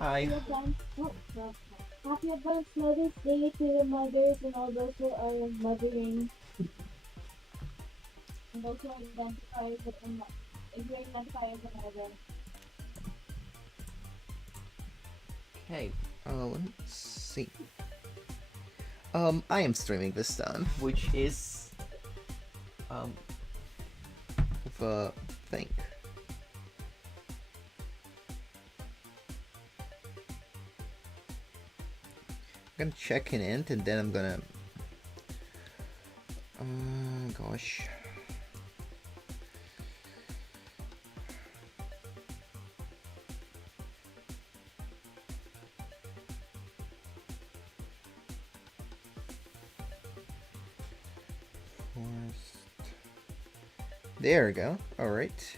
I Happy advance Mother's Day to the mothers and all those who are mothering and those who identify as if you identify as a mother. okay. Let me see. I am streaming this time, which is the thing. I'm gonna check in it, and then I'm gonna. Gosh. There we go. All right.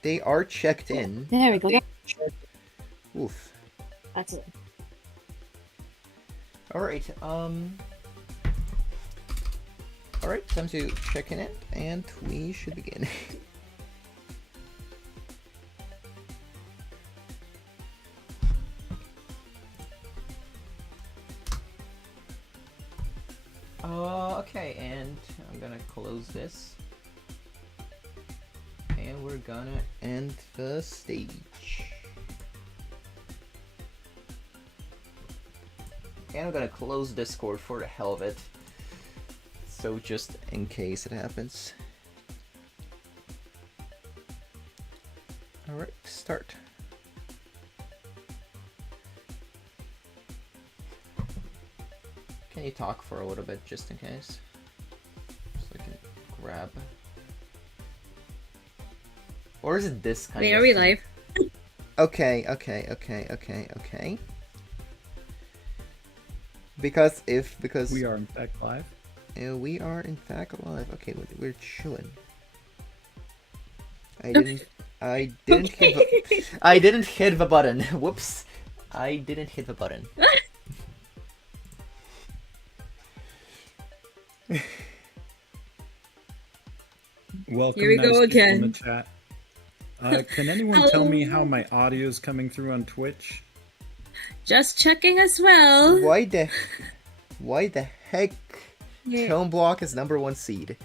They are checked in. There we go. Oof. Excellent. All right. All right. Time to check in it, and we should begin. Okay, and I'm gonna close this. And we're gonna end the stage. And I'm gonna close Discord for the hell of it. So just in case it happens. Alright, start. Can you talk for a little bit just in case? So I can grab. Or is it this kind Wait, of are we thing? live? Okay. Because we are in fact live. We are in fact live. Okay, we're chilling. I didn't hit the button. Whoops. I didn't hit the button. Welcome. Here we nice go people again. in the chat. Can anyone tell me how my audio is coming through on Twitch? Just checking as well. Why the heck Yeah. Tone Block is #1 seed?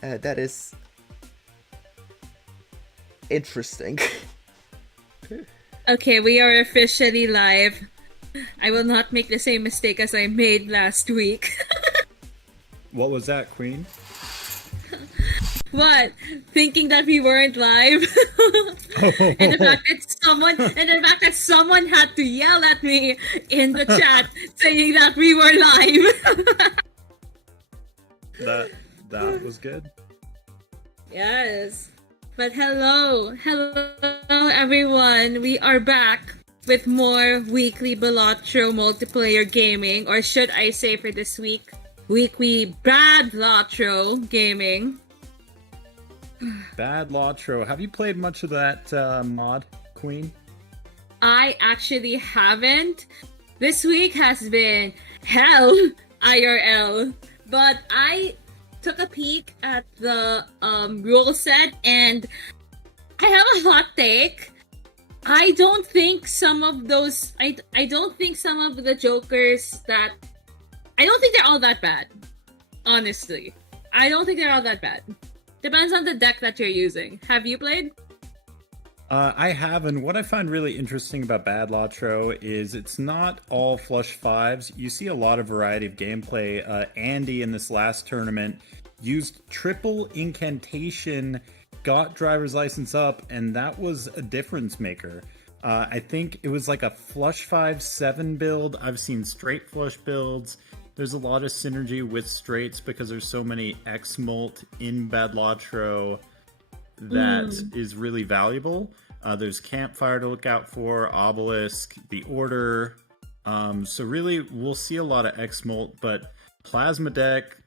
That is interesting. Okay, we are officially live. I will not make the same mistake as I made last week. What was that, Queen? What? Thinking that we weren't live? and the fact that someone had to yell at me in the chat saying that we were live. that was good. Yes. But hello everyone. We are back with more weekly Balatro multiplayer gaming, or should I say for this week, weekly Bad Latro gaming. Bad Lotro. Have you played much of that mod, Queen? I actually haven't. This week has been hell IRL, but I took a peek at the rule set and I have a hot take. I don't think some of those I don't think some of the jokers that I don't think they're all that bad. Honestly. I don't think they're all that bad. Depends on the deck that you're using. Have you played? I have, and what I find really interesting about Bad Lotro is it's not all flush fives. You see a lot of variety of gameplay. Andy in this last tournament used triple incantation, got driver's license up, and that was a difference maker. I think it was like a flush 5-7 build. I've seen straight flush builds. There's a lot of synergy with straights because there's so many X-Molt in Bad Lotro that is really valuable. There's Campfire to look out for, Obelisk, the Order. So really, we'll see a lot of X-Molt, but Plasma Deck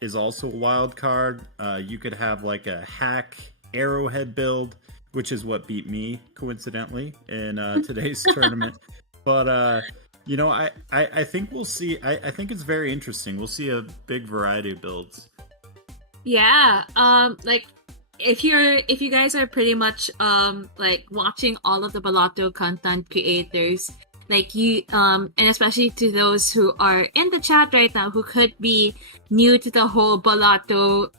is also a wild card. You could have like a hack Arrowhead build, which is what beat me, coincidentally, in today's tournament. But, you know, I think we'll see. I think it's very interesting. We'll see a big variety of builds. Yeah, like if you guys are pretty much like watching all of the Balatro content creators, like you and especially to those who are in the chat right now who could be new to the whole Balatro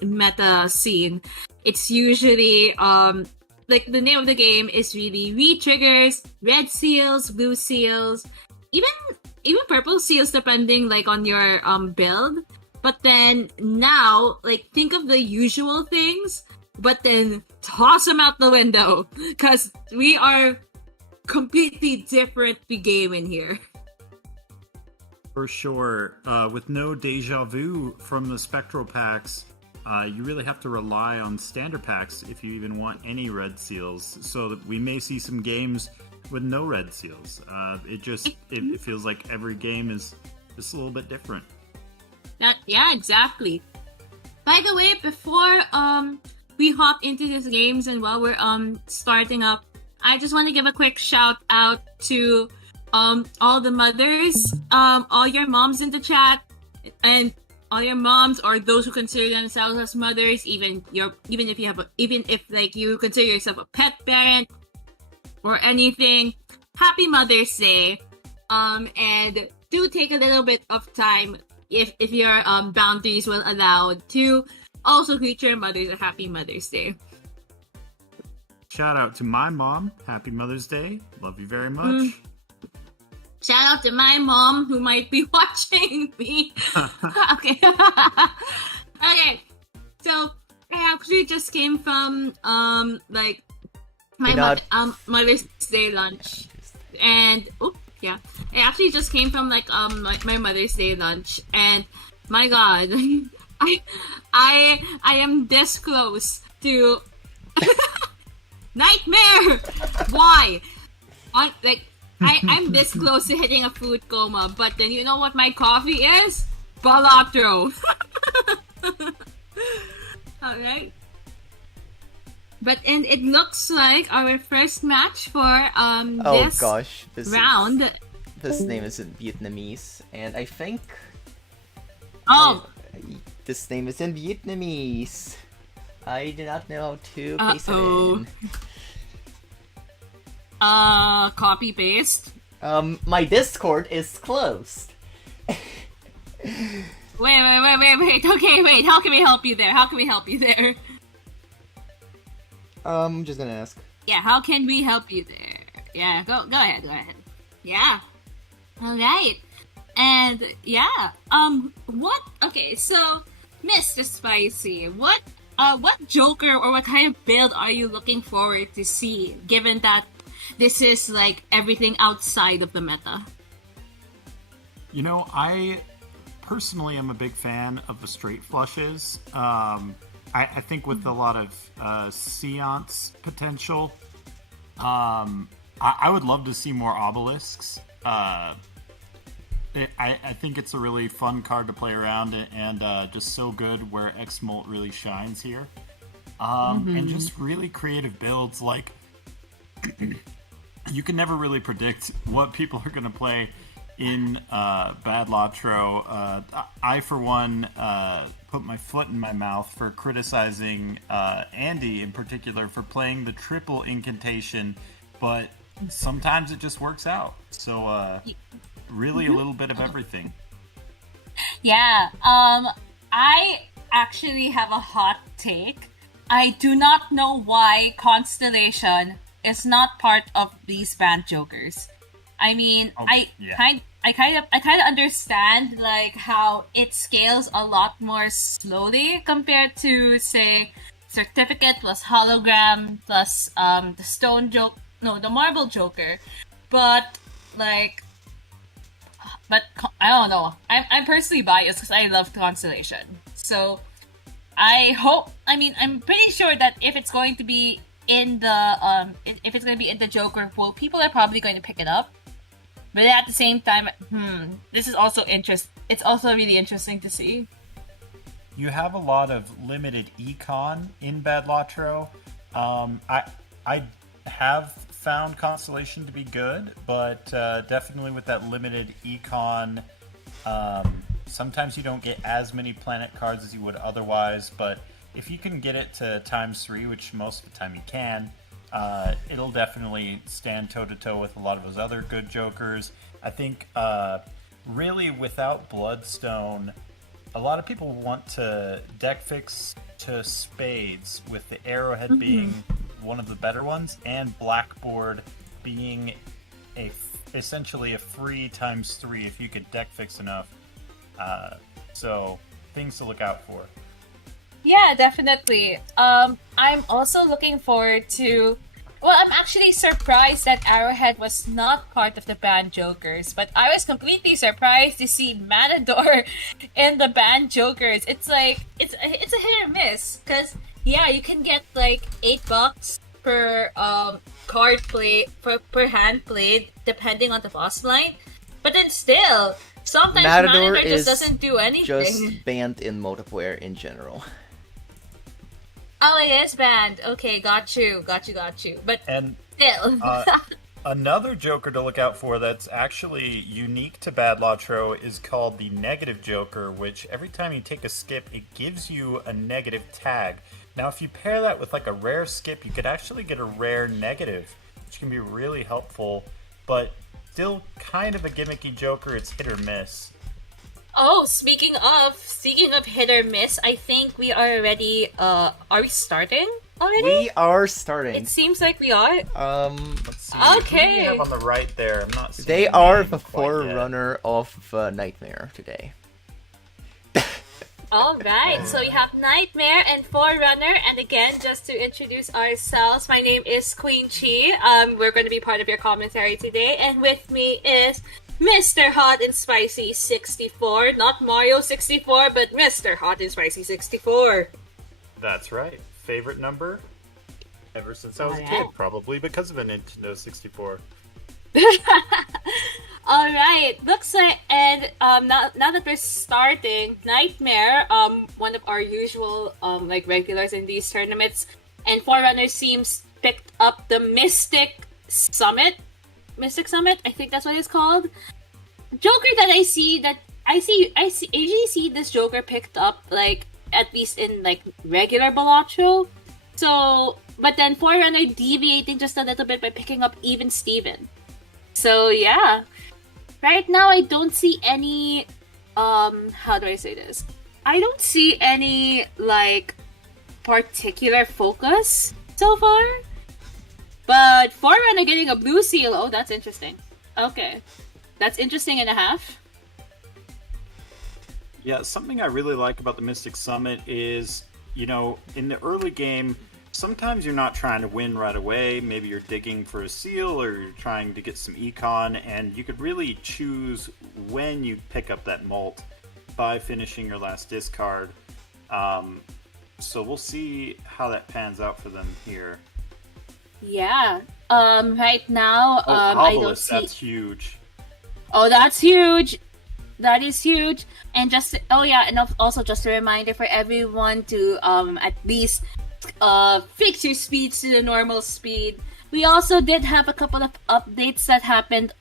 meta scene, it's usually like the name of the game is really re-triggers, red seals, blue seals, even purple seals depending like on your build. But then now, like, think of the usual things, but then toss them out the window. Because we are completely different game in here. For sure. With no deja vu from the Spectral packs, you really have to rely on standard packs if you even want any red seals. So that we may see some games with no red seals. It feels like every game is just a little bit different. Yeah, exactly. By the way, before we hop into these games and while we're starting up, I just want to give a quick shout out to all the mothers, all your moms in the chat, and all your moms or those who consider themselves as mothers, even if like you consider yourself a pet parent or anything. Happy Mother's Day. And do take a little bit of time if your boundaries will allow to also greet your mothers a happy Mother's Day. Shout out to my mom. Happy Mother's Day. Love you very much. Shout out to my mom who might be watching me. Okay. Okay. So I actually just came from like my Mother's Day lunch. And yeah, I actually just came from like my Mother's Day lunch, and my God, I am this close to nightmare. Why? I'm this close to hitting a food coma, but then you know what my coffee is? Balatro. Alright. And it looks like our first match for this round. This name is in Vietnamese, and I think this name is in Vietnamese. I do not know how to paste it in. Copy paste. My Discord is closed. Wait. Okay, wait. How can we help you there? I'm just gonna ask. Yeah, how can we help you there? Yeah, go ahead. Yeah. Alright. And yeah, okay, so Mr. Spicy, what Joker or what kind of build are you looking forward to see, given that this is like everything outside of the meta? You know, I personally am a big fan of the straight flushes. I think with a lot of seance potential, I would love to see more obelisks. I think it's a really fun card to play around and just so good where X-Molt really shines here. And just really creative builds. Like, you can never really predict what people are going to play in Badlatro. I, for one, put my foot in my mouth for criticizing Andy in particular for playing the triple incantation, but sometimes it just works out. So, really a little bit of everything. Yeah, I actually have a hot take. I do not know why Constellation is not part of these banned Jokers. I mean, I kind of understand like how it scales a lot more slowly compared to, say, Certificate plus Hologram plus the Stone Joke, the Marble Joker, but I don't know. I'm personally biased because I love Constellation. So I'm pretty sure that if it's going to be in the Joker pool, people are probably going to pick it up. But at the same time, this is also it's also really interesting to see. You have a lot of limited econ in Badlatro. I have found Constellation to be good, but definitely with that limited econ, sometimes you don't get as many planet cards as you would otherwise, but if you can get it to ×3, which most of the time you can, it'll definitely stand toe-to-toe with a lot of those other good Jokers. I think, really, without Bloodstone, a lot of people want to deck fix to Spades, with the Arrowhead being one of the better ones, and Blackboard being essentially a free ×3 if you could deck fix enough. So, things to look out for. Yeah, definitely. I'm also looking forward to... Well, I'm actually surprised that Arrowhead was not part of the banned Jokers, but I was completely surprised to see Matador in the banned Jokers. It's like, it's a hit or miss, because, yeah, you can get like $8 per card play, per hand played, depending on the boss line, but then still, sometimes Matador Matador just doesn't do anything. Just banned in multiplayer in general. Oh, it is banned. Okay, got you. But And still. another Joker to look out for that's actually unique to Bad Lotro is called the Negative Joker, which every time you take a skip, it gives you a negative tag. Now, if you pair that with like a rare skip, you could actually get a rare negative, which can be really helpful, but still kind of a gimmicky Joker. It's hit or miss. Oh, speaking of hit or miss, I think we are already. Are we starting already? We are starting. It seems like we are. Let's see. Okay. Who do you have on the right there? I'm not seeing They the are name the quite yet. forerunner of Nightmare today. All right. So we have Nightmare and Forerunner, and again, just to introduce ourselves, my name is Queen Chi. We're going to be part of your commentary today, and with me is Mr. Hot and Spicy 64, not Mario 64, but Mr. Hot and Spicy 64. That's right. Favorite number? Ever since I was a Alright. kid, probably because of a Nintendo 64. All right, looks like, and now that we're starting, Nightmare, one of our usual like regulars in these tournaments, and Forerunner seems picked up the Mystic Summit, I think that's what it's called. Joker that I usually see this Joker picked up like at least in like regular Balatro. So, but then Forerunner deviating just a little bit by picking up Even Steven. So yeah. Right now, I don't see any, how do I say this? I don't see any, like, particular focus so far. But Forerunner getting a blue seal, oh, that's interesting. Okay. That's interesting and a half. Yeah, something I really like about the Mystic Summit is, you know, in the early game, sometimes you're not trying to win right away. Maybe you're digging for a seal or you're trying to get some econ, and you could really choose when you pick up that mult by finishing your last discard. So we'll see how that pans out for them here. Yeah. Right now, I don't Obelisk, see... that's huge. Oh, that's huge! That is huge. And just... Oh, yeah, and also just a reminder for everyone to at least... fix your speeds to the normal speed. We also did have a couple of updates that happened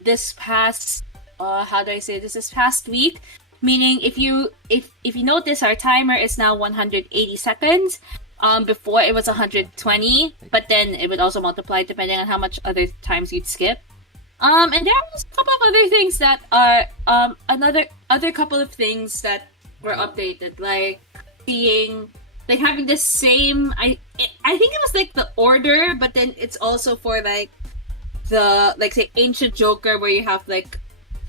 this past this past week. Meaning if you notice, our timer is now 180 seconds. Before it was 120, but then it would also multiply depending on how much other times you'd skip. And there was a couple of other things that are other couple of things that were updated, like seeing, like having the same. I think it was like the order, but then it's also for like the say Ancient Joker where you have like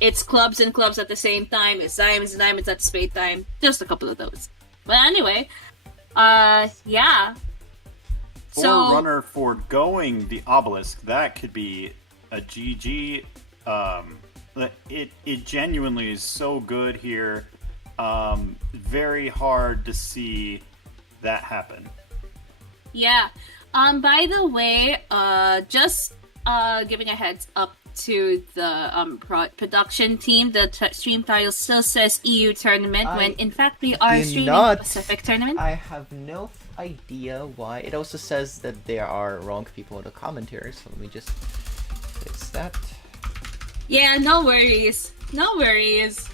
it's clubs and clubs at the same time, it's diamonds and diamonds at spade time. Just a couple of those. But anyway, yeah. Forerunner foregoing the Obelisk, that could be a GG. It genuinely is so good here. Very hard to see that happen. Yeah. By the way, just giving a heads up to the production team, the stream title still says EU tournament when in fact we are streaming Pacific tournament. I have no idea why. It also says that there are wrong people in the commentary, so let me just fix that. Yeah, no worries. No worries.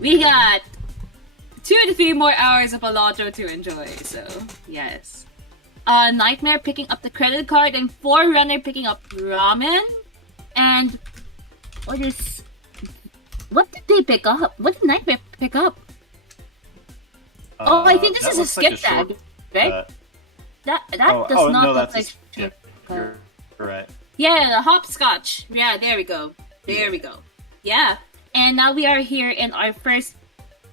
We got 2 2 to 3 more hours of Balatro to enjoy. So yes. Nightmare picking up the credit card, and Forerunner picking up ramen. And what did they pick up? What did Nightmare pick up? I think this is a skip tag, right? That does not look like you're right. Yeah, the hopscotch. Yeah, there we go. Yeah, and now we are here in our first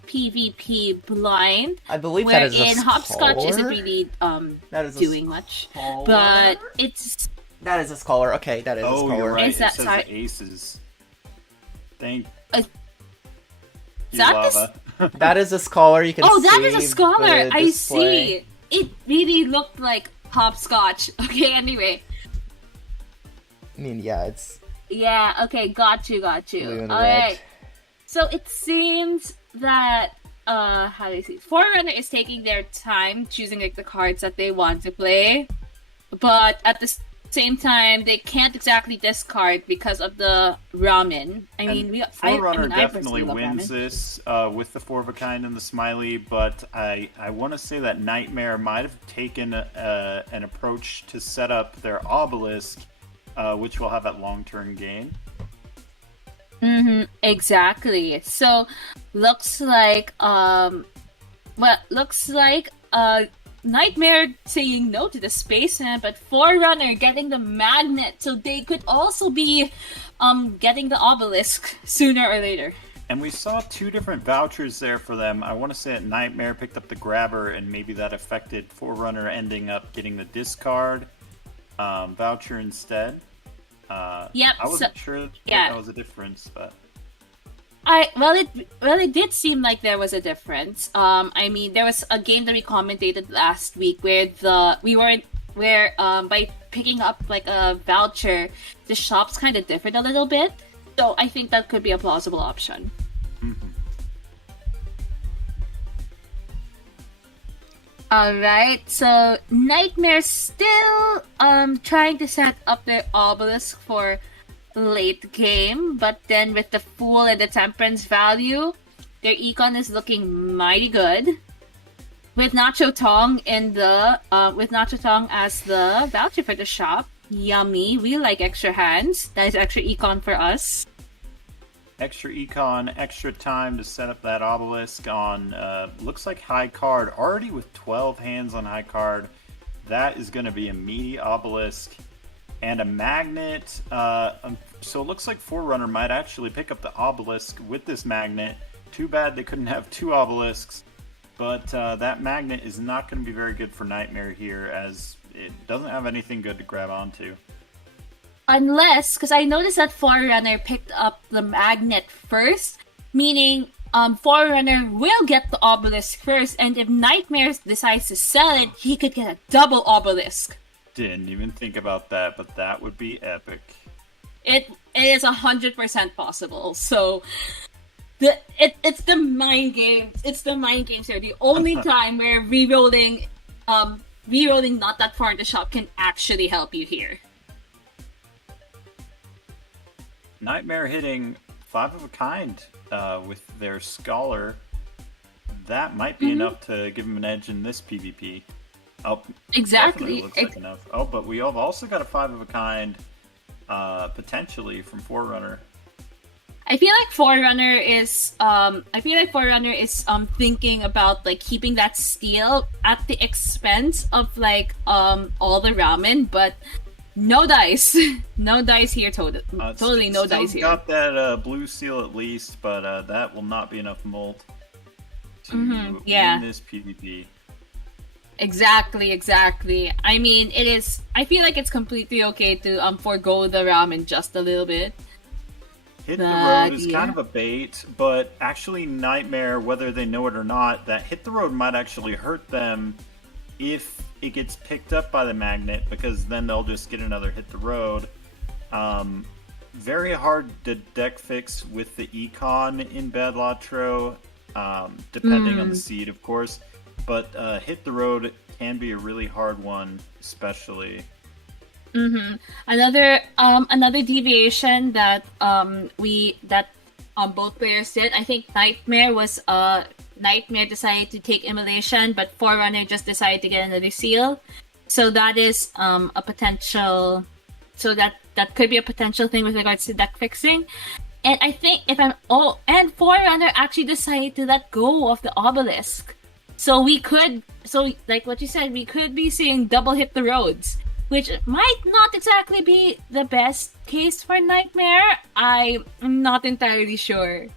PvP blind. I believe that is a wherein hopscotch scholar? isn't really doing much, scholar? but it's That is a scholar. Okay, that is a scholar. You're right. Is that- it says sorry? aces. Thank Is you, that the Lava. That is a scholar. You can Oh, that is a see scholar. the I display. see. It really looked like hopscotch. Okay, anyway. I mean, yeah, it's Yeah, okay, got you. blue and red. Alright. So it seems that how do you see? Forerunner is taking their time choosing like the cards that they want to play. But at the same time they can't exactly discard because of the ramen. I mean, Forerunner I definitely personally love wins ramen. this with the 4 of a kind and the smiley, but I want to say that Nightmare might have taken an approach to set up their obelisk, which will have that long-term gain. Exactly. So looks like Nightmare saying no to the spaceman, but Forerunner getting the magnet, so they could also be getting the obelisk sooner or later. And we saw 2 different vouchers there for them. I want to say that Nightmare picked up the grabber, and maybe that affected Forerunner ending up getting the discard voucher instead. Yep, I wasn't sure that was a difference, but it did seem like there was a difference. I mean, there was a game that we commentated last week where by picking up like a voucher, the shops kind of differed a little bit. So I think that could be a plausible option. Alright, so Nightmare still trying to set up their obelisk for late game, but then with the Fool and the Temperance value, their econ is looking mighty good. With Nacho Tong as the voucher for the shop. Yummy. We like extra hands. That is extra econ for us. extra econ, extra time to set up that obelisk on, looks like high card. Already with 12 hands on high card, that is going to be a meaty obelisk. And a magnet, so it looks like Forerunner might actually pick up the obelisk with this magnet. Too bad they couldn't have 2 obelisks, but that magnet is not going to be very good for Nightmare here, as it doesn't have anything good to grab onto. Unless, because I noticed that Forerunner picked up the magnet first, meaning Forerunner will get the obelisk first, and if Nightmare decides to sell it, he could get a double obelisk. Didn't even think about that, but that would be epic. It is 100% possible. So it's the mind games. It's the mind games here. The only time where rerolling not that far in the shop can actually help you here. Nightmare hitting 5 of a kind with their Scholar. That might be enough to give him an edge in this PvP. Oh, exactly. Looks like enough. Oh, but we have also got a 5 of a kind potentially from Forerunner. I feel like Forerunner is thinking about like keeping that steal at the expense of like all the ramen, but no dice. No dice here, totally no dice here. Got that blue seal at least, but that will not be enough molt to win this PvP. Exactly. I mean, I feel like it's completely okay to forego the ramen just a little bit. Hit the road is kind of a bait, but actually Nightmare, whether they know it or not, that hit the road might actually hurt them if it gets picked up by the magnet, because then they'll just get another hit the road. Very hard to deck fix with the econ in Balatro, depending on the seed, of course. But hit the road can be a really hard one, especially. Another deviation that both players did. I think Nightmare was Nightmare decided to take Immolation, but Forerunner just decided to get another seal. So that is a potential. So that could be a potential thing with regards to deck fixing. And I think and Forerunner actually decided to let go of the Obelisk. So like what you said, we could be seeing double hit the roads, which might not exactly be the best case for Nightmare. I'm not entirely sure.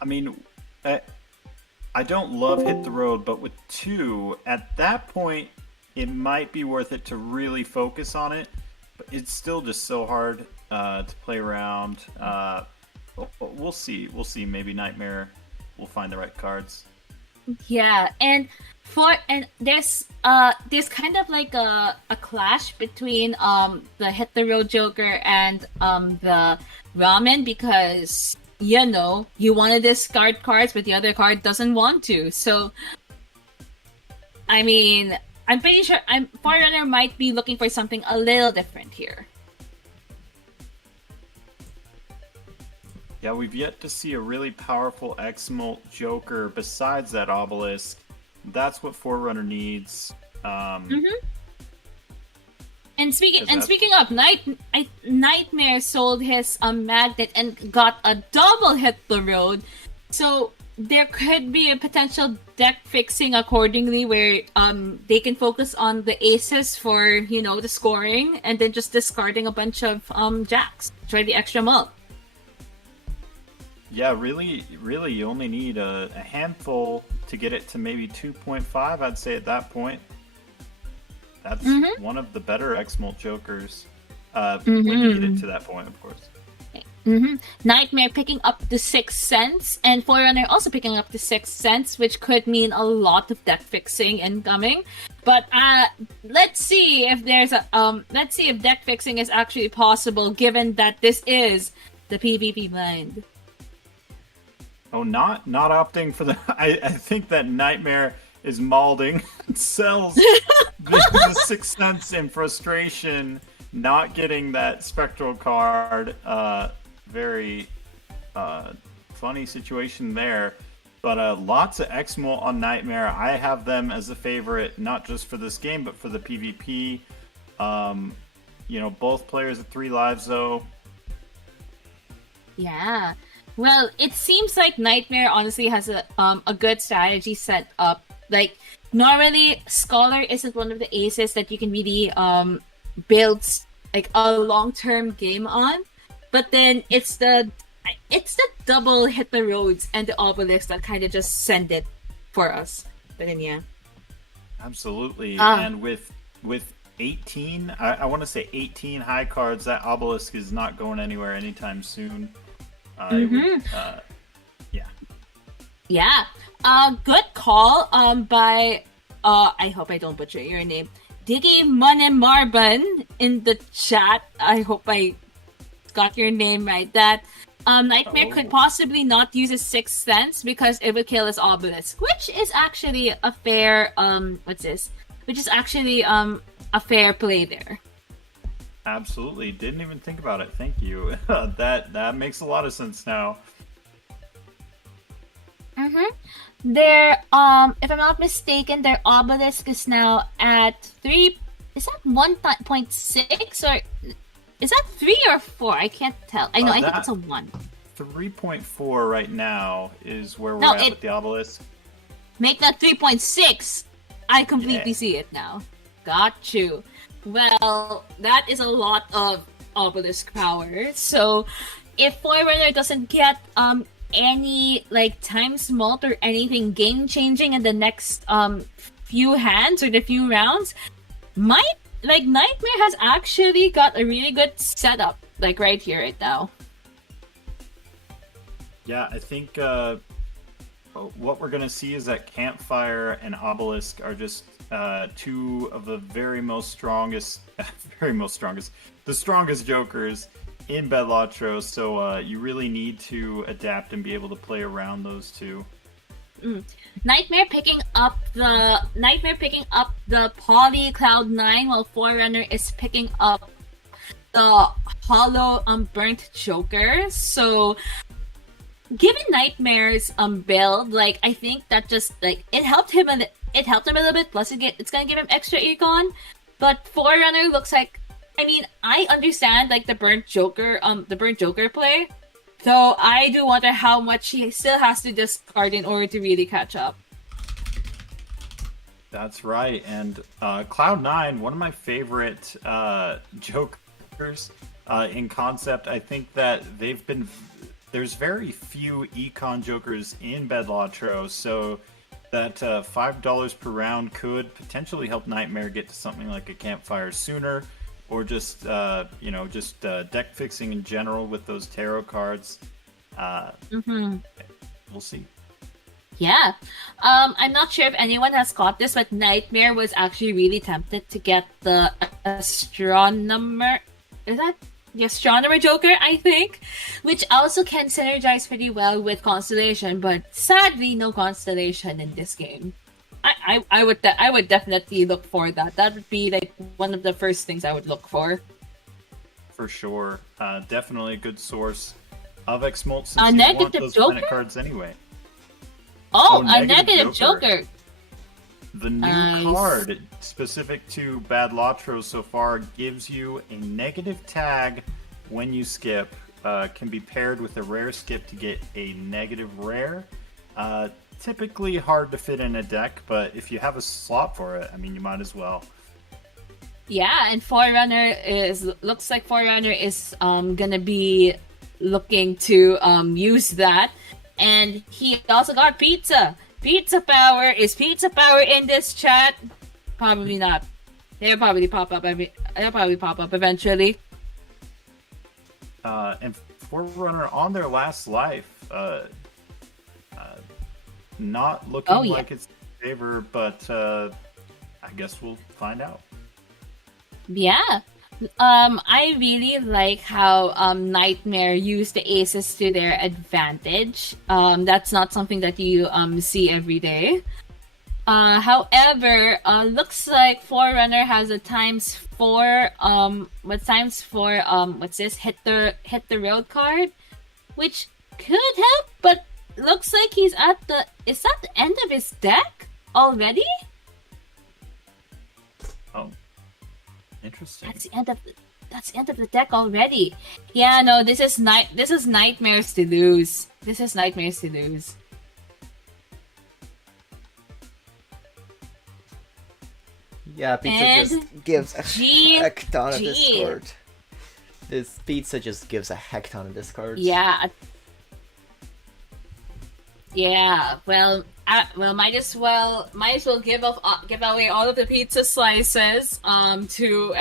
I mean, I don't love Hit the Road, but with 2, at that point, it might be worth it to really focus on it. But it's still just so hard to play around. We'll see. We'll see. Maybe Nightmare will find the right cards. Yeah, and there's kind of like a clash between the Hit the Road Joker and the Ramen, because you want to discard cards but the other card doesn't want to. So I mean, I'm pretty sure Forerunner might be looking for something a little different here. Yeah, we've yet to see a really powerful X-Molt Joker besides that Obelisk. That's what Forerunner needs. And speaking of Nightmare sold his Magnet and got a double Hit the Road, so there could be a potential deck fixing accordingly, where they can focus on the aces for the scoring, and then just discarding a bunch of jacks for the extra mult. Yeah, really, you only need a handful to get it to maybe 2.5, I'd say, at that point. That's one of the better X-Molt Jokers. When you get it to that point, of course. Nightmare picking up the 6 cents, and Forerunner also picking up the 6 cents, which could mean a lot of deck fixing incoming. But let's see if deck fixing is actually possible, given that this is the PvP blind. Oh, not opting for the... I think that Nightmare is malding and sells the 6 cents in frustration, not getting that Spectral card. Very funny situation there. But lots of X-Molt on Nightmare. I have them as a favorite, not just for this game, but for the PvP. Both players at 3 lives, though. Yeah. Well, it seems like Nightmare honestly has a good strategy set up. Like, normally, Scholar isn't one of the aces that you can really build like a long-term game on. But then it's the double Hit the Roads and the Obelisk that kind of just send it for us. But then, yeah. Absolutely. And with 18, I want to say 18 high cards, that Obelisk is not going anywhere anytime soon. Yeah. Good call by I hope I don't butcher your name, Diggy Monemarban, in the chat. I hope I got your name right. That Nightmare could possibly not use his 6 cents because it would kill his Obelisk, which is actually a fair a fair play there. Absolutely. Didn't even think about it. Thank you. That makes a lot of sense now. Their if I'm not mistaken, their Obelisk is now at 3. Is that 1.6 or is that 3 or 4? I can't tell. I think it's a 1. 3.4 right now is where we're at with the Obelisk. Make that 3.6. I completely see it now. Got you. Well, that is a lot of Obelisk power. So, if Forerunner doesn't get any times mult or anything game changing in the next few hands or the few rounds, Nightmare has actually got a really good setup right here, right now. Yeah, I think what we're gonna see is that Campfire and Obelisk are just 2 of the the strongest Jokers in Battletro, so you really need to adapt and be able to play around those 2. Nightmare picking up the Poly Cloud9, while Forerunner is picking up the Hollow Burnt Joker. So given Nightmare's build, like I think that just like it helped him a little bit. Plus, it's gonna give him extra econ. But Forerunner looks like, I mean, I understand like the burnt Joker play. So I do wonder how much he still has to discard in order to really catch up. That's right, and Cloud9, one of my favorite Jokers in concept. I think that there's very few econ Jokers in Bedlatro, so that $5 per round could potentially help Nightmare get to something like a campfire sooner, or just deck fixing in general with those tarot cards. We'll see. Yeah. I'm not sure if anyone has caught this, but Nightmare was actually really tempted to get the Astronomer. Is that the Astronomer Joker, I think? Which also can synergize pretty well with Constellation, but sadly, no Constellation in this game. I would definitely look for that. That would be like one of the first things I would look for. For sure. Definitely a good source of Exmult since you negative want those Joker? planet cards anyway. Oh, a negative Joker. The new card specific to Badlatro so far gives you a negative tag when you skip. Can be paired with a rare skip to get a negative rare. Typically hard to fit in a deck, but if you have a slot for it, I mean, you might as well. Yeah, and looks like Forerunner is gonna be looking to use that. And he also got pizza. Pizza power. Is pizza power in this chat? Probably not. They'll probably pop up eventually. And Forerunner on their last life, not looking like it's in favor, but I guess we'll find out. Yeah. I really like how Nightmare used the aces to their advantage. That's not something that you see every day. However, looks like Forerunner has a ×4 what's this? Hit the road card, which could help, but looks like is that the end of his deck already? Oh. Interesting. That's the end of the deck already. Yeah, no, this is nightmares to lose. This is nightmares to lose. Yeah, pizza just gives a heck ton of discord. This pizza just gives a heck ton of discards. Yeah. Yeah. Well, might as well give away all of the pizza slices to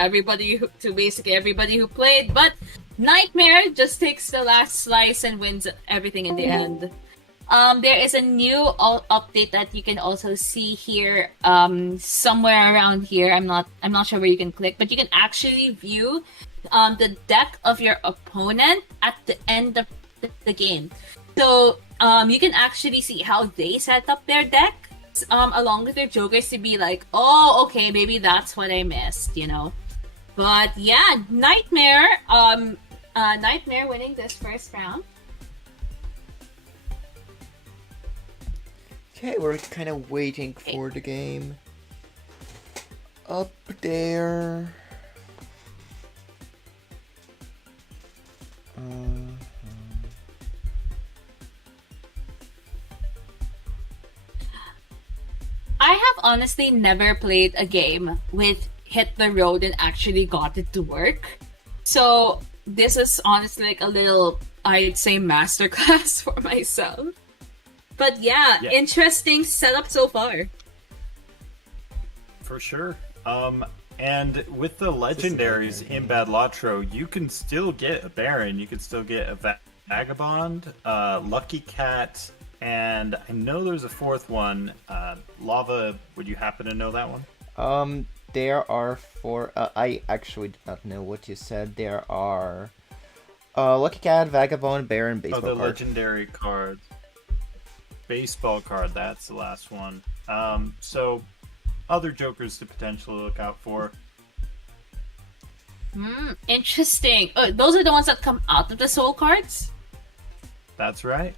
basically everybody who played. But Nightmare just takes the last slice and wins everything in the end. There is a new update that you can also see here, somewhere around here. I'm not sure where you can click, but you can actually view the deck of your opponent at the end of the game. So you can actually see how they set up their deck, along with their jokers to be like, oh, okay, maybe that's what I missed, you know. But yeah, Nightmare winning this first round. Okay, we're kind of waiting for the game. Up there. I have honestly never played a game with Hit the Road and actually got it to work. So this is honestly like a little, I'd say, masterclass for myself. But yeah, interesting setup so far. For sure. And with the legendaries in Badlatro, you can still get a Baron, you can still get a Vagabond, Lucky Cat, and I know there's a fourth one. Lava, would you happen to know that one? There are four. I actually did not know what you said. There are Lucky Cat, Vagabond, Baron, Baseball card. Legendary cards. Baseball card, that's the last one. So other jokers to potentially look out for. Interesting. Those are the ones that come out of the soul cards? That's right.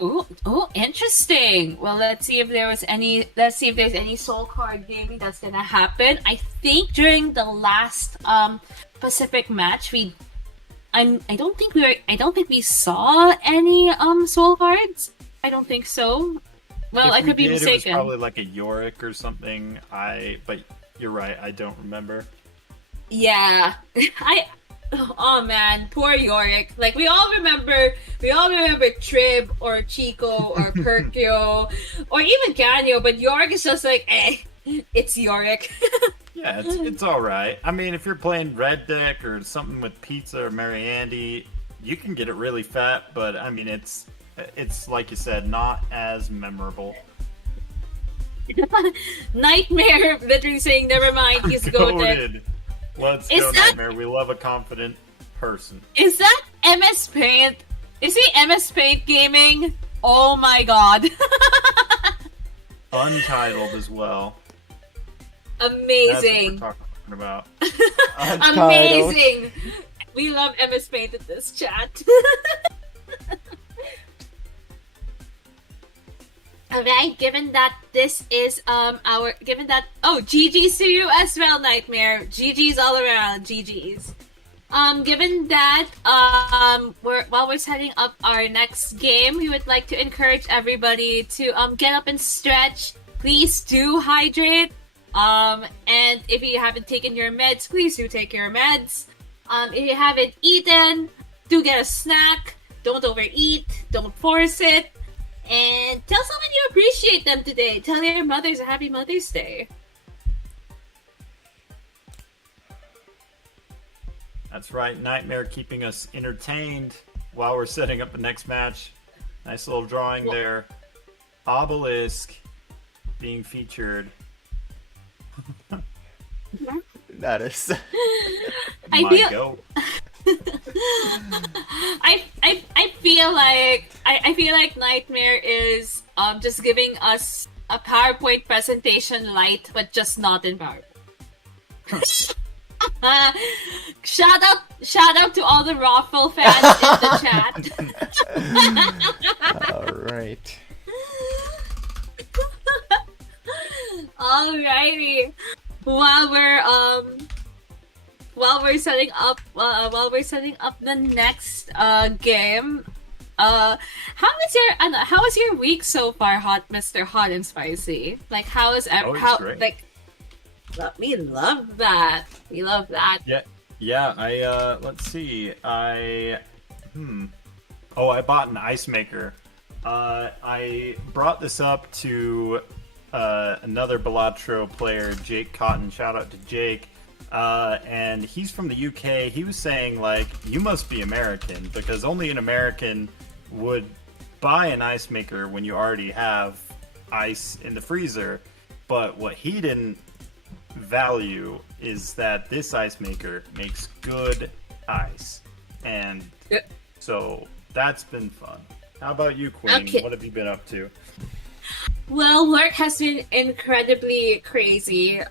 Oh, interesting. Well, let's see if there's any soul card gaming that's gonna happen. I think during the last Pacific match, I don't think we saw any soul cards. I don't think so. Well, I could be mistaken. It was probably like a Yorick or something. But you're right. I don't remember. Yeah, Oh man, poor Yorick. Like we all remember Trib or Chico or Perkyo or even Ganyo, but Yorick is just like, it's Yorick. Yeah, it's all right. I mean, if you're playing Red Deck or something with Pizza or Mary Andy, you can get it really fat, but I mean, it's like you said, not as memorable. Nightmare literally saying, "Never mind, he's goated." Let's go, Nightmare. We love a confident person. Is that MS Paint? Is he MS Paint gaming? Oh my god. Untitled as well. Amazing. That's what we're talking about. Amazing. We love MS Paint in this chat. Alright, given that this is GG's to you as well, Nightmare. GG's all around, GG's. Given that while we're setting up our next game, we would like to encourage everybody to get up and stretch. Please do hydrate. And if you haven't taken your meds, please do take your meds. If you haven't eaten, do get a snack. Don't overeat. Don't force it. And tell someone you appreciate them today. Tell your mothers a happy Mother's Day. That's right, Nightmare keeping us entertained while we're setting up the next match. Nice little drawing there. Obelisk being featured. That is. I feel like Nightmare is just giving us a PowerPoint presentation light, but just not in PowerPoint. Shout out to all the Raffle fans in the chat. All right. Alrighty. While we're setting up the next game, how was your week so far, Mr. Hot and Spicy? Like, great. Like, we love that. We love that. Yeah. Let's see. I bought an ice maker. I brought this up to another Balatro player, Jake Cotton. Shout out to Jake. And he's from the UK. He was saying, like, you must be American, because only an American would buy an ice maker when you already have ice in the freezer. But what he didn't value is that this ice maker makes good ice. And so that's been fun. How about you, Queen? Okay. What have you been up to? Well, work has been incredibly crazy.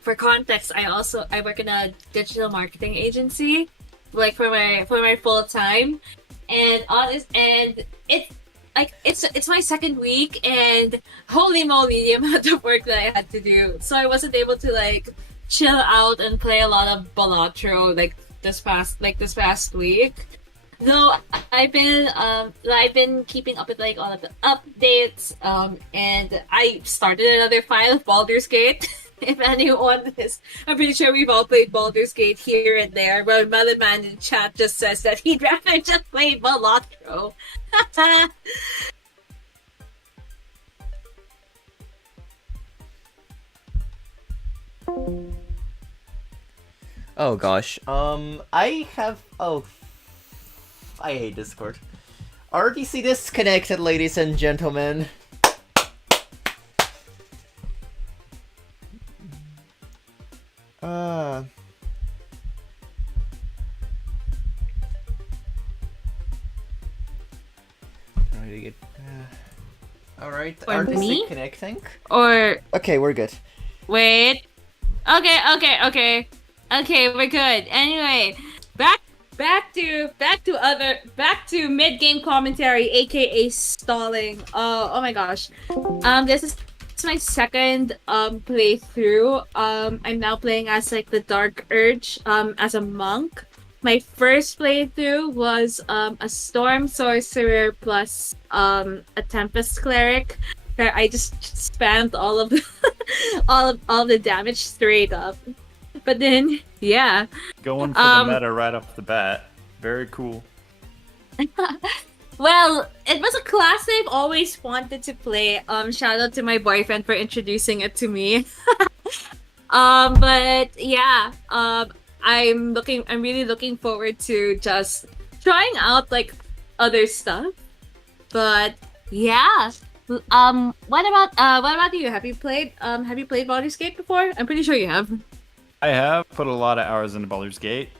For context, I work in a digital marketing agency, like for my full time, and it's my second week, and holy moly, the amount of work that I had to do. So I wasn't able to like chill out and play a lot of Balatro this past week. Though I've been keeping up with like all of the updates, and I started another file of Baldur's Gate. If anyone is, I'm pretty sure we've all played Baldur's Gate here and there. But Melon Man in chat just says that he'd rather just play Balatro. Oh gosh. I hate Discord. RDC disconnected, ladies and gentlemen. Alright, RDC me? connecting. Or Okay, we're good. wait. Okay, we're good. Anyway, back back to mid game commentary, aka stalling. Oh my gosh. This is my second playthrough. I'm now playing as like the Dark Urge as a monk. My first playthrough was a Storm Sorcerer plus a Tempest Cleric, where I just spammed all of the all of the damage straight up. But then, yeah. Going for the meta right off the bat. Very cool. Well, it was a class I've always wanted to play. Shout out to my boyfriend for introducing it to me. But yeah, I'm really looking forward to just trying out like other stuff. But yeah. What about you? Have you played Baldur's Gate before? I'm pretty sure you have. I have put a lot of hours into Baldur's Gate.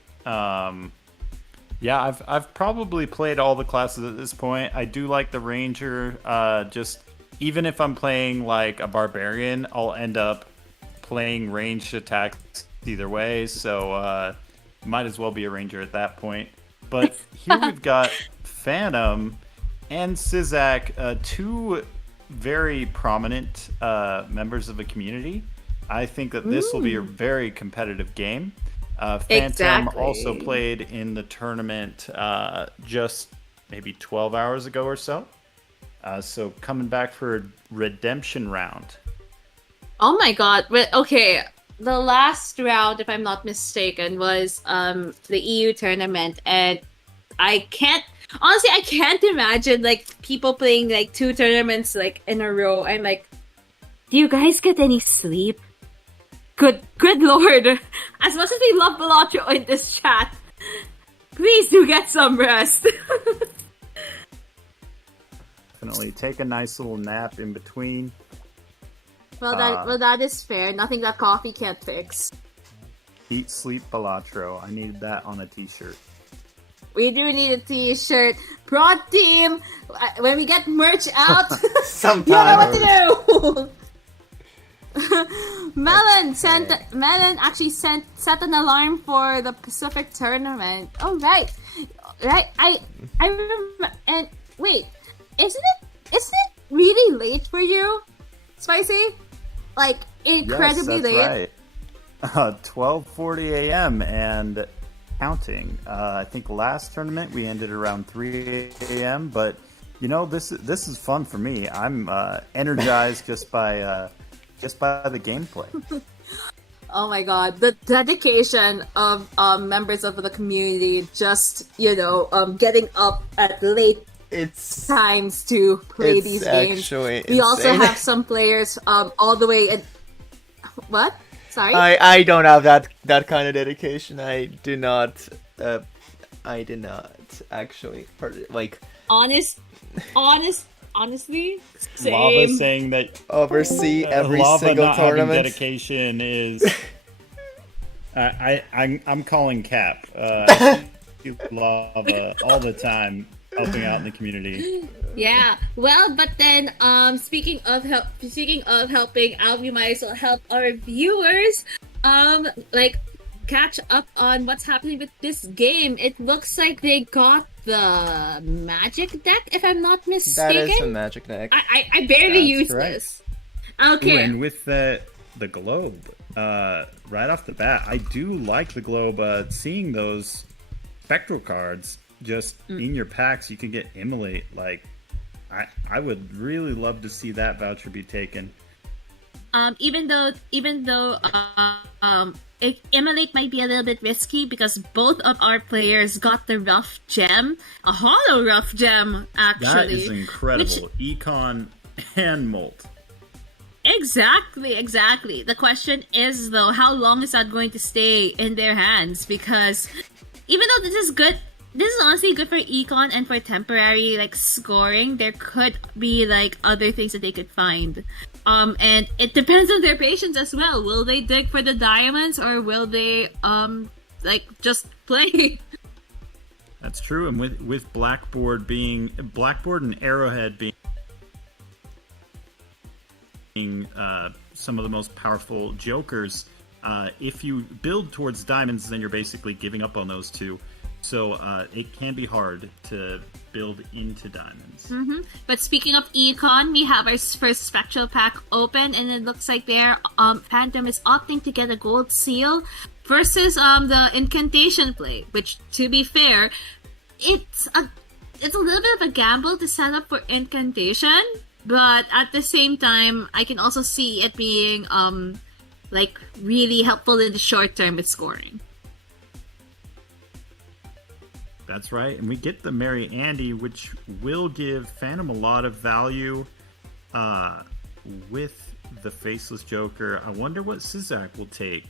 Yeah, I've probably played all the classes at this point. I do like the Ranger. Just even if I'm playing like a Barbarian, I'll end up playing ranged attacks either way. So might as well be a Ranger at that point. But here we've got Phantom and Sizak, two very prominent members of a community. I think that this will be a very competitive game. Phantom also played in the tournament just maybe 12 hours ago or so. So coming back for a redemption round. Oh my god. Okay. The last round, if I'm not mistaken, was the EU tournament, and I can't imagine like people playing like two tournaments like in a row. I'm like, do you guys get any sleep? Good lord. As much as we love Balatro in this chat, please do get some rest. Definitely take a nice little nap in between. Well, that is fair. Nothing that coffee can't fix. Eat, sleep, Balatro. I needed that on a t-shirt. We do need a t-shirt. Prod team, when we get merch out, Sometimes. you know what to do. Melon actually set an alarm for the Pacific tournament. Oh right. I remember. And wait, isn't it really late for you, Spicy? Like incredibly late. Right. 12:40 a.m. and counting. I think last tournament we ended around 3 a.m. But you know this is fun for me. I'm energized just by the gameplay. Oh my god, the dedication of members of the community, just getting up at late times to play these games. We also have some players all the way in. What? Sorry? I don't have that kind of dedication. I do not actually like honestly, same. Lava saying that oversee every Lava single not tournament. Having dedication is I'm calling cap. Lava all the time helping out in the community. Yeah, well, but then speaking of helping out, we might as well help our viewers catch up on what's happening with this game. It looks like they got the magic deck, if I'm not mistaken. That is the magic deck. I barely use this. Okay. Ooh, and with the globe, right off the bat, I do like the globe. Seeing those spectral cards just in your packs, you can get Immolate. Like, I would really love to see that voucher be taken. Even though Immolate might be a little bit risky because both of our players got the rough gem, a hollow rough gem, actually. That is incredible. Econ and Molt. Exactly. The question is, though, how long is that going to stay in their hands? Because even though this is good, this is honestly good for Econ and for temporary scoring, there could be other things that they could find. And it depends on their patience as well. Will they dig for the diamonds, or will they just play? That's true. And with Blackboard and Arrowhead being some of the most powerful jokers, if you build towards diamonds, then you're basically giving up on those two. So it can be hard to build into diamonds. But speaking of Econ, we have our first Spectral Pack open, and it looks like their Phantom is opting to get a gold seal versus the Incantation play, which, to be fair, it's a little bit of a gamble to set up for Incantation, but at the same time, I can also see it being like really helpful in the short term with scoring. That's right, and we get the Merry Andy, which will give Phantom a lot of value with the Faceless Joker. I wonder what Sizak will take.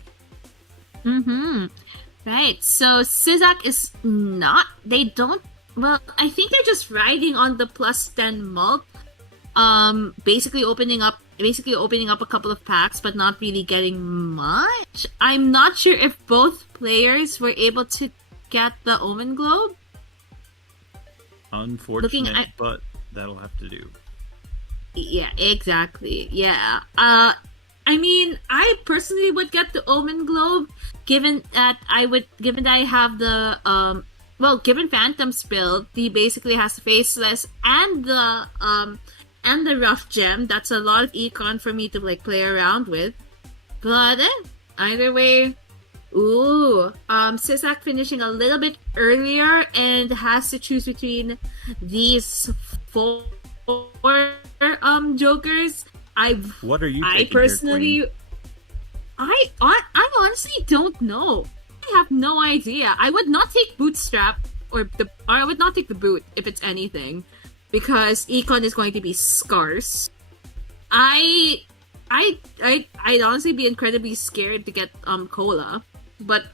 Right, so Sizak is not... They don't... Well, I think they're just riding on the plus 10 mult. Basically opening up a couple of packs, but not really getting much. I'm not sure if both players were able to get the Omen Globe. Unfortunate, but that'll have to do. Yeah, exactly. Yeah. I mean, I personally would get the Omen Globe, given that I have the given Phantom's build, he basically has the Faceless and the Rough Gem. That's a lot of econ for me to like play around with. But either way. Sizak finishing a little bit earlier and has to choose between these 4 jokers. What are you I personally here, I honestly don't know. I have no idea. I would not take Bootstrap or I would not take the boot if it's anything, because econ is going to be scarce. I'd honestly be incredibly scared to get Cola. But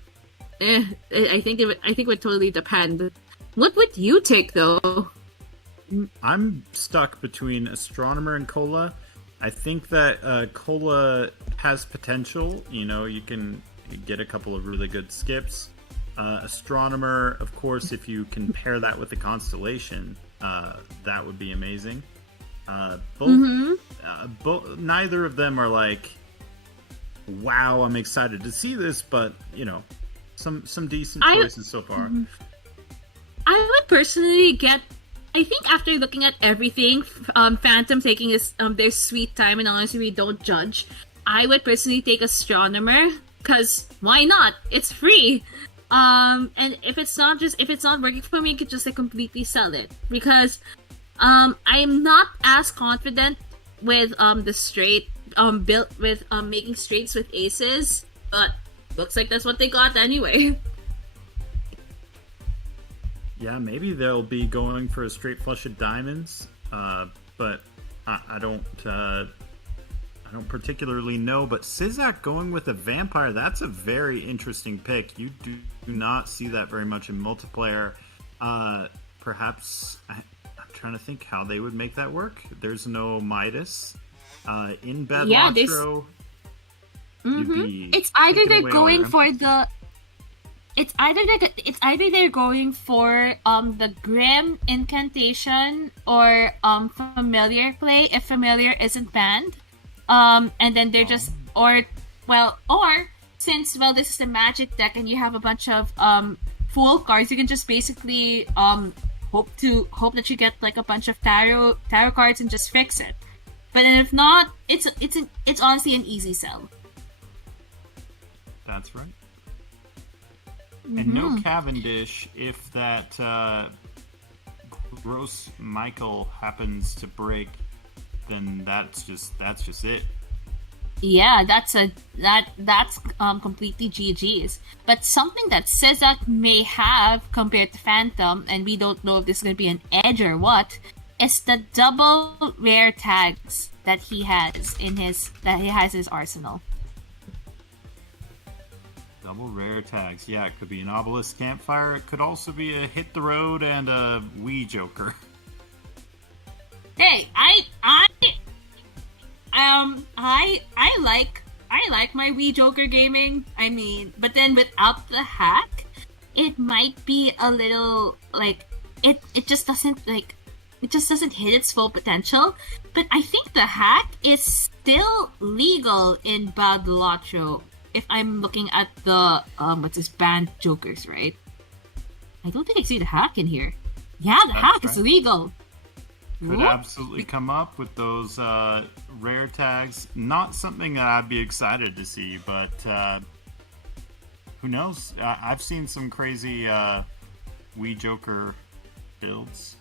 I think it would totally depend. What would you take though? I'm stuck between Astronomer and Cola. I think that Cola has potential. You know, you can get a couple of really good skips. Astronomer, of course, if you can pair that with the Constellation, that would be amazing. Neither of them are like, wow, I'm excited to see this, but you know, some decent choices so far. I would personally get. I think after looking at everything, Phantom taking their sweet time, and honestly, we don't judge. I would personally take Astronomer, because why not? It's free. And if it's not working for me, I could just like completely sell it, because I'm not as confident with the straight built with making straights with aces, but looks like that's what they got anyway. Yeah, maybe they'll be going for a straight flush of diamonds, but I don't particularly know. But Sizak going with a vampire, that's a very interesting pick. You do not see that very much in multiplayer. Perhaps I'm trying to think how they would make that work. There's no Midas. In Bad Lotro, it's either they're going for the It's either they're going for the Grim Incantation or Familiar play if Familiar isn't banned, and then they're just or since this is a Magic deck and you have a bunch of Fool cards, you can just basically hope that you get like a bunch of tarot cards and just fix it. But then if not, it's honestly an easy sell. That's right. And no Cavendish if that Gross Michael happens to break, then that's just it. Yeah, that's completely GG's. But something that Sizak may have compared to Phantom, and we don't know if this is going to be an edge or what, is the double rare tags that he has in his arsenal. Double rare tags. Yeah, it could be an Obelisk Campfire. It could also be a Hit the Road and a Wii Joker. Hey, I like my Wii Joker gaming. I mean, but then without the hack, it might be a little like it just doesn't hit its full potential. But I think the hack is still legal in Bad Lotro. If I'm looking at the banned Jokers, right? I don't think I see the hack in here. Yeah, the hack is illegal. Could absolutely come up with those rare tags. Not something that I'd be excited to see, but who knows? I've seen some crazy Wii Joker builds.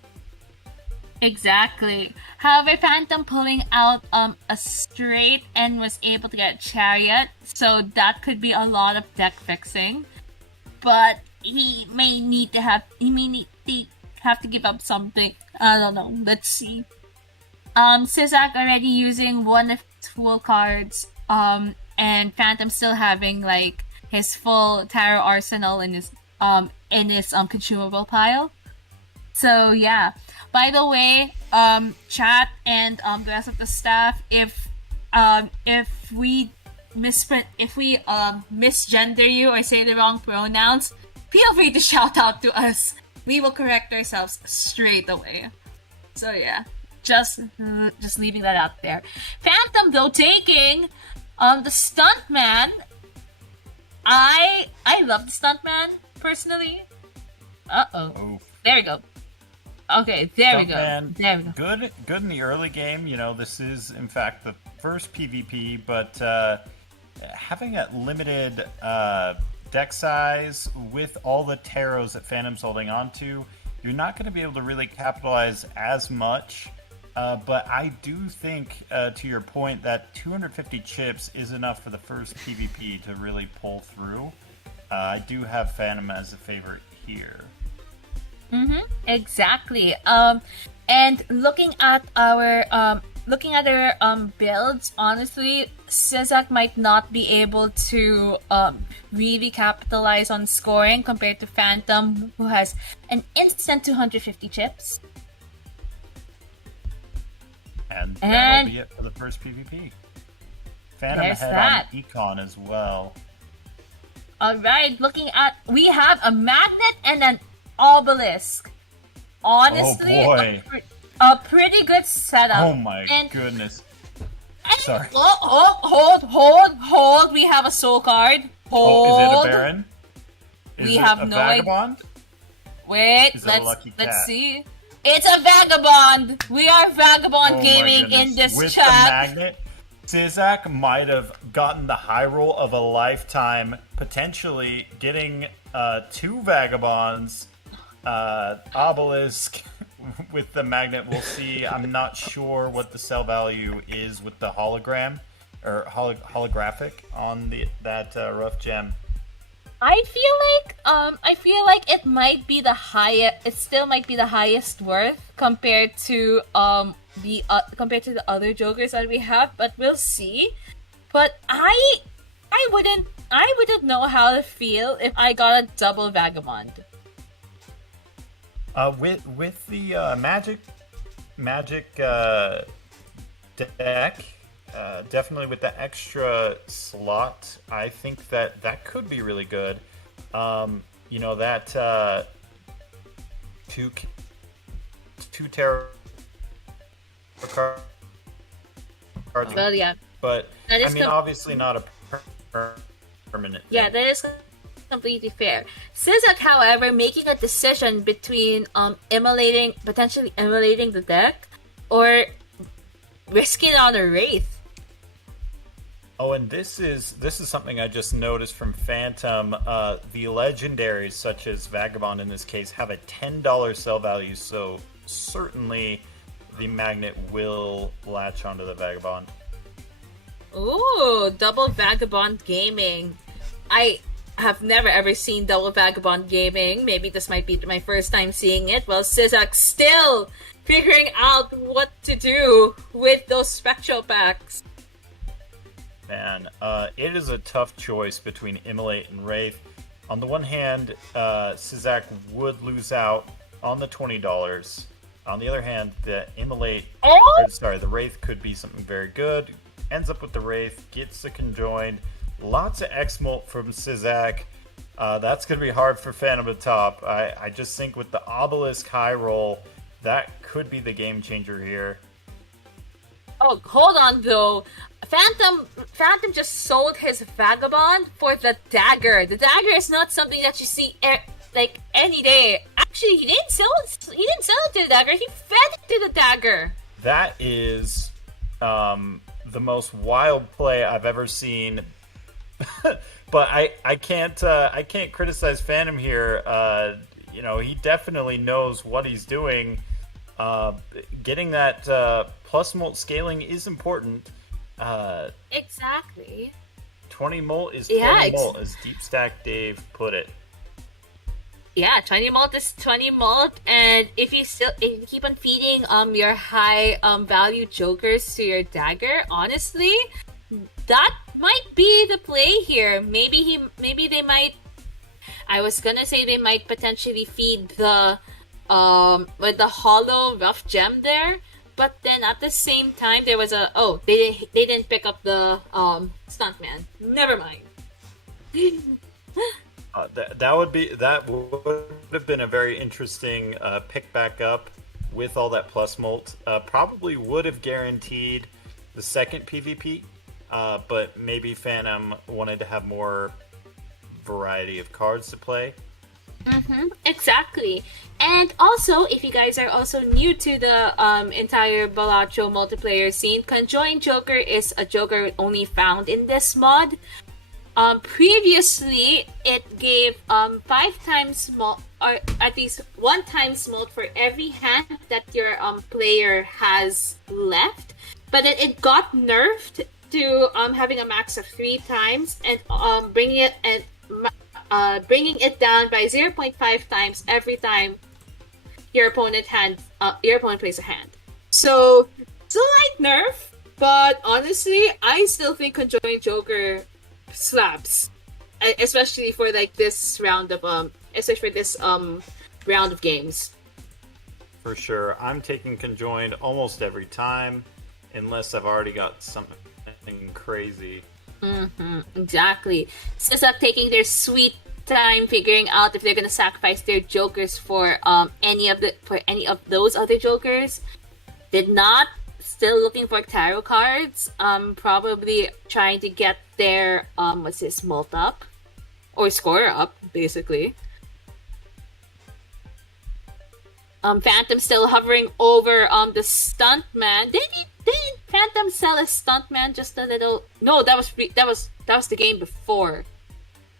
Exactly. However, Phantom pulling out a straight and was able to get Chariot, so that could be a lot of deck fixing. But he may have to give up something. I don't know. Let's see. Sizak already using one of his full cards. And Phantom still having like his full tarot arsenal in his consumable pile. So yeah. By the way, chat and the rest of the staff, if we misgender you or say the wrong pronouns, feel free to shout out to us. We will correct ourselves straight away. So yeah, just leaving that out there. Phantom though taking the Stuntman. I love the Stuntman personally. Oh. There we go. Okay, there we go. Good in the early game. You know, this is in fact the first PvP, but having a limited deck size with all the tarots that Phantom's holding on to, you're not going to be able to really capitalize as much. But I do think, to your point, that 250 chips is enough for the first PvP to really pull through. I do have Phantom as a favorite here. Exactly. And looking at our builds, honestly, Sizak might not be able to really capitalize on scoring compared to Phantom, who has an instant 250 chips. And that'll be it for the first PvP. Phantom ahead on Econ as well. Alright, we have a Magnet and an Obelisk. Honestly, a pretty good setup. Oh my goodness. Sorry. Hold. We have a soul card. Hold. Is it a Baron? We have no Vagabond? Wait, let's see. It's a Vagabond. We are Vagabond gaming in this With chat. The Magnet, Sizak might have gotten the high roll of a lifetime, potentially getting 2 Vagabonds. Obelisk with the Magnet, we'll see. I'm not sure what the sell value is with the hologram or holographic on that rough gem. I feel like it might be the highest. It still might be the highest worth compared to the other Jokers that we have, but we'll see. But I wouldn't know how to feel if I got a double Vagabond. With the magic deck, definitely with the extra slot, I think that could be really good. You know that two tarot cards. Well, yeah, but I mean, obviously not a permanent. Yeah, that is completely fair. Sizak, however, making a decision between potentially immolating the deck or risking on a Wraith. Oh, and this is something I just noticed from Phantom. The legendaries, such as Vagabond in this case, have a $10 sell value, so certainly the Magnet will latch onto the Vagabond. Ooh, double Vagabond gaming. I have never ever seen double Vagabond gaming. Maybe this might be my first time seeing it. Well, Sizak still figuring out what to do with those Spectral packs. Man, it is a tough choice between Immolate and Wraith. On the one hand, Sizak would lose out on the $20. On the other hand, the the Wraith could be something very good. Ends up with the Wraith, gets the Conjoined. Lots of X-Molt from Sizak. That's going to be hard for Phantom to top. I just think with the Obelisk high roll, that could be the game changer here. Oh, hold on though. Phantom just sold his Vagabond for the dagger. The dagger is not something that you see like any day. Actually, he didn't sell it. He didn't sell it to the dagger. He fed it to the dagger. That is the most wild play I've ever seen. But I can't criticize Phantom here. He definitely knows what he's doing. Getting that plus molt scaling is important. Exactly. 20 molt is 20 molt, as Deep Stack Dave put it. Yeah, 20 molt is 20 molt, and if you keep on feeding your high value jokers to your dagger, honestly, that might be the play here. Maybe they might. I was gonna say they might potentially feed the with the hollow rough gem there, but then at the same time there was they didn't pick up the stuntman. Never mind. That would have been a very interesting pick back up with all that plus molt. Probably would have guaranteed the second PvP, but maybe Phantom wanted to have more variety of cards to play. Exactly. And also, if you guys are also new to the entire Balatro multiplayer scene, Conjoined Joker is a Joker only found in this mod. Previously, it gave 5 times molt, or at least 1 time molt for every hand that your player has left. But then it got nerfed to having a max of 3 times, and bringing it down by 0.5 times every time your opponent plays a hand. So slight nerf, but honestly, I still think Conjoined Joker slaps, especially for like this round of round of games. For sure, I'm taking Conjoined almost every time, unless I've already got something crazy. Exactly. Sysak taking their sweet time figuring out if they're gonna sacrifice their jokers for any of those other jokers. Did not. Still looking for tarot cards. Probably trying to get their molt up or score up, basically. Phantom still hovering over the stuntman. Didn't Phantom sell a stuntman just a little? No, that was the game before.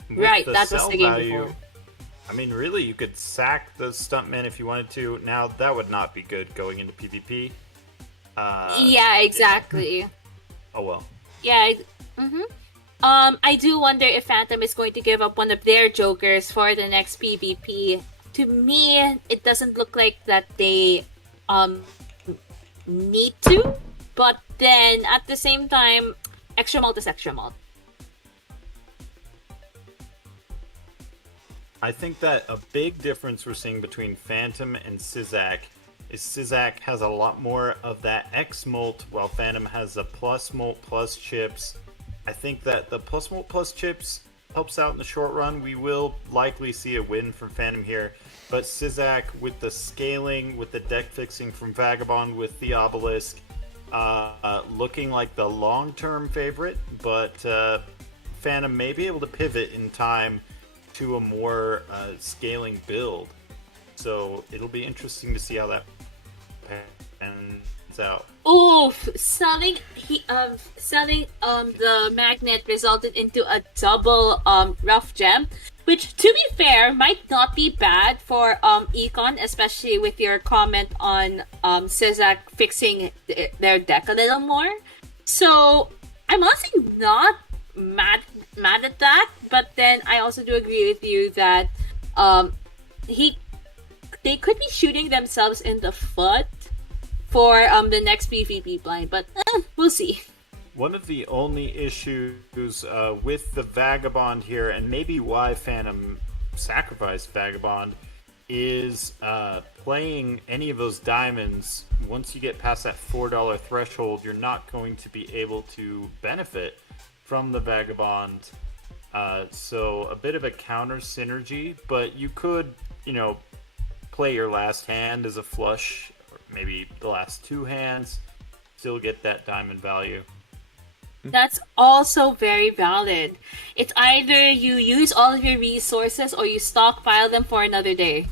Right, that was the game before. I mean, really, you could sack the stuntman if you wanted to. Now, that would not be good going into PvP. Yeah, exactly. Oh well. Yeah. I do wonder if Phantom is going to give up one of their jokers for the next PvP. To me, it doesn't look like that they need to, but then at the same time, extra molt is extra molt. I think that a big difference we're seeing between Phantom and Sysak is Sysak has a lot more of that X molt, while Phantom has a plus molt plus chips. I think that the plus molt plus chips helps out in the short run. We will likely see a win from Phantom here, but Sysak with the scaling, with the deck fixing from Vagabond, with the Obelisk, looking like the long-term favorite, but Phantom may be able to pivot in time to a more scaling build. So it'll be interesting to see how that pans out. Oof! Selling the magnet resulted into a double rough gem, which, to be fair, might not be bad for Econ, especially with your comment on Sysak fixing their deck a little more. So I'm honestly not mad at that, but then I also do agree with you that they could be shooting themselves in the foot for the next PvP blind, but we'll see. One of the only issues with the Vagabond here, and maybe why Phantom sacrificed Vagabond, is playing any of those diamonds. Once you get past that $4 threshold, you're not going to be able to benefit from the Vagabond. So a bit of a counter synergy, but you could, play your last hand as a flush, or maybe the last 2 hands, still get that diamond value. That's also very valid. It's either you use all of your resources or you stockpile them for another day.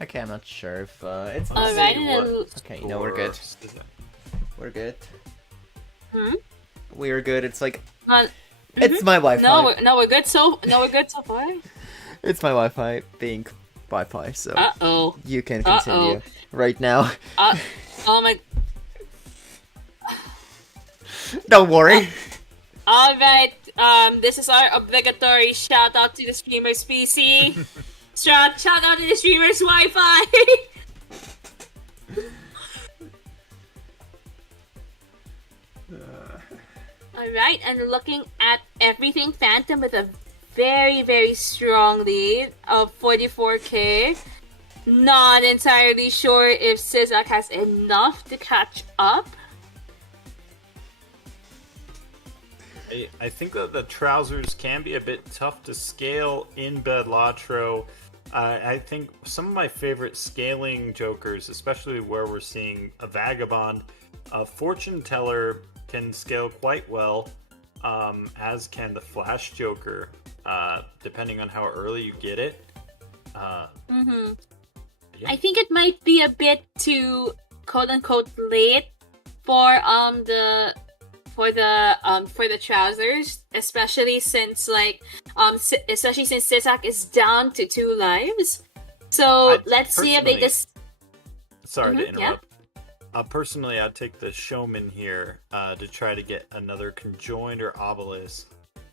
Okay, I'm not sure if it's. Alright, Okay, no, we're good. We're good. Hmm? We're good. It's like Well, it's my Wi-Fi. we're good so far. It's my Wi-Fi being Wi-Fi, so Uh-oh. you can continue right now. Oh my... Don't worry. Alright, this is our obligatory shout out to the streamer's PC. Shout out to the streamer's Wi-Fi. Alright, and looking at everything, Phantom with a very, very strong lead of 44k. Not entirely sure if Sizak has enough to catch up. I think that the trousers can be a bit tough to scale in Bedlatro. I think some of my favorite scaling jokers, especially where we're seeing a Vagabond, Fortune Teller can scale quite well, as can the Flash Joker, depending on how early you get it. I think it might be a bit too quote unquote late for the trousers, especially since Sizak is down to 2 lives. So let's see if they just. Sorry to interrupt. Personally, I'd take the Showman here to try to get another conjoined or obelisk.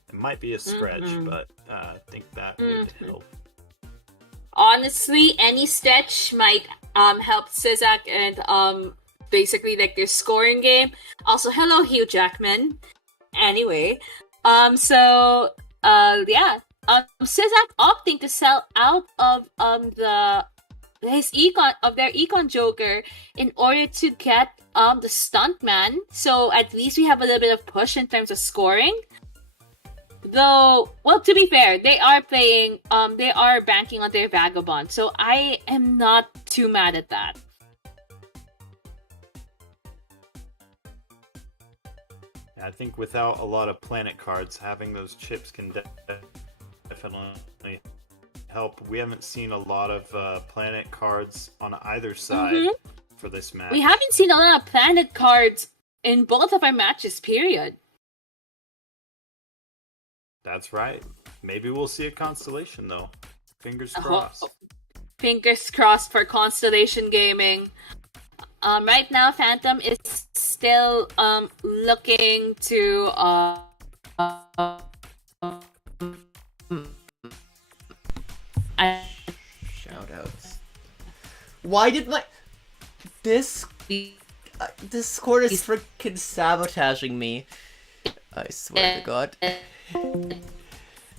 It might be a stretch, but I think that would help. Honestly, any stretch might help Sizak and basically like their scoring game. Also, hello Hugh Jackman. Anyway, Sizak opting to sell out of their Econ Joker in order to get the Stuntman. So at least we have a little bit of push in terms of scoring. Though, well, to be fair, they are banking on their Vagabond, so I am not too mad at that. I think without a lot of planet cards, having those chips can definitely help. We haven't seen a lot of planet cards on either side for this match. We haven't seen a lot of planet cards in both of our matches, period. That's right. Maybe we'll see a constellation, though. Fingers crossed. Fingers crossed for Constellation Gaming. Right now, Phantom is still looking to Shoutouts. Why did my this Discord is freaking sabotaging me? I swear to God.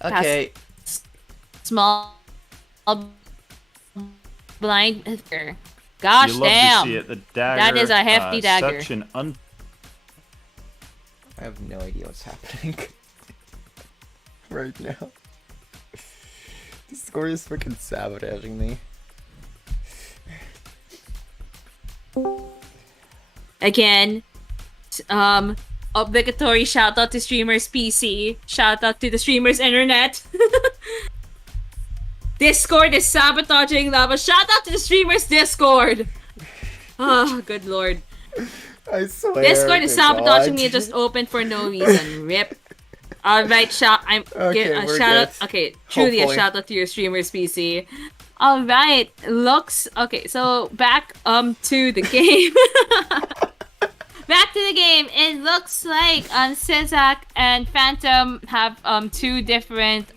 Okay. Small blind. Gosh you love damn! To see it. The dagger, that is a hefty dagger. Such an I have no idea what's happening right now. Discord is freaking sabotaging me. Again, obligatory shout out to streamers PC, shout out to the streamers internet. Discord is sabotaging lava. Shout out to the streamers Discord. Oh, good lord. I swear. Discord is sabotaging me. It just opened for no reason. Rip. Alright, shout out. Okay, truly a shout out to your streamers PC. Alright, looks okay, so back to the game. Back to the game. It looks like Sizak and Phantom have two different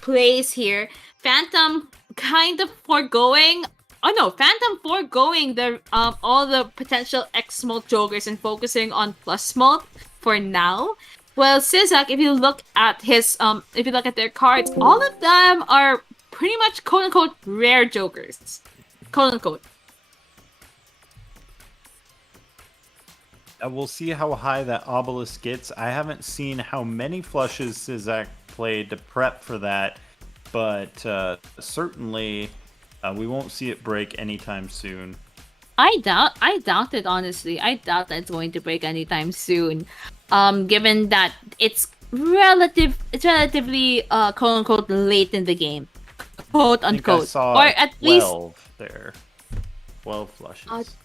plays here. Phantom Phantom foregoing the all the potential X-Smoke Jokers and focusing on plus smoke for now. Well, Sizak, if you look at their cards, all of them are pretty much quote unquote rare Jokers. Quote unquote. We'll see how high that obelisk gets. I haven't seen how many flushes Sizak played to prep for that, but certainly We won't see it break anytime soon. I doubt it, honestly. I doubt that it's going to break anytime soon. Given that it's relatively quote unquote late in the game. Quote unquote. I saw or at 12 least there. 12 flushes.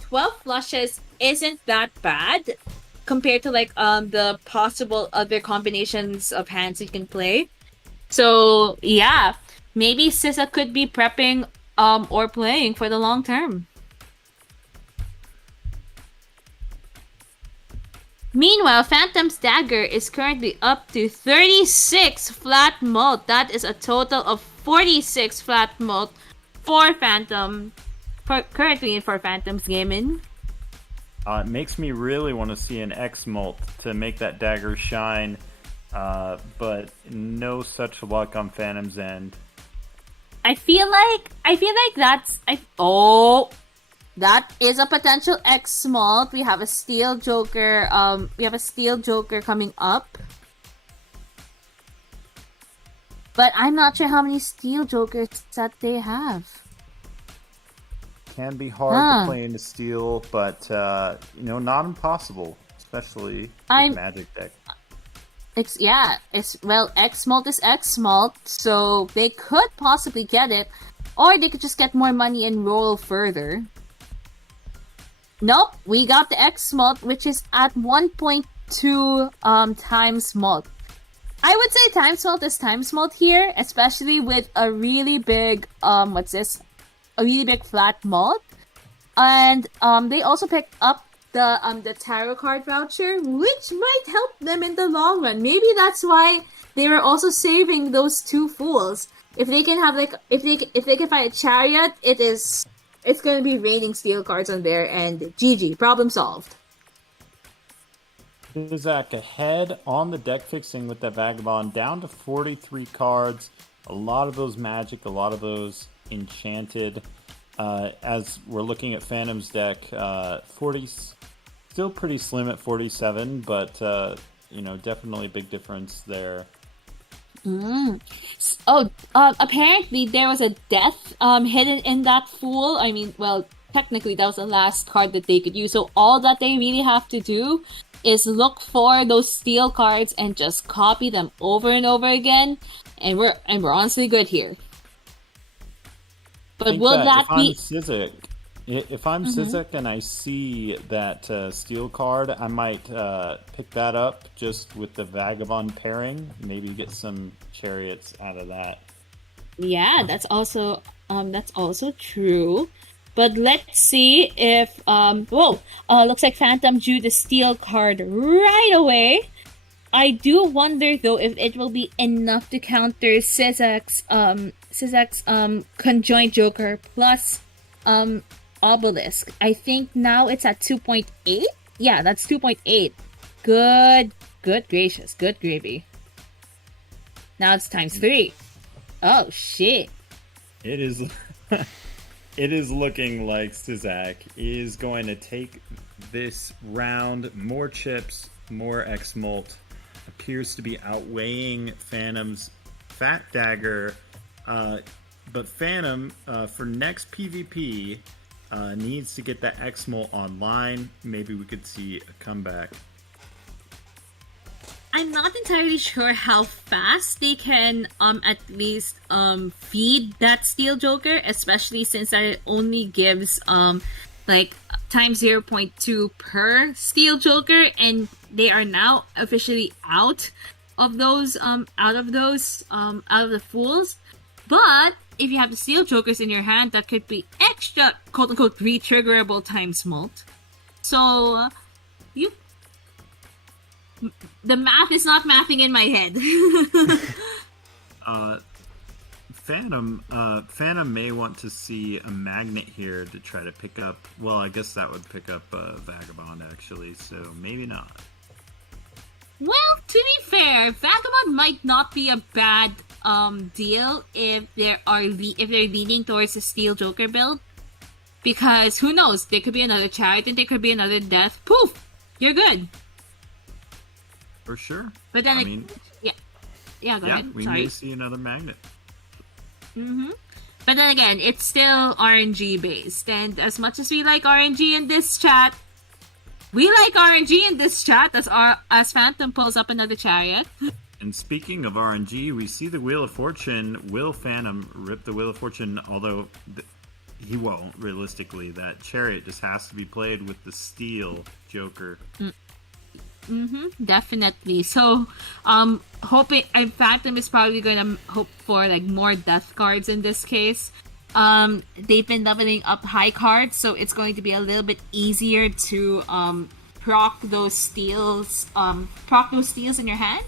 12 flushes isn't that bad compared to like the possible other combinations of hands you can play. So yeah. Maybe Sisa could be prepping or playing for the long term. Meanwhile, Phantom's Dagger is currently up to 36 flat mult. That is a total of 46 flat mult for Phantom. Currently for Phantom's gaming. It makes me really want to see an X mult to make that dagger shine, but no such luck on Phantom's end. I feel like that is a potential X mult. We have a Steel Joker. We have a Steel Joker coming up, but I'm not sure how many Steel Jokers that they have. Can be hard to play into Steel, but not impossible, especially with Magic deck. X mult is X mult, so they could possibly get it, or they could just get more money and roll further. Nope, we got the X mult, which is at 1.2 times mult. I would say times mult is times mult here, especially with a really big a really big flat mult, and they also picked up the tarot card voucher, which might help them in the long run. Maybe that's why they were also saving those two fools. If they can have if they can find a chariot, it's gonna be raining steel cards on there, and GG, problem solved. Zach ahead on the deck fixing with that Vagabond, down to 43 cards. A lot of those magic, a lot of those enchanted. As we're looking at Phantom's deck, 40, still pretty slim at 47, but definitely a big difference there. Apparently there was a death hidden in that fool. I mean, well, technically that was the last card that they could use. So all that they really have to do is look for those steel cards and just copy them over and over again, and we're honestly good here. But will that be? If I'm Sizek and I see that steel card, I might pick that up just with the Vagabond pairing. Maybe get some chariots out of that. Yeah, that's also true. But let's see if looks like Phantom drew the steel card right away. I do wonder though if it will be enough to counter Sizek's conjoint Joker plus Obelisk. I think now it's at 2.8. Yeah, that's 2.8. Good gracious, good gravy. Now it's times 3. Oh shit. It is it is looking like Sizak is going to take this round. More chips, more X-Molt. Appears to be outweighing Phantom's Fat Dagger. But Phantom, for next PvP, needs to get that X-Molt online. Maybe we could see a comeback. I'm not entirely sure how fast they can at least feed that Steel Joker, especially since that it only gives like times 0.2 per Steel Joker, and they are now officially out of those out of the fools. But if you have the Steel Jokers in your hand, that could be extra quote unquote re-triggerable times mult. So the math is not mathing in my head. Phantom may want to see a magnet here to try to pick up. Well, I guess that would pick up Vagabond actually, so maybe not. Well, to be fair, Vagabond might not be a bad deal if they're leaning towards a Steel Joker build, because who knows? There could be another chariot and there could be another death. Poof, you're good. For sure. But then go ahead. We may see another magnet. But then again, it's still RNG based. And as much as we like RNG in this chat, we like RNG in this chat as Phantom pulls up another chariot. And speaking of RNG, we see the Wheel of Fortune. Will Phantom rip the Wheel of Fortune, although he won't, realistically. That chariot just has to be played with the steel Joker. Definitely. So, hoping, Phantom is probably going to hope for like more death cards in this case. They've been leveling up high cards, so it's going to be a little bit easier to proc those steals in your hand.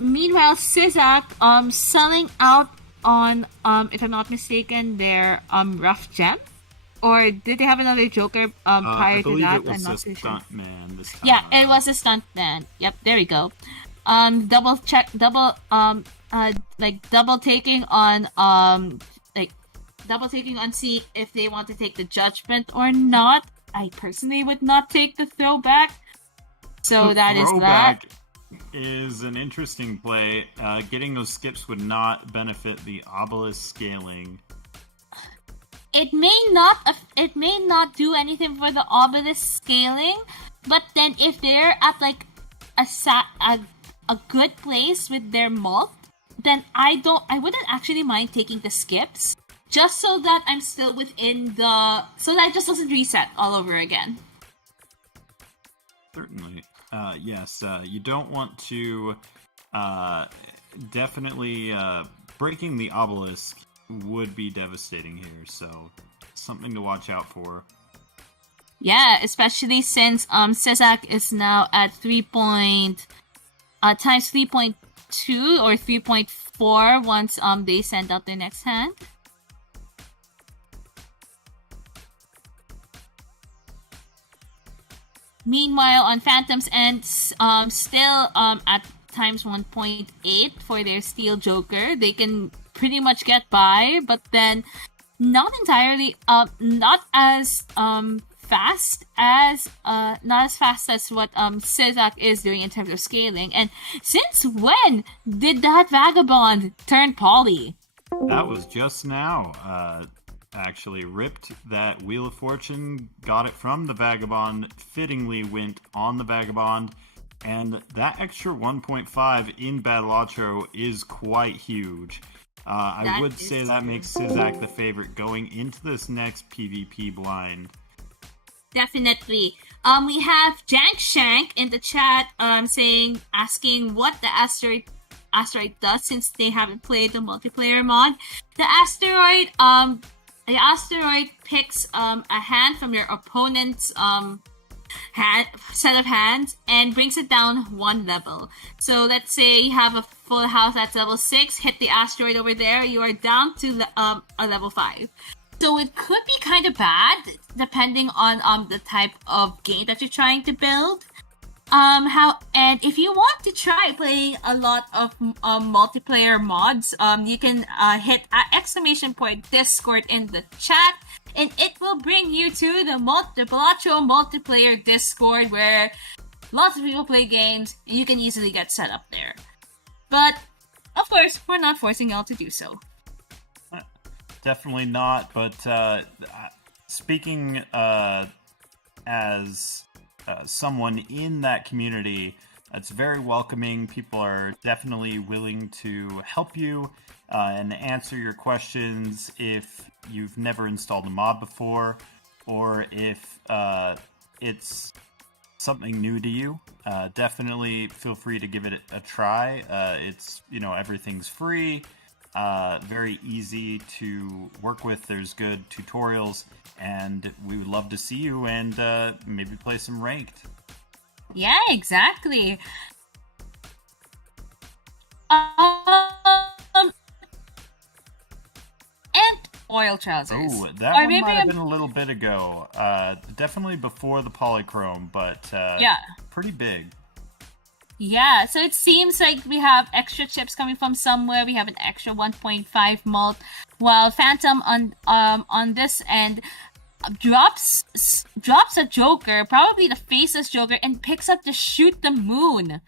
Meanwhile, Sizak selling out on if I'm not mistaken, their rough gem. Or did they have another Joker prior to that? It was a stuntman this time. Yeah, it was a stuntman. Yep, there we go. Double taking on see if they want to take the judgment or not. I personally would not take the throwback. So that is that. Is an interesting play. Getting those skips would not benefit the obelisk scaling. It may not do anything for the obelisk scaling, but then if they're at like a good place with their mult, then I wouldn't actually mind taking the skips, just so that I'm still within so that it just doesn't reset all over again. Certainly. Yes, you don't want to definitely breaking the obelisk would be devastating here, so something to watch out for. Yeah, especially since Sizak is now at times 3.2 or 3.4 once they send out their next hand. Meanwhile, on Phantom's end, still at times 1.8 for their Steel Joker. They can pretty much get by, but then not entirely, not as fast as what Sizak is doing in terms of scaling. And since when did that Vagabond turn Poly? That was just now. Actually ripped that Wheel of Fortune, got it from the Vagabond, fittingly went on the Vagabond, and that extra 1.5 in Battleatro is quite huge. I would say that makes Sizak the favorite going into this next PvP blind. Definitely. We have Jank Shank in the chat asking what the asteroid does, since they haven't played the multiplayer mod. The asteroid picks a hand from your opponent's set of hands and brings it down one level. So let's say you have a full house that's level 6, hit the asteroid over there, you are down to a level 5. So it could be kind of bad depending on the type of game that you're trying to build. And if you want to try playing a lot of multiplayer mods, you can hit !Discord in the chat, and it will bring you to the Balatro multiplayer Discord, where lots of people play games. You can easily get set up there. But of course, we're not forcing y'all to do so. Definitely not. But speaking as someone in that community, it's very welcoming. People are definitely willing to help you and answer your questions if you've never installed a mod before, or if it's something new to you. Definitely feel free to give it a try. It's, everything's free, very easy to work with. There's good tutorials, and we would love to see you and maybe play some ranked. Yeah, exactly. And oil trousers. Oh, that one might have been a little bit ago. Definitely before the polychrome, but yeah, pretty big. Yeah, so it seems like we have extra chips coming from somewhere. We have an extra 1.5 mult, while Phantom on this end drops a Joker, probably the faceless Joker, and picks up the Shoot the Moon.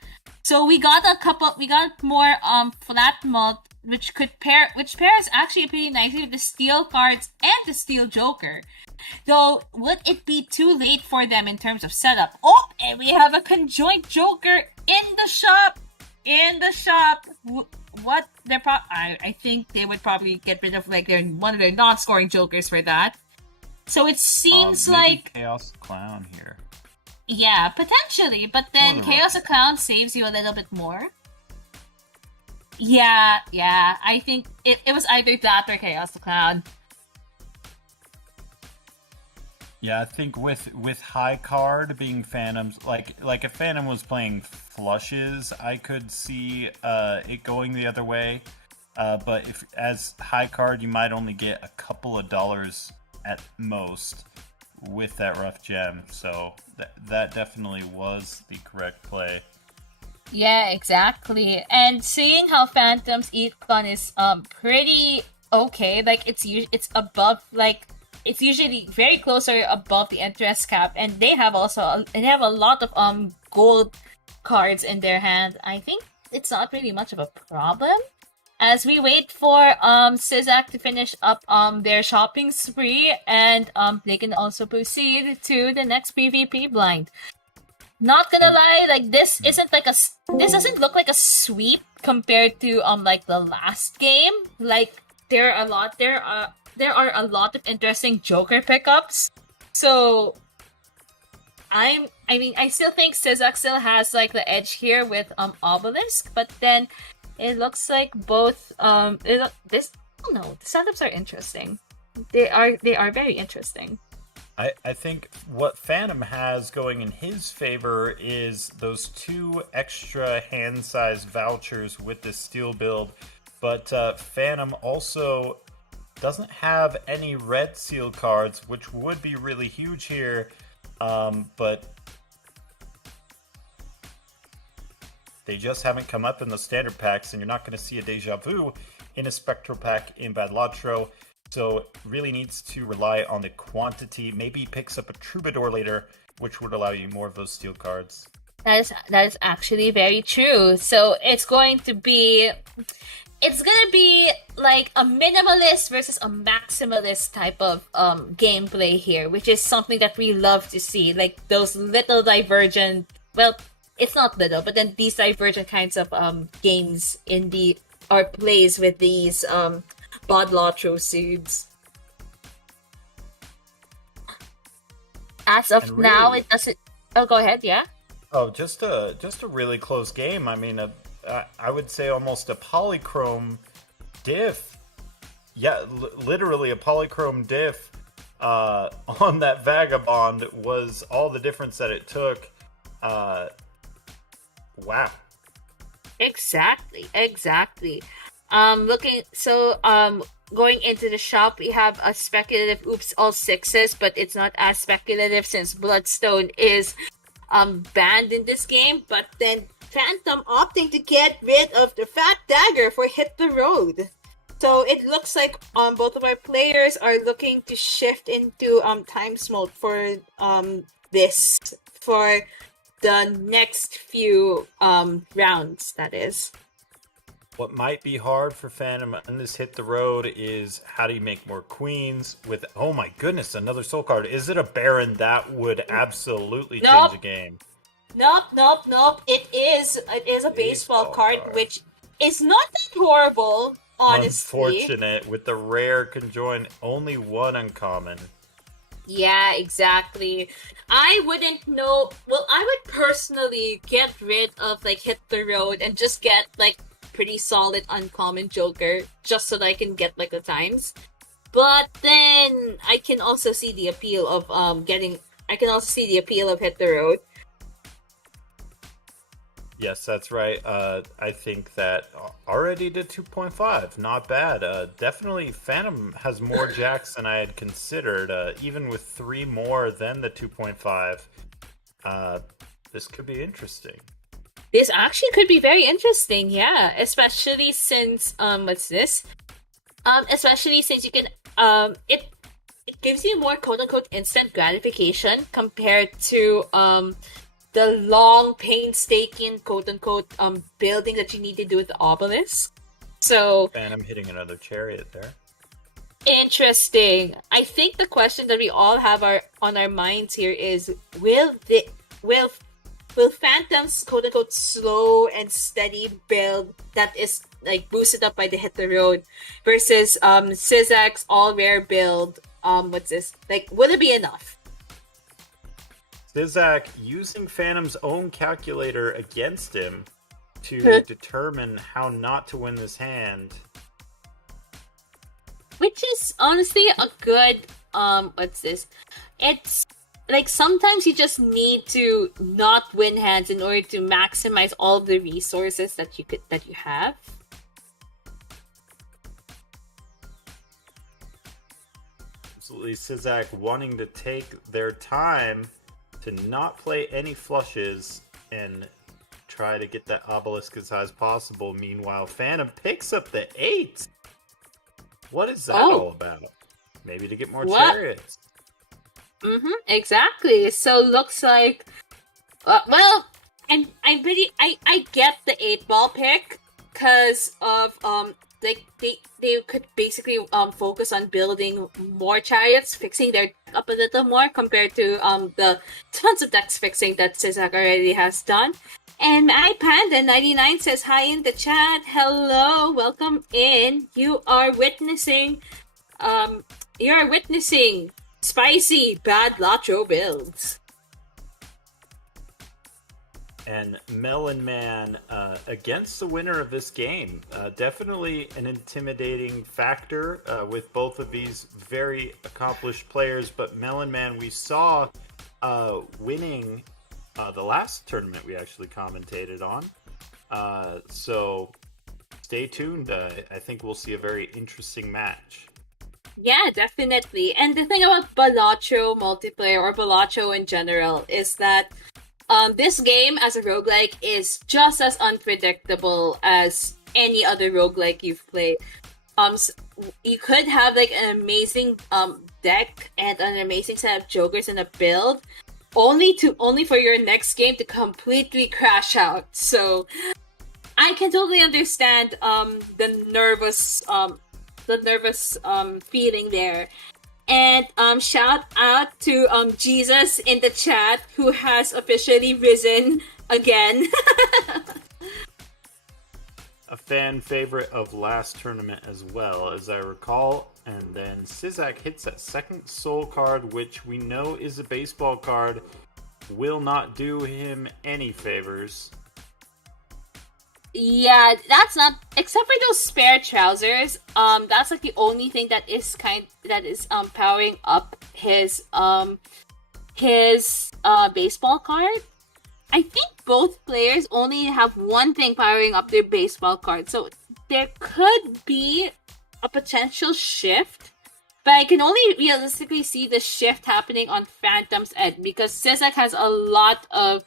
So we got more flat mult which pairs actually pretty nicely with the steel cards and the steel joker. Though, would it be too late for them in terms of setup? Oh, and we have a conjoint joker in the shop. What they're I think they would probably get rid of like one of their non-scoring jokers for that. So it seems like Chaos Clown here. Yeah, potentially, but then Chaos Clown saves you a little bit more. Yeah, I think it was either that or Chaos Clown. Yeah, I think with high card being Phantoms, like if Phantom was playing flushes, I could see it going the other way. But if as high card, you might only get a couple of dollars at most with that rough gem. So that definitely was the correct play. Yeah, exactly. And seeing how Phantoms econ is pretty okay, like it's above like. It's usually very close or above the interest cap, and they have a lot of gold cards in their hand. I think it's not really much of a problem. As we wait for Sizak to finish up their shopping spree, and they can also proceed to the next PvP blind. Not gonna lie, like this doesn't look like a sweep compared to like the last game. Like there are a lot of interesting Joker pickups. So I still think Sizak still has like the edge here with Obelisk, but then it looks like both the setups are interesting. They are very interesting. I think what Phantom has going in his favor is those 2 extra hand-sized vouchers with this steel build, but Phantom also doesn't have any red seal cards, which would be really huge here, but they just haven't come up in the standard packs, and you're not going to see a Deja Vu in a Spectral pack in Bad Lotro, so really needs to rely on the quantity. Maybe he picks up a Troubadour later, which would allow you more of those steel cards. That is actually very true. So it's going to be like a minimalist versus a maximalist type of gameplay here, which is something that we love to see. Like those little divergent, well, it's not little, but then these divergent kinds of games or plays with these Bad Lotro seeds. As of now, it doesn't. Oh, go ahead. Yeah. Oh, just a really close game. I mean, I would say almost a polychrome diff. Yeah, literally a polychrome diff on that Vagabond was all the difference that it took. Wow. Exactly. Going into the shop, we have a speculative oops all 6s, but it's not as speculative since Bloodstone is banned in this game. But then Phantom opting to get rid of the Fat Dagger for Hit the Road. So it looks like both of our players are looking to shift into Times Mode for this for the next few rounds, that is. What might be hard for Phantom on this Hit the Road is how do you make more queens with, oh my goodness, another soul card. Is it a Baron? That would absolutely change the game. Nope. It is a baseball card, which is not that horrible, honestly. Unfortunate with the rare conjoin, only one uncommon. Yeah, exactly. I wouldn't know. Well, I would personally get rid of like Hit the Road and just get like pretty solid uncommon Joker just so that I can get like the times. But then I can also see the appeal of Hit the Road. Yes, that's right. I think that already to 2.5, not bad. Definitely Phantom has more jacks than I had considered, even with 3 more than the 2.5. This could be interesting. This actually could be very interesting, yeah. Especially since especially since you can it gives you more quote unquote instant gratification compared to the long painstaking quote unquote building that you need to do with the Obelisk. So Phantom hitting another chariot there. interesting. I think the question that we all have on our minds here is: will Phantom's quote unquote slow and steady build that is like boosted up by the hit the road versus Sizak's all rare build? What's this? Like, would it be enough? Sizak using Phantom's own calculator against him to determine how not to win this hand. Which is honestly a good what's this? It's like sometimes you just need to not win hands in order to maximize all the resources that you have. Absolutely, Sizak wanting to take their time to not play any flushes and try to get that obelisk as high as possible. Meanwhile, Phantom picks up the 8. What is that all about? Maybe to get more chariots. Exactly. So looks like, well, I get the 8-ball pick because of they could basically focus on building more chariots, fixing their deck up a little more compared to the tons of decks fixing that Sizak already has done. And iPanda99 says hi in the chat. Hello, welcome in. You are witnessing spicy bad Latro builds. And Melon Man against the winner of this game. Definitely an intimidating factor with both of these very accomplished players. But Melon Man, we saw winning the last tournament we actually commentated on. So stay tuned. I think we'll see a very interesting match. Yeah, definitely. And the thing about Balatro multiplayer or Balatro in general is that this game as a roguelike is just as unpredictable as any other roguelike you've played. You could have like an amazing deck and an amazing set of jokers in a build, only for your next game to completely crash out. So I can totally understand the nervous feeling there. And shout out to Jesus in the chat, who has officially risen again. A fan favorite of last tournament as well, as I recall. And then Sizak hits that second soul card, which we know is a baseball card. Will not do him any favors. Yeah, that's not, except for those spare trousers. That's like the only thing that is powering up his baseball card. I think both players only have one thing powering up their baseball card, so there could be a potential shift. But I can only realistically see the shift happening on Phantom's end because Sizak has a lot of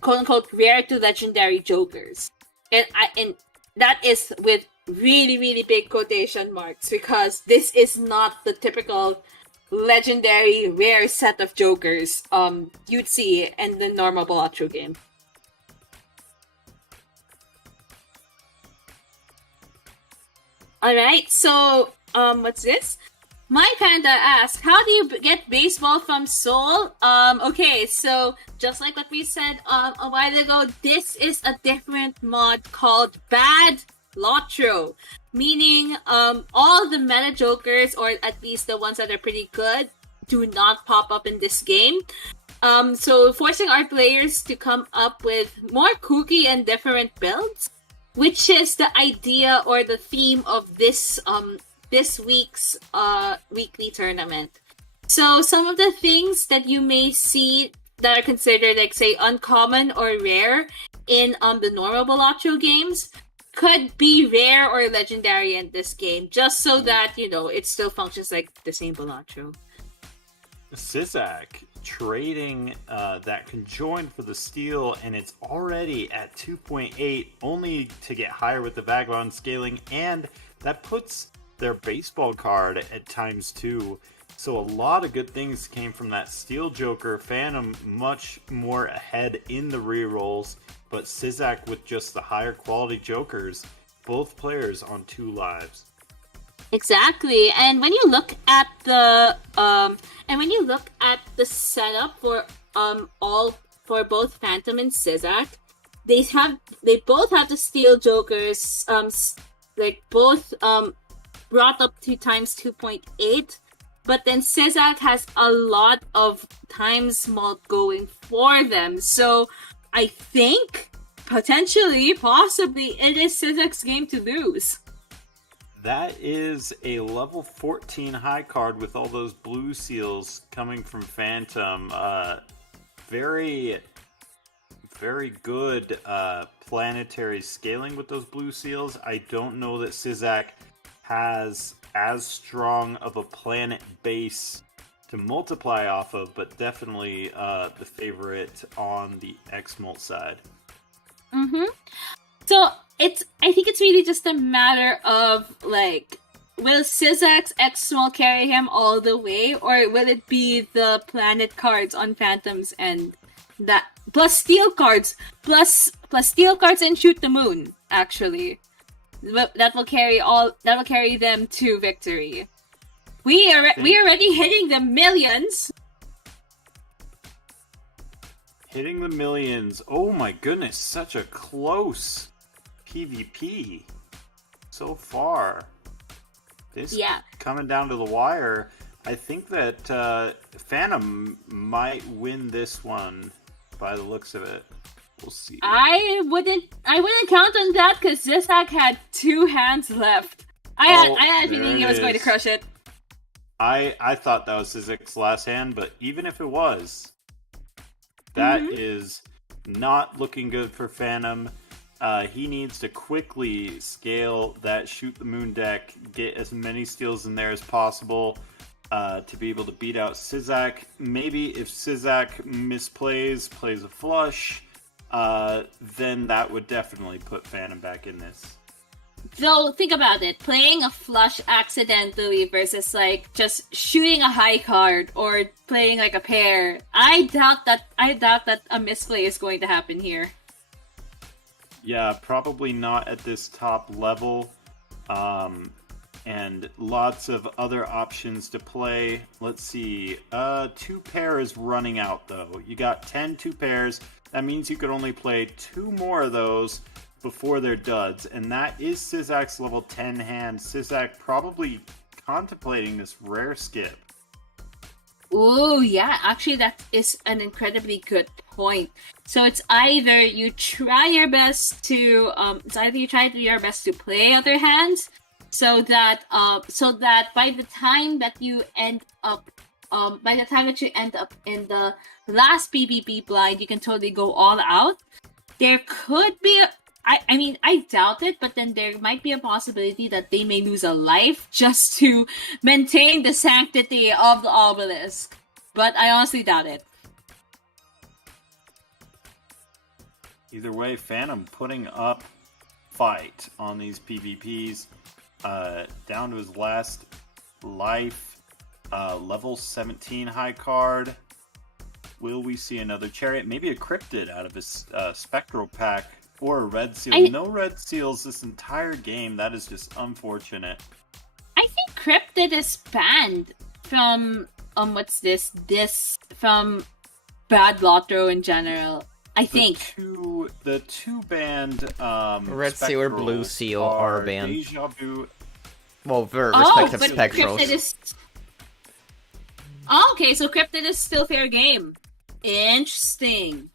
quote-unquote rare to legendary jokers, and that is with really, really big quotation marks because this is not the typical legendary rare set of jokers you'd see in the normal Balatro game. Alright, so what's this? My Panda asks, how do you get baseball from Seoul? Okay, so just like what we said a while ago, this is a different mod called Bad Latro, meaning all the meta jokers, or at least the ones that are pretty good, do not pop up in this game. So forcing our players to come up with more kooky and different builds, which is the idea or the theme of this week's weekly tournament. So some of the things that you may see that are considered like say uncommon or rare in the normal Balatro games could be rare or legendary in this game, just so that it still functions like the same Balatro. Sizak trading that conjoined for the steal, and it's already at 2.8, only to get higher with the Vagabond scaling, and that puts their baseball card at ×2. So a lot of good things came from that Steel Joker. Phantom much more ahead in the rerolls, but Sizak with just the higher quality jokers both players on 2 lives. Exactly, and when you look at the setup for both Phantom and Sizak, they both have the Steel Jokers, both brought up to times 2.8, but then Sizak has a lot of times mult going for them. So I think possibly, it is Sizak's game to lose. That is a level 14 high card with all those blue seals coming from Phantom. Very, very good planetary scaling with those blue seals. I don't know that Sizak has as strong of a planet base to multiply off of, but definitely the favorite on the X-Molt side. Mm-hmm. So I think it's really just a matter of, like, will Sizak's X-Molt carry him all the way, or will it be the planet cards on Phantom's end that plus steel cards and shoot the moon, actually, that will carry them to victory. We are already hitting the millions. Hitting the millions. Oh my goodness, such a close PvP so far. This coming down to the wire. I think that Phantom might win this one by the looks of it. We'll see. I wouldn't count on that because Sizak had 2 hands left. I had a feeling he was going to crush it. I thought that was Sizak's last hand, but even if it was, that is not looking good for Phantom. He needs to quickly scale that Shoot the Moon deck, get as many steals in there as possible to be able to beat out Sizak. Maybe if Sizak plays a flush, then that would definitely put Phantom back in this. Though, think about it. Playing a flush accidentally versus, like, just shooting a high card or playing, like, a pair. I doubt that a misplay is going to happen here. Yeah, probably not at this top level. And lots of other options to play. Let's see. 2 pair is running out, though. You got 10 2 pairs. That means you could only play 2 more of those before they're duds. And that is Sizak's level 10 hand. Sizak probably contemplating this rare skip. Oh, yeah. Actually, that is an incredibly good point. So it's either you try your best to play other hands, so that by the time that you end up in the last PvP blind, you can totally go all out. There could be, I doubt it, but then there might be a possibility that they may lose a life just to maintain the sanctity of the obelisk. But I honestly doubt it. Either way, Phantom putting up fight on these PvPs. Down to his last life. Level 17 high card. Will we see another Chariot? Maybe a Cryptid out of his Spectral pack. Or a Red Seal. No Red Seals this entire game. That is just unfortunate. I think Cryptid is banned from from Bad Lotto in general. I think the two banned Red Seal or Blue Seal are banned. Deja Vu. Well, respective spectrals. Okay, so Cryptid is still fair game. Interesting.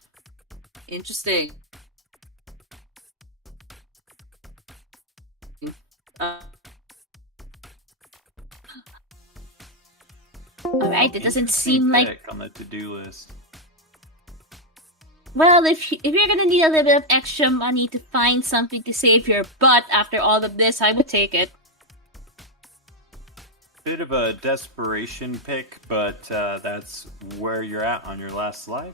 Alright, it doesn't seem like on the to-do list. Well, if you're gonna need a little bit of extra money to find something to save your butt after all of this, I would take it. Bit of a desperation pick, but that's where you're at on your last life.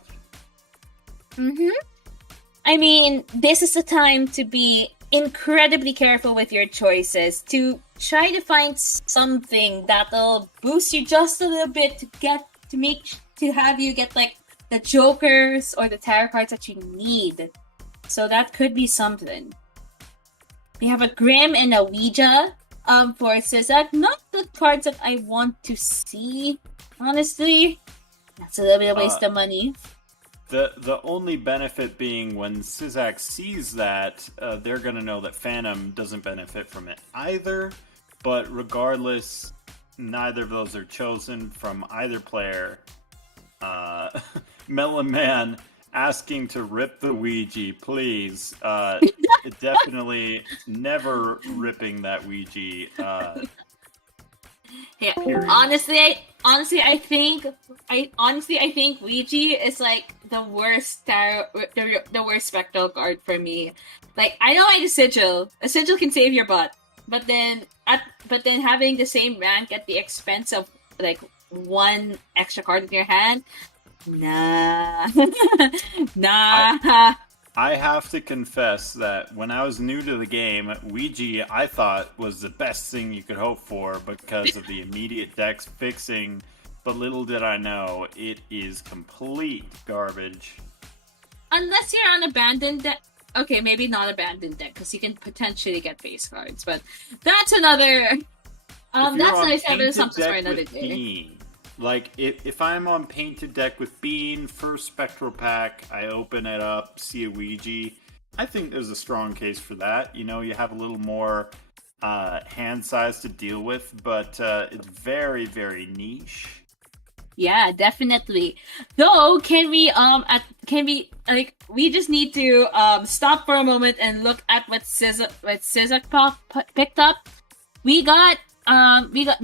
I mean, this is the time to be incredibly careful with your choices, to try to find something that'll boost you just a little bit to have you get like the jokers or the tarot cards that you need. So that could be something. We have a Grim and a Ouija for Sizak. Not the cards that I want to see, honestly. That's a little bit of a waste of money. The only benefit being when Sizak sees that, they're going to know that Phantom doesn't benefit from it either. But regardless, neither of those are chosen from either player. Melon Man asking to rip the Ouija, please. Definitely never ripping that Ouija. Yeah, honestly, I think Ouija is like the worst the worst spectral card for me. Like, I don't like a sigil. A sigil can save your butt, but then having the same rank at the expense of like one extra card in your hand, nah. I have to confess that when I was new to the game, Ouija I thought was the best thing you could hope for because of the immediate dex fixing, but little did I know, it is complete garbage. Unless you're on abandoned deck. Okay, maybe not abandoned deck, because you can potentially get base cards, but that's another... that's nice to have something for another day. Bean. Like, if I'm on painted deck with Bean, first Spectral Pack, I open it up, see a Ouija. I think there's a strong case for that. You know, you have a little more hand size to deal with, but it's very, very niche. Yeah, definitely. Though, we just need to stop for a moment and look at what Sizak picked up. He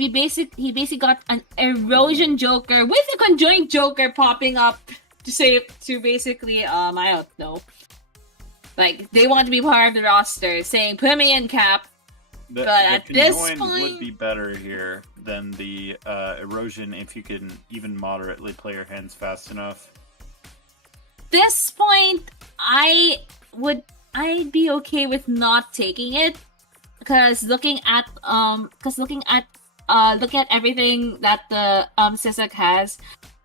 basically got an Erosion Joker with a Conjoined Joker popping up to basically, I don't know. Like, they want to be part of the roster, saying, put me in, Cap. But at this point... would be better here than the Erosion if you can even moderately play your hands fast enough. This point, I'd be okay with not taking it. Because looking at everything that the Sizak has,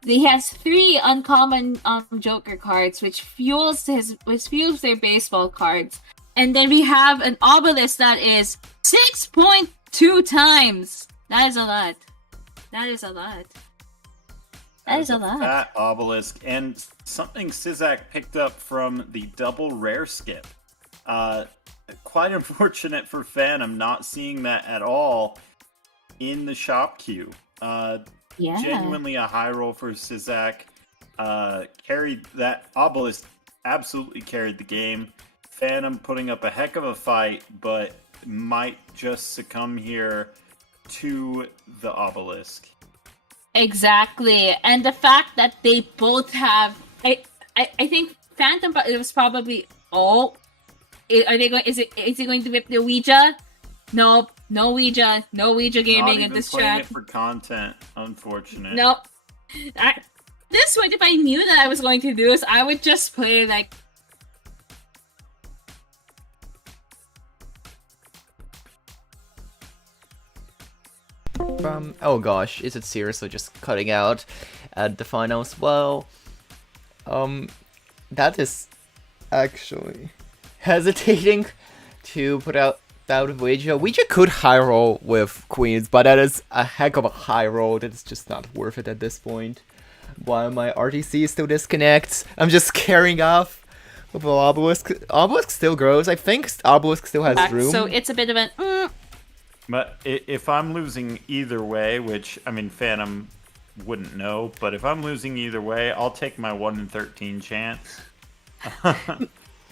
he has 3 uncommon Joker cards, which fuels their baseball cards, and then we have an Obelisk that is 6.2 times. That is a lot. That is a lot. That Obelisk, and something Sizak picked up from the double rare skip. Quite unfortunate for Phantom not seeing that at all in the shop queue. Genuinely a high roll for Sizak. Carried that Obelisk, absolutely carried the game. Phantom putting up a heck of a fight, but might just succumb here to the Obelisk. Exactly, and the fact that they both have, I think Phantom, it was probably Is he going to whip the Ouija? Nope. No Ouija. No Ouija gaming in this track. It for content, unfortunate. Nope. This point, if I knew that I was going to do this, I would just play like... Oh gosh, is it seriously just cutting out at the finals? Well, that is actually... hesitating to put out Ouija. Ouija could high roll with Queens, but that is a heck of a high roll. That's just not worth it at this point. While my RTC still disconnects, I'm just carrying off with Obelisk. Obelisk still grows. I think Obelisk still has room. So it's a bit of an... But if I'm losing either way, which, I mean, Phantom wouldn't know, but if I'm losing either way, I'll take my 1 in 13 chance.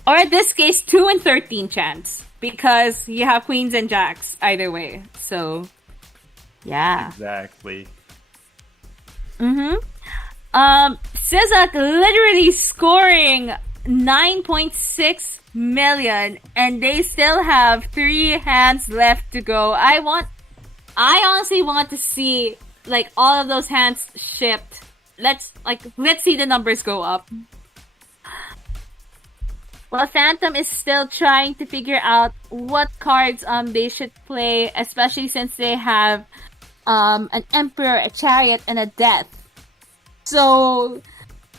Or in this case, 2 in 13 chance. Because you have Queens and Jacks either way. So, yeah. Exactly. Sizak literally scoring 9.6 million, and they still have 3 hands left to go. I honestly want to see like all of those hands shipped. Let's see the numbers go up. Well, Phantom is still trying to figure out what cards they should play, especially since they have an Emperor, a Chariot, and a Death. So,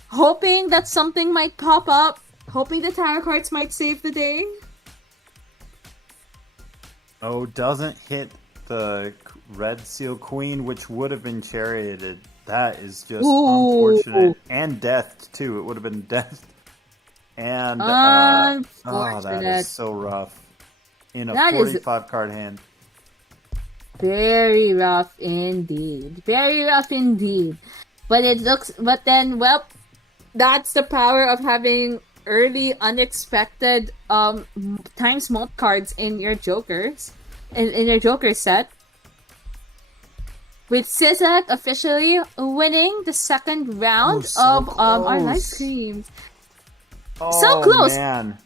hoping that something might pop up, hoping the tarot cards might save the day. Oh, doesn't hit the Red Seal Queen, which would have been charioted. That is just Ooh. unfortunate. And death, too. It would have been death. And, oh, that Unfortunate. is so rough. In a That is 45 card hand. very rough indeed. Very rough indeed. But then, well, that's the power of having early unexpected time smoke cards in your jokers. In your joker set. With Sizak officially winning the second round so of our live close. streams. Oh, So close. man.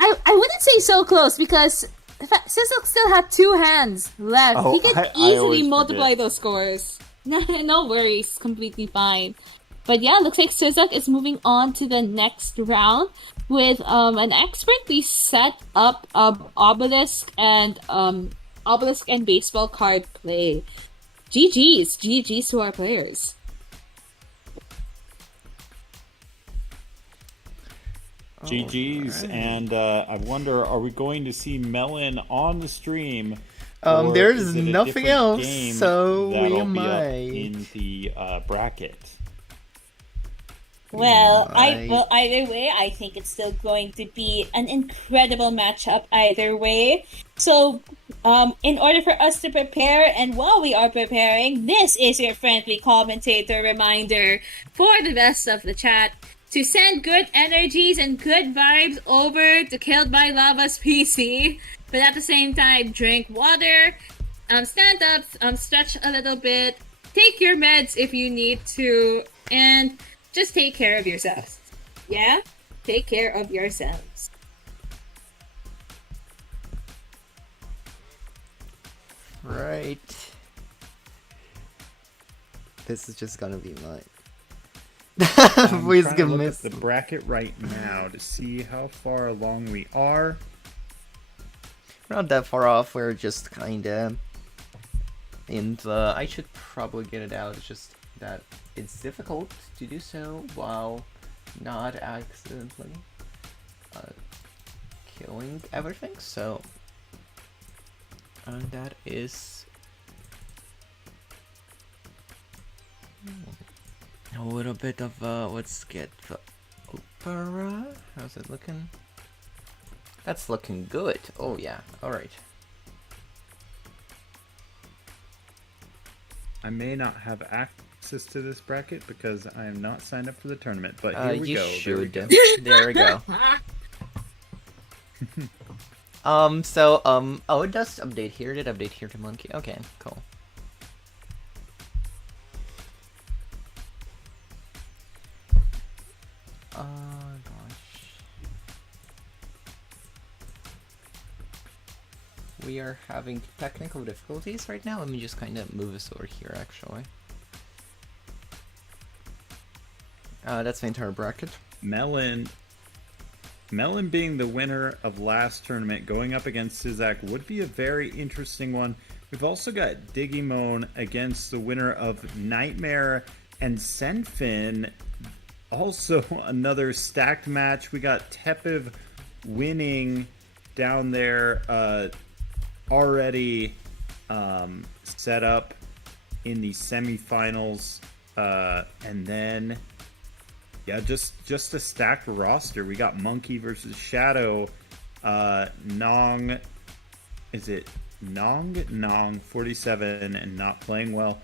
I wouldn't say so close because Sizak still had 2 hands left. Oh, He could I easily always multiply forget. those scores. No worries, completely fine. But yeah, looks like Sizak is moving on to the next round with an expertly set up obelisk and baseball card play. GG's to our players. GG's, Alright. and I wonder, are we going to see Melon on the stream? Or There's is it a nothing different else, game so that'll we be up might. in the bracket? Well, Right. either way, I think it's still going to be an incredible matchup either way. So, in order for us to prepare, and while we are preparing, this is your friendly commentator reminder for the rest of the chat to send good energies and good vibes over to Killed by Lava's PC, but at the same time, drink water, stand up, stretch a little bit, take your meds if you need to, and just take care of yourselves. Yeah? Take care of yourselves. Right. This is just gonna be mine. I'm Please trying to give look me at the bracket right now to see how far along we are. We're not that far off. We're just kinda in the. I should probably get it out. It's just that it's difficult to do so while not accidentally killing everything. So, and that is a little bit of let's get the opera. How's it looking? That's looking good. Oh yeah. All right. I may not have access to this bracket because I am not signed up for the tournament, but here we You go. There we should. go. There we go. Oh, it does update here. It did update here to monkey. Okay, cool. Gosh. We are having technical difficulties right now. Let me just kind of move this over here, actually. That's the entire bracket. Melon being the winner of last tournament, going up against Sizak would be a very interesting one. We've also got Digimon against the winner of Nightmare and Senfin. Also another stacked match. We got Tepiv winning down there, already set up in the semifinals, and then yeah, just a stacked roster. We got Monkey versus Shadow, Nong, is it Nong 47 and not playing well.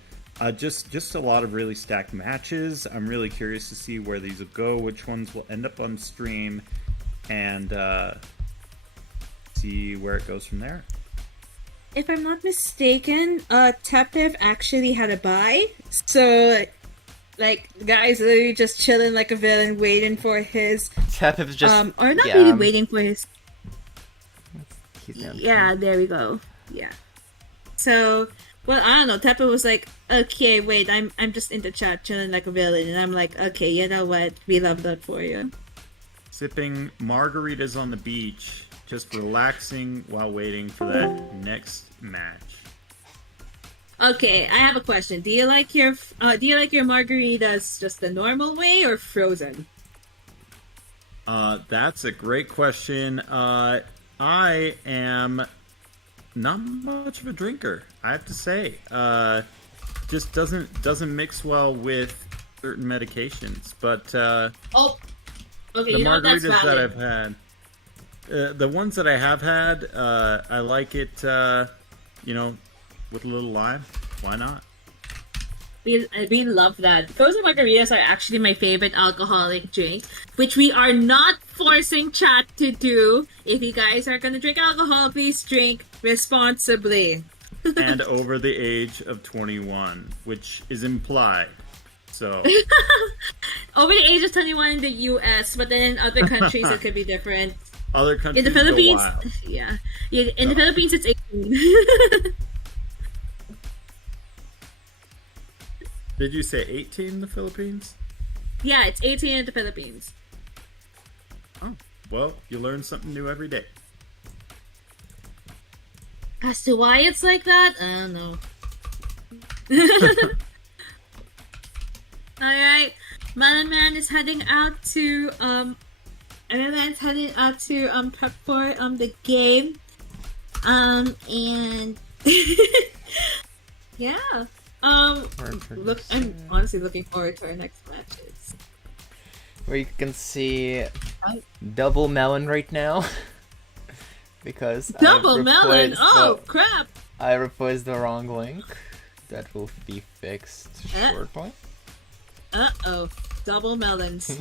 Just a lot of really stacked matches. I'm really curious to see where these will go, which ones will end up on stream, and see where it goes from there. If I'm not mistaken, Tepev actually had a bye, so like the guy's literally just chilling like a villain, waiting for his Tepip is just or not yeah, really waiting for his. He's down Yeah, there we go. Yeah. So, well, I don't know. Tepev was like, "Okay, wait, I'm just in the chat chilling like a villain," and I'm like, "Okay, you know what? We love that for you." Sipping margaritas on the beach, just relaxing while waiting for that next match. Okay, I have a question. Do you like your margaritas just the normal way or frozen? That's a great question. I am not much of a drinker, I have to say. Just doesn't mix well with certain medications. But Oh, okay. the You know what? That's margaritas that valid. I've had, the ones that I have had, I like it. With a little lime. Why not? We love that. Frozen margaritas are actually my favorite alcoholic drink, which we are not forcing chat to do. If you guys are gonna drink alcohol, please drink responsibly. And over the age of 21, which is implied. So Over the age of 21 in the US, but then in other countries it could be different. other countries In the Philippines, go wild. yeah. In the Philippines it's 18. Did you say 18 in the Philippines? Yeah, it's 18 in the Philippines. Oh, well, you learn something new every day. As to why it's like that, I don't know. Alright. Melon Man is heading out to prep for the game. And yeah. I'm honestly looking forward to our next matches. Where you can see double melon right now. Because Double I've melon! replaced Oh the- crap! I replaced the wrong link. That will be fixed Eh? shortly. Uh-oh. Double melons.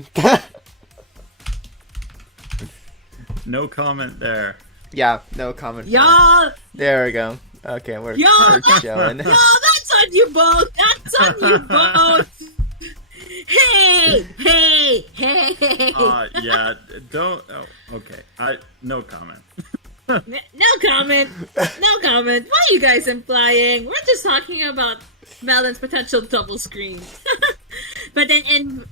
No comment there. Yeah, no comment. Y'all! There we go. Okay, we're showing. No, that's on you both! That's on you both! Hey! Hey! Hey! Yeah, don't. Oh, okay. No comment. No comment! No comment! What are you guys implying? We're just talking about Melon's potential double screen. But then in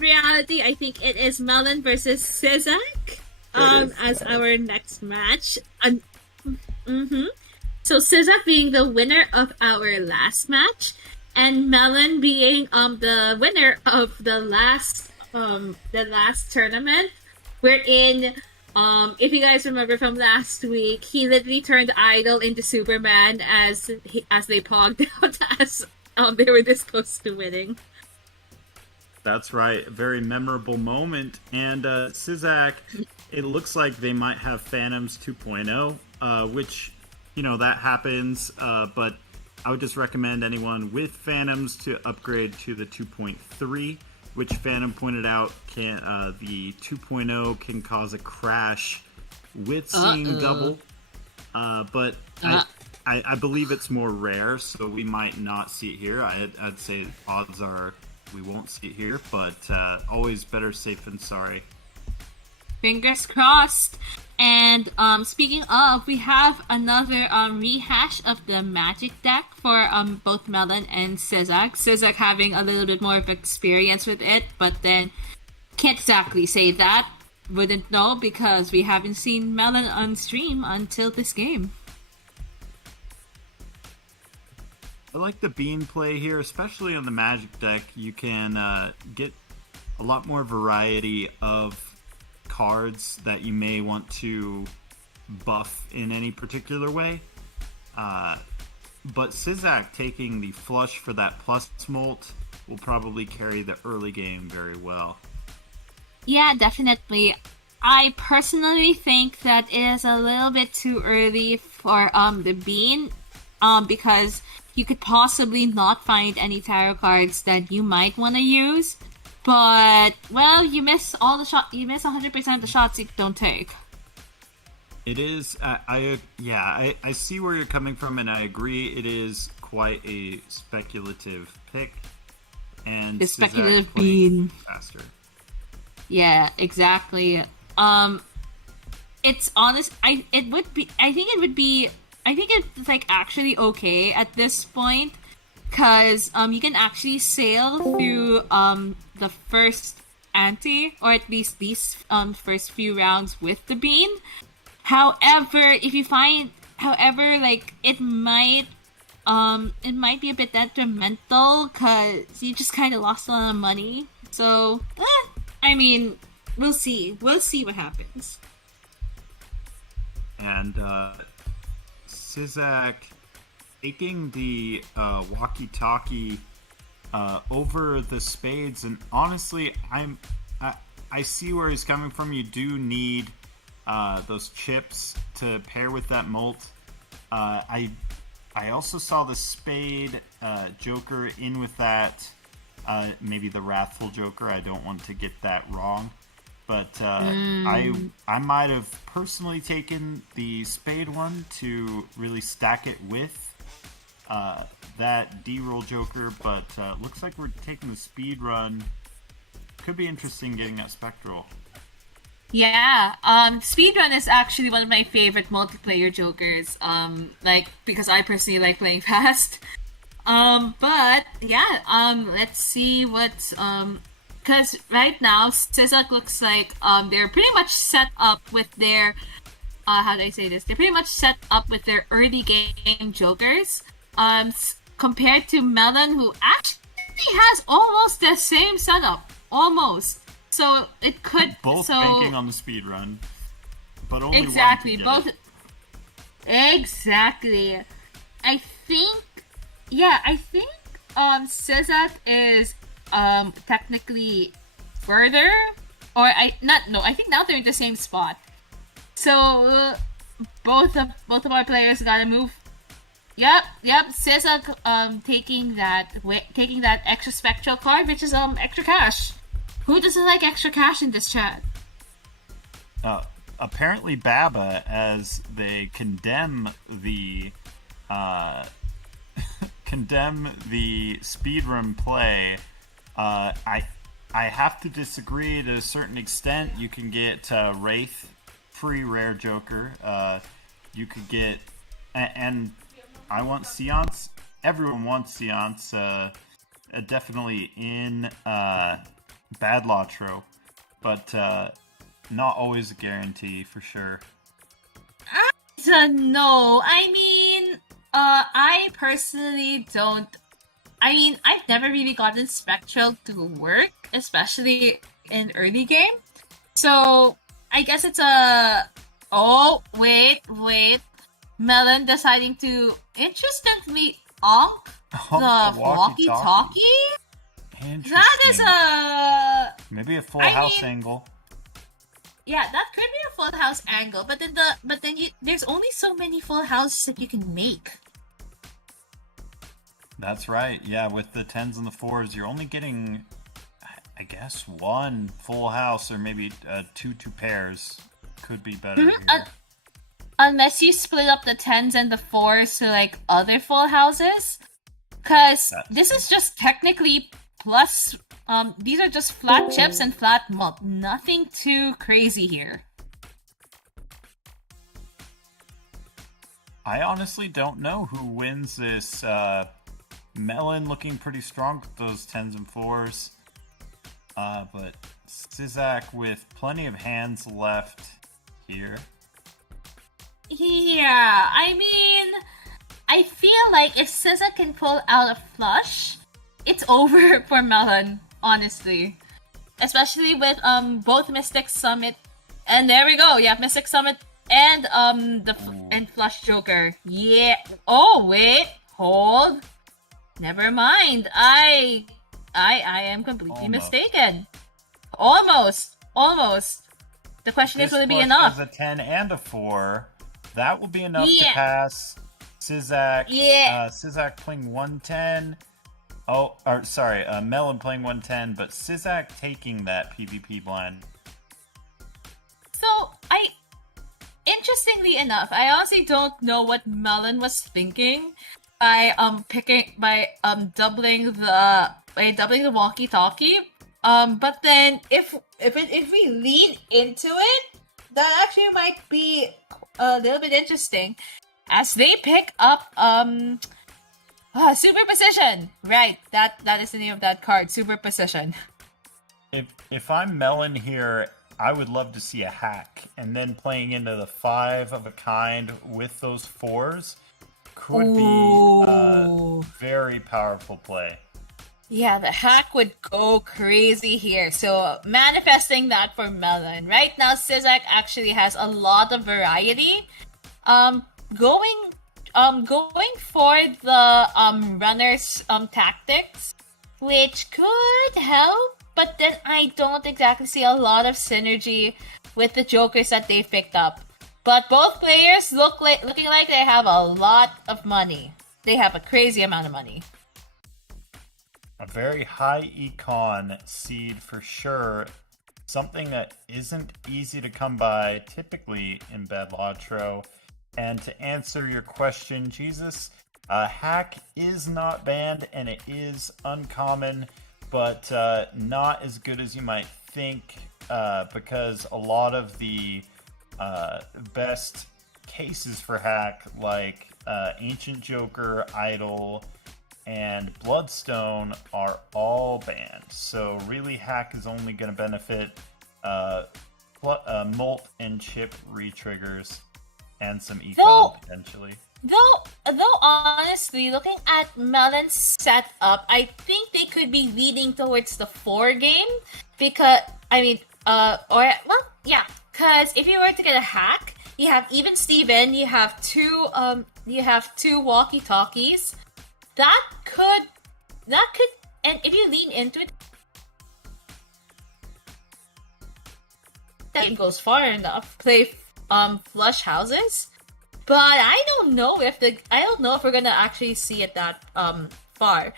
reality, I think it is Melon versus Sizak as our next match. So Sizak being the winner of our last match, and Melon being the winner of the last tournament. Wherein if you guys remember from last week, he literally turned Idol into Superman as they pogged out as they were this close to winning. That's right. A very memorable moment. And Sizak, it looks like they might have Phantoms 2.0, which, that happens. But I would just recommend anyone with Phantoms to upgrade to the 2.3, which Phantom pointed out the 2.0 can cause a crash with seeing double. But I believe it's more rare, so we might not see it here. I'd say odds are we won't see it here, but always better safe than sorry. Fingers crossed. And speaking of, we have another rehash of the Magic deck for both Melon and Sizak. Sizak having a little bit more of experience with it, but then can't exactly say that. Wouldn't know because we haven't seen Melon on stream until this game. I like the bean play here, especially on the Magic deck. You can get a lot more variety of cards that you may want to buff in any particular way. But Sizak taking the flush for that plus molt will probably carry the early game very well. Yeah, definitely. I personally think that it is a little bit too early for the bean, because you could possibly not find any tarot cards that you might want to use. But well, you miss all the shot. You miss 100% of the shots you don't take. It is. I see where you're coming from, and I agree. It is quite a speculative pick, and The Sizak speculative playing bean. faster. Yeah, exactly. It's honest. I think it's like actually okay at this point, because you can actually sail through the first ante, or at least these first few rounds with the bean. However, if you find, like it might be a bit detrimental because you just kind of lost a lot of money. So, I mean, we'll see. We'll see what happens. And Sizak taking the walkie-talkie over the spades, and honestly, I see where he's coming from. You do need those chips to pair with that mult. I also saw the spade joker in with that. Maybe the wrathful joker. I don't want to get that wrong, but I might have personally taken the spade one to really stack it with that D-roll joker. But looks like we're taking the speed run. Could be interesting getting that spectral. Yeah, speedrun is actually one of my favorite multiplayer jokers. Because I personally like playing fast. But yeah, let's see what's because right now Sizak looks like they're pretty much set up with their how do I say this? They're pretty much set up with their early game jokers. Compared to Melon, who actually has almost the same setup, almost. So it could both banking on the speed run, but only exactly one both. Exactly, I think Sizak is technically further, or I think now they're in the same spot. So both of our players gotta move. Yep. Sizak taking that extra spectral card, which is extra cash. Who doesn't like extra cash in this chat? Apparently Baba, as they condemn the speedrun play. I have to disagree to a certain extent. You can get Wraith, free rare joker. You could get, and I want Seance. Everyone wants Seance. Definitely in Bad Lotro, but not always a guarantee for sure. I don't know. I mean, I personally don't. I mean, I've never really gotten Spectral to work, especially in early game. So I guess it's a. Oh wait. Melon deciding to interestingly onk the walkie-talkie. That is maybe a full house angle. Yeah, that could be a full house angle, but then there's only so many full houses that you can make. That's right. Yeah, with the 10s and the 4s, you're only getting, I guess, one full house or maybe two pairs. Could be better here. Unless you split up the 10s and the 4s to like other full houses, because this is just technically plus. These are just flat chips and flat malt. Nothing too crazy here. I honestly don't know who wins this. Melon looking pretty strong with those 10s and 4s. But Sizak with plenty of hands left here. Yeah, I mean, I feel like if Sizak can pull out a flush, it's over for Melon, honestly. Especially with both Mystic Summit, and there we go. Yeah, Mystic Summit and and Flush Joker. Yeah. Oh wait, hold. Never mind. I am completely mistaken. Almost. The question is, will it be enough? As a 10 and a 4, that will be enough to pass Sizak. Yeah. Sizak playing 110. Oh, or sorry, Melon playing 110, but Sizak taking that PvP blind. So, interestingly enough, I honestly don't know what Melon was thinking by doubling the walkie-talkie. But then if we lean into it, that actually might be a little bit interesting, as they pick up Super Precision. Right, that is the name of that card, Super Precision. If I'm Melon here, I would love to see a hack, and then playing into the 5 of a kind with those 4s could be a very powerful play. Yeah, the hack would go crazy here. So manifesting that for Melon. Right now, Sizak actually has a lot of variety. Going going for the runners tactics, which could help, but then I don't exactly see a lot of synergy with the jokers that they picked up. But both players looking like they have a lot of money. They have a crazy amount of money. A very high econ seed for sure. Something that isn't easy to come by typically in Badlatro. And to answer your question, Jesus, hack is not banned and it is uncommon, but not as good as you might think, because a lot of the best cases for hack, like Ancient Joker, Idol, and Bloodstone, are all banned. So really, hack is only going to benefit Molt and Chip retriggers and some econ potentially. Though honestly, looking at Melon's setup, I think they could be leading towards the 4 game because because if you were to get a hack, you have even Steven, you have two walkie-talkies. That could, and if you lean into it, that goes far enough. Play flush houses, but I don't know if we're gonna actually see it that far.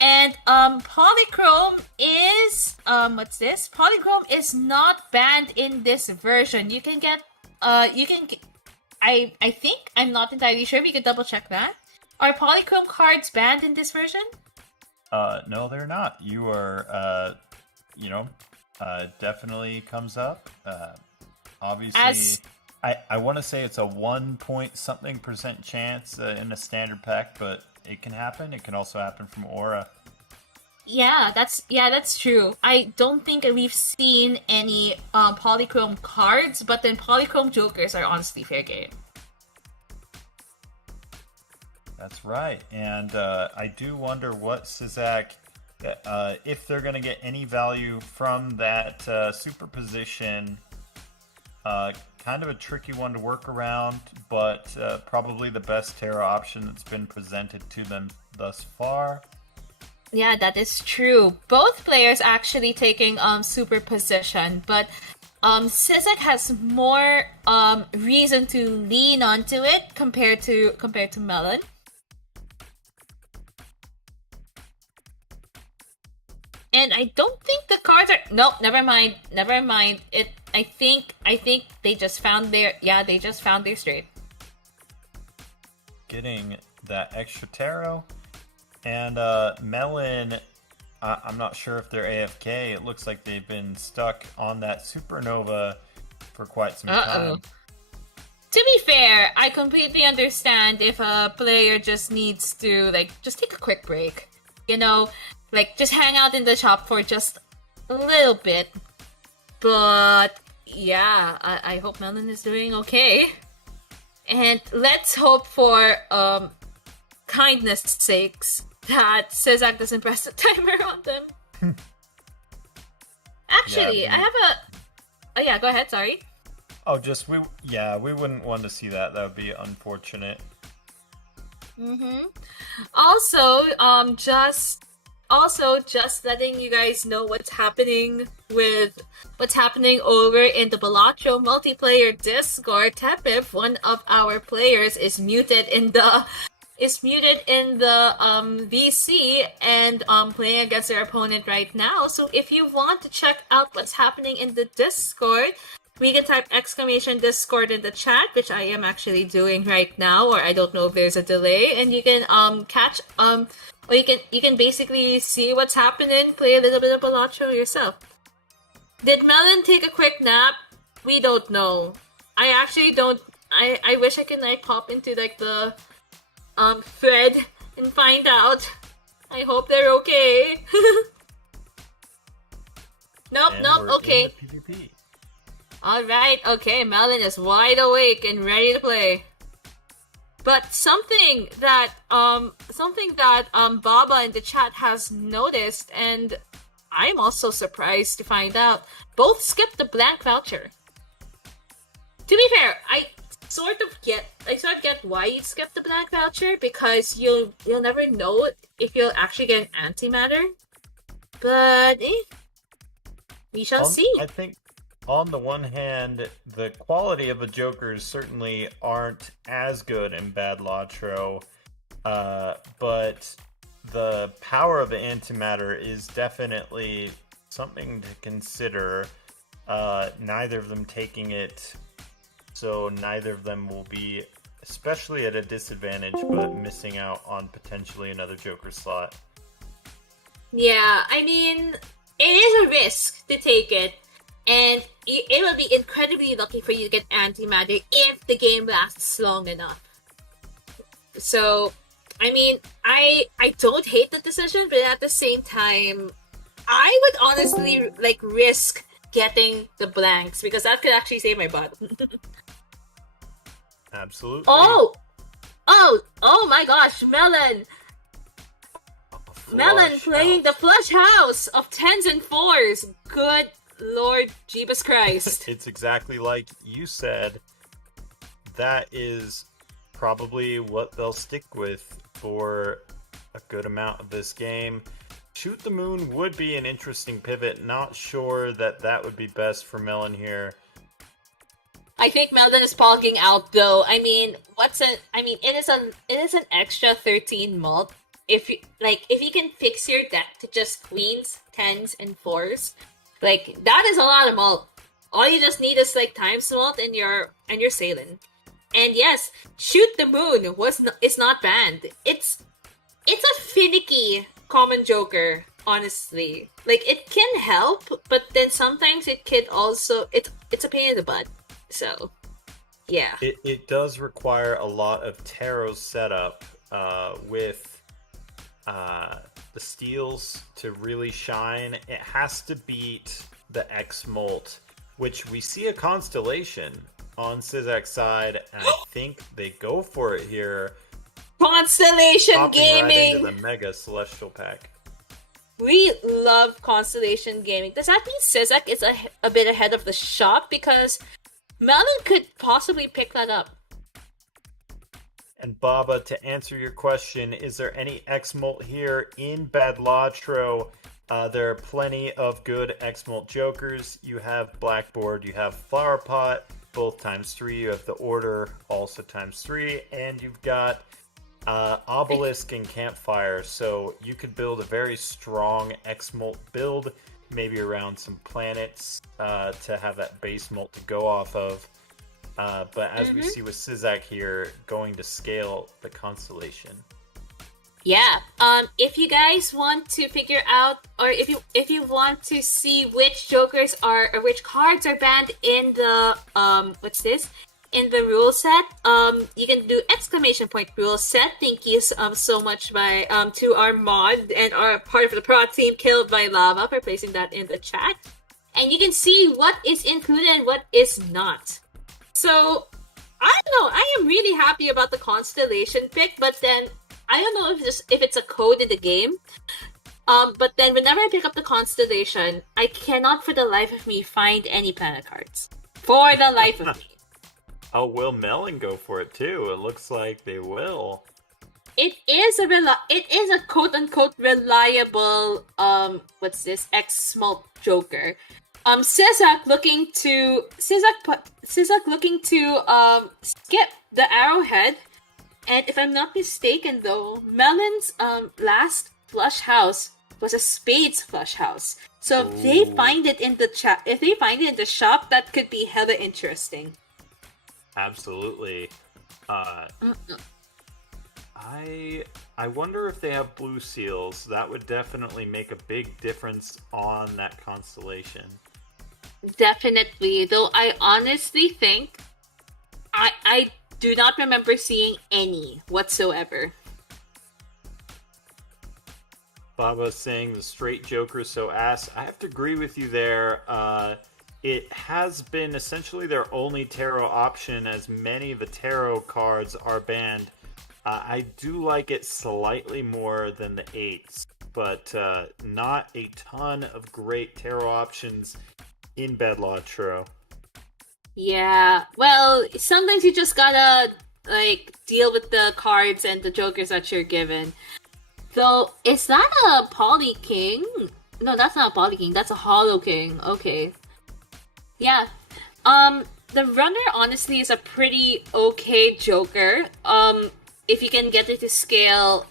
And Polychrome is what's this? Polychrome is not banned in this version. You can get I think, I'm not entirely sure. We could double check that. Are Polychrome cards banned in this version? No, they're not. You are, definitely comes up. Obviously, I want to say it's a 1 point something % chance in a standard pack, but it can happen. It can also happen from Aura. Yeah, that's true. I don't think we've seen any Polychrome cards, but then Polychrome Jokers are honestly fair game. That's right, and I do wonder what Sizak, if they're going to get any value from that superposition. Kind of a tricky one to work around, but probably the best Terra option that's been presented to them thus far. Yeah, that is true. Both players actually taking superposition, but Sizak has more reason to lean onto it compared to Melon. And I don't think the cards are. Nope, never mind. I think they just found their straight. Getting that extra tarot. And Melon, I'm not sure if they're AFK. It looks like they've been stuck on that supernova for quite some time. To be fair, I completely understand if a player just needs to just take a quick break. Just hang out in the shop for just a little bit. But yeah, I hope Melon is doing okay. And let's hope for kindness sakes that Sizak doesn't press the timer on them. Actually, I have a... Oh yeah, go ahead, sorry. Oh, we wouldn't want to see that. That would be unfortunate. Also, just letting you guys know what's happening over in the Balatro multiplayer Discord. Tepif, one of our players, is muted in the VC and playing against their opponent right now. So if you want to check out what's happening in the Discord, we can type !Discord in the chat, which I am actually doing right now, or I don't know if there's a delay, and you can or you can basically see what's happening, play a little bit of Balatro yourself. Did Melon take a quick nap? We don't know. I actually don't. I wish I could pop into the thread and find out. I hope they're okay. Nope. Okay. Alright, okay, Melon is wide awake and ready to play. But something that Baba in the chat has noticed, and I'm also surprised to find out, both skipped the blank voucher. To be fair, sort of get why you'd skip the blank voucher, because you'll never know if you'll actually get an antimatter. But we shall see. I think on the one hand, the quality of the Jokers certainly aren't as good in Bad Lotro, but the power of the antimatter is definitely something to consider. Neither of them taking it, so neither of them will be especially at a disadvantage, but missing out on potentially another Joker slot. Yeah, I mean, it is a risk to take it, and it will be incredibly lucky for you to get antimatter if the game lasts long enough. So, I mean, I don't hate the decision, but at the same time, I would honestly risk getting the blanks, because that could actually save my butt. Absolutely. Oh my gosh, Melon playing the flush house of 10s and 4s. Good Lord Jeebus Christ. It's exactly like you said. That is probably what they'll stick with for a good amount of this game. Shoot the Moon would be an interesting pivot. Not sure that would be best for Melon here. I think Melon is pogging out though. I mean, it is an extra 13 mult. If you can fix your deck to just queens, 10s, and 4s, that is a lot of mult. All you just need is times mult and you're sailing. And yes, Shoot the Moon is not banned. It's a finicky common Joker, honestly. It can help, but then sometimes it can also it's a pain in the butt. So, yeah. It does require a lot of tarot setup with the steals to really shine. It has to beat the X-Molt, which we see a Constellation on Sizak's side, and I think they go for it here. Constellation Gaming! Right into the Mega Celestial Pack. We love Constellation Gaming. Does that mean Sizak is a bit ahead of the shop? Because Melon could possibly pick that up. And Baba, to answer your question, is there any X-Molt here in Bad Lotro? There are plenty of good X-Molt Jokers. You have Blackboard, you have Flower Pot, both ×3. You have the Order, also ×3. And you've got Obelisk and Campfire. So you could build a very strong X-Molt build, maybe around some planets to have that base molt to go off of. But as we see with Sizak here, going to scale the Constellation. Yeah. If you guys want to figure out, or if you want to see which Jokers are, or which cards are banned in the in the rule set, you can do ! rule set. Thank you so much to our mod and our part of the pro team Killed by Lava for placing that in the chat. And you can see what is included and what is not. So, I don't know, I am really happy about the Constellation pick, but then, I don't know if it's a code in the game. But then whenever I pick up the Constellation, I cannot for the life of me find any planet cards. For the life of me. Oh, will Melon go for it too? It looks like they will. It is a quote-unquote reliable, X-Molt Joker. Sizak looking to skip the Arrowhead, and if I'm not mistaken, though, Melon's last flush house was a Spades flush house. So if they find it in the shop, that could be hella interesting. Absolutely. I wonder if they have blue seals. That would definitely make a big difference on that Constellation. Definitely, though I honestly think I do not remember seeing any whatsoever. Baba saying the straight Joker so ass. I have to agree with you there. It has been essentially their only tarot option, as many of the tarot cards are banned. I do like it slightly more than the 8s, but not a ton of great tarot options in Bad Lotro. Yeah. Well, sometimes you just gotta like deal with the cards and the jokers that you're given. Though, is that a Poly King? No, that's not a Poly King. That's a Hollow King. Okay. Yeah. The runner honestly is a pretty okay Joker. If you can get it to scale,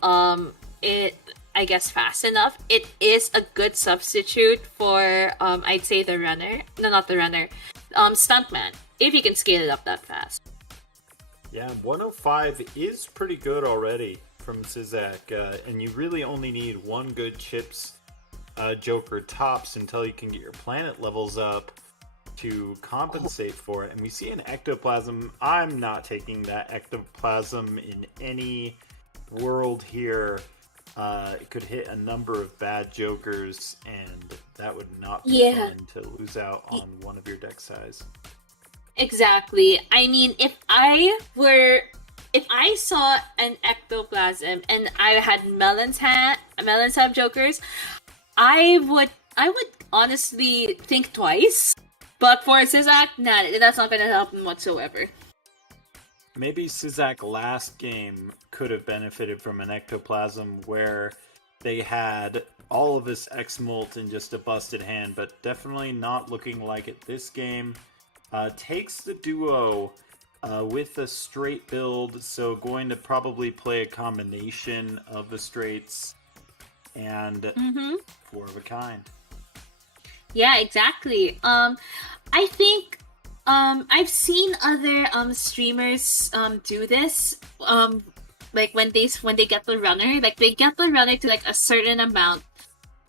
it I guess fast enough, it is a good substitute for I'd say the runner. No, not the runner. Stuntman. If you can scale it up that fast. Yeah, 105 is pretty good already from Sizak, and you really only need one good chips Joker tops until you can get your planet levels up to compensate for it. And we see an Ectoplasm. I'm not taking that Ectoplasm in any world here. It could hit a number of bad Jokers, and that would not be fun to lose out on one of your deck size. Exactly. I mean, if I saw an Ectoplasm and I had Melon's have Jokers, I would honestly think twice. But for Sizak, nah, that's not gonna help him whatsoever. Maybe Sizak last game could have benefited from an Ectoplasm where they had all of his X-Molt in just a busted hand, but definitely not looking like it this game. Takes the duo with a straight build, so going to probably play a combination of the straights and 4 of a kind. Yeah, exactly. I think I've seen other streamers do this. Like when they get the runner, like they get the runner to like a certain amount,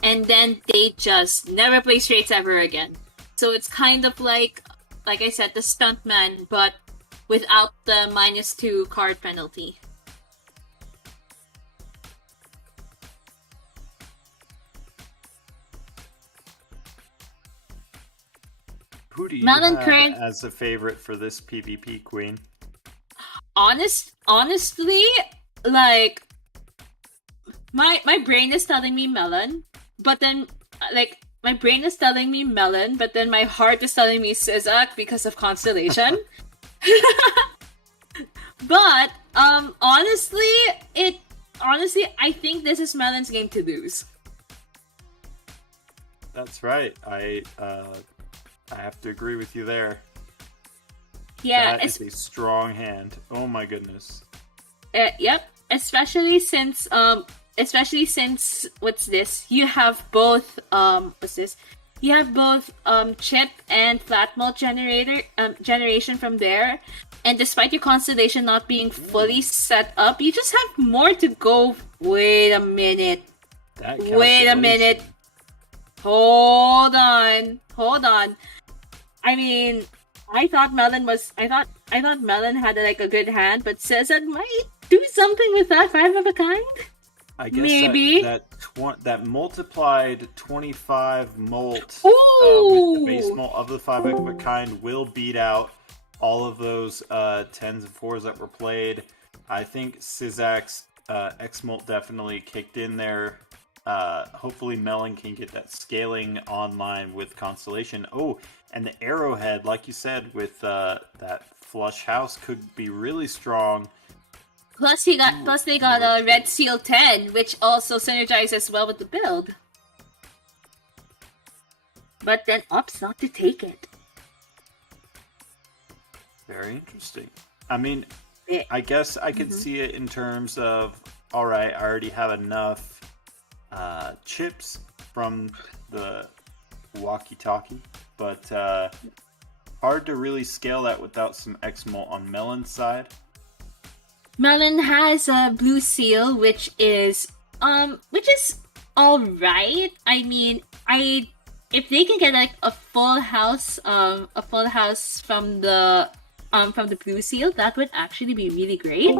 and then they just never play straights ever again. So it's kind of like I said, the Stuntman, but without the -2 card penalty. Who do you Melon have Current- as a favorite for this PvP, Queen? Honestly, like my brain is telling me Melon, but then like my brain is telling me Melon, but then my heart is telling me Sizak because of Constellation. But honestly, I think this is Melon's game to lose. That's right. I have to agree with you there. Yeah, that is a strong hand. Oh my goodness. Yep. Especially since what's this? You have both what's this? You have both chip and flat mult generation from there. And despite your constellation not being fully set up, you just have more to go. Wait a minute. Wait a minute. Hold on. I mean, I thought Melon had like a good hand, but Cesar might do something with that 5 of a kind. I guess maybe that multiplied 25 molt with Ooh! the base molt of the 5 of a kind will beat out all of those 10s and 4s that were played. I think Sizak's X-Molt definitely kicked in there. Hopefully Melon can get that scaling online with Constellation. Oh, and the Arrowhead, like you said, with that Flush House could be really strong. Plus they got a Red Seal 10, which also synergizes well with the build. But then opts not to take it. Very interesting. I mean, I guess I could see it in terms of, alright, I already have enough chips from the walkie-talkie, but hard to really scale that without some X-Molt on Melon's side. Melon has a Blue Seal, which is alright. I mean, if they can get like a full house from the Blue Seal, that would actually be really great.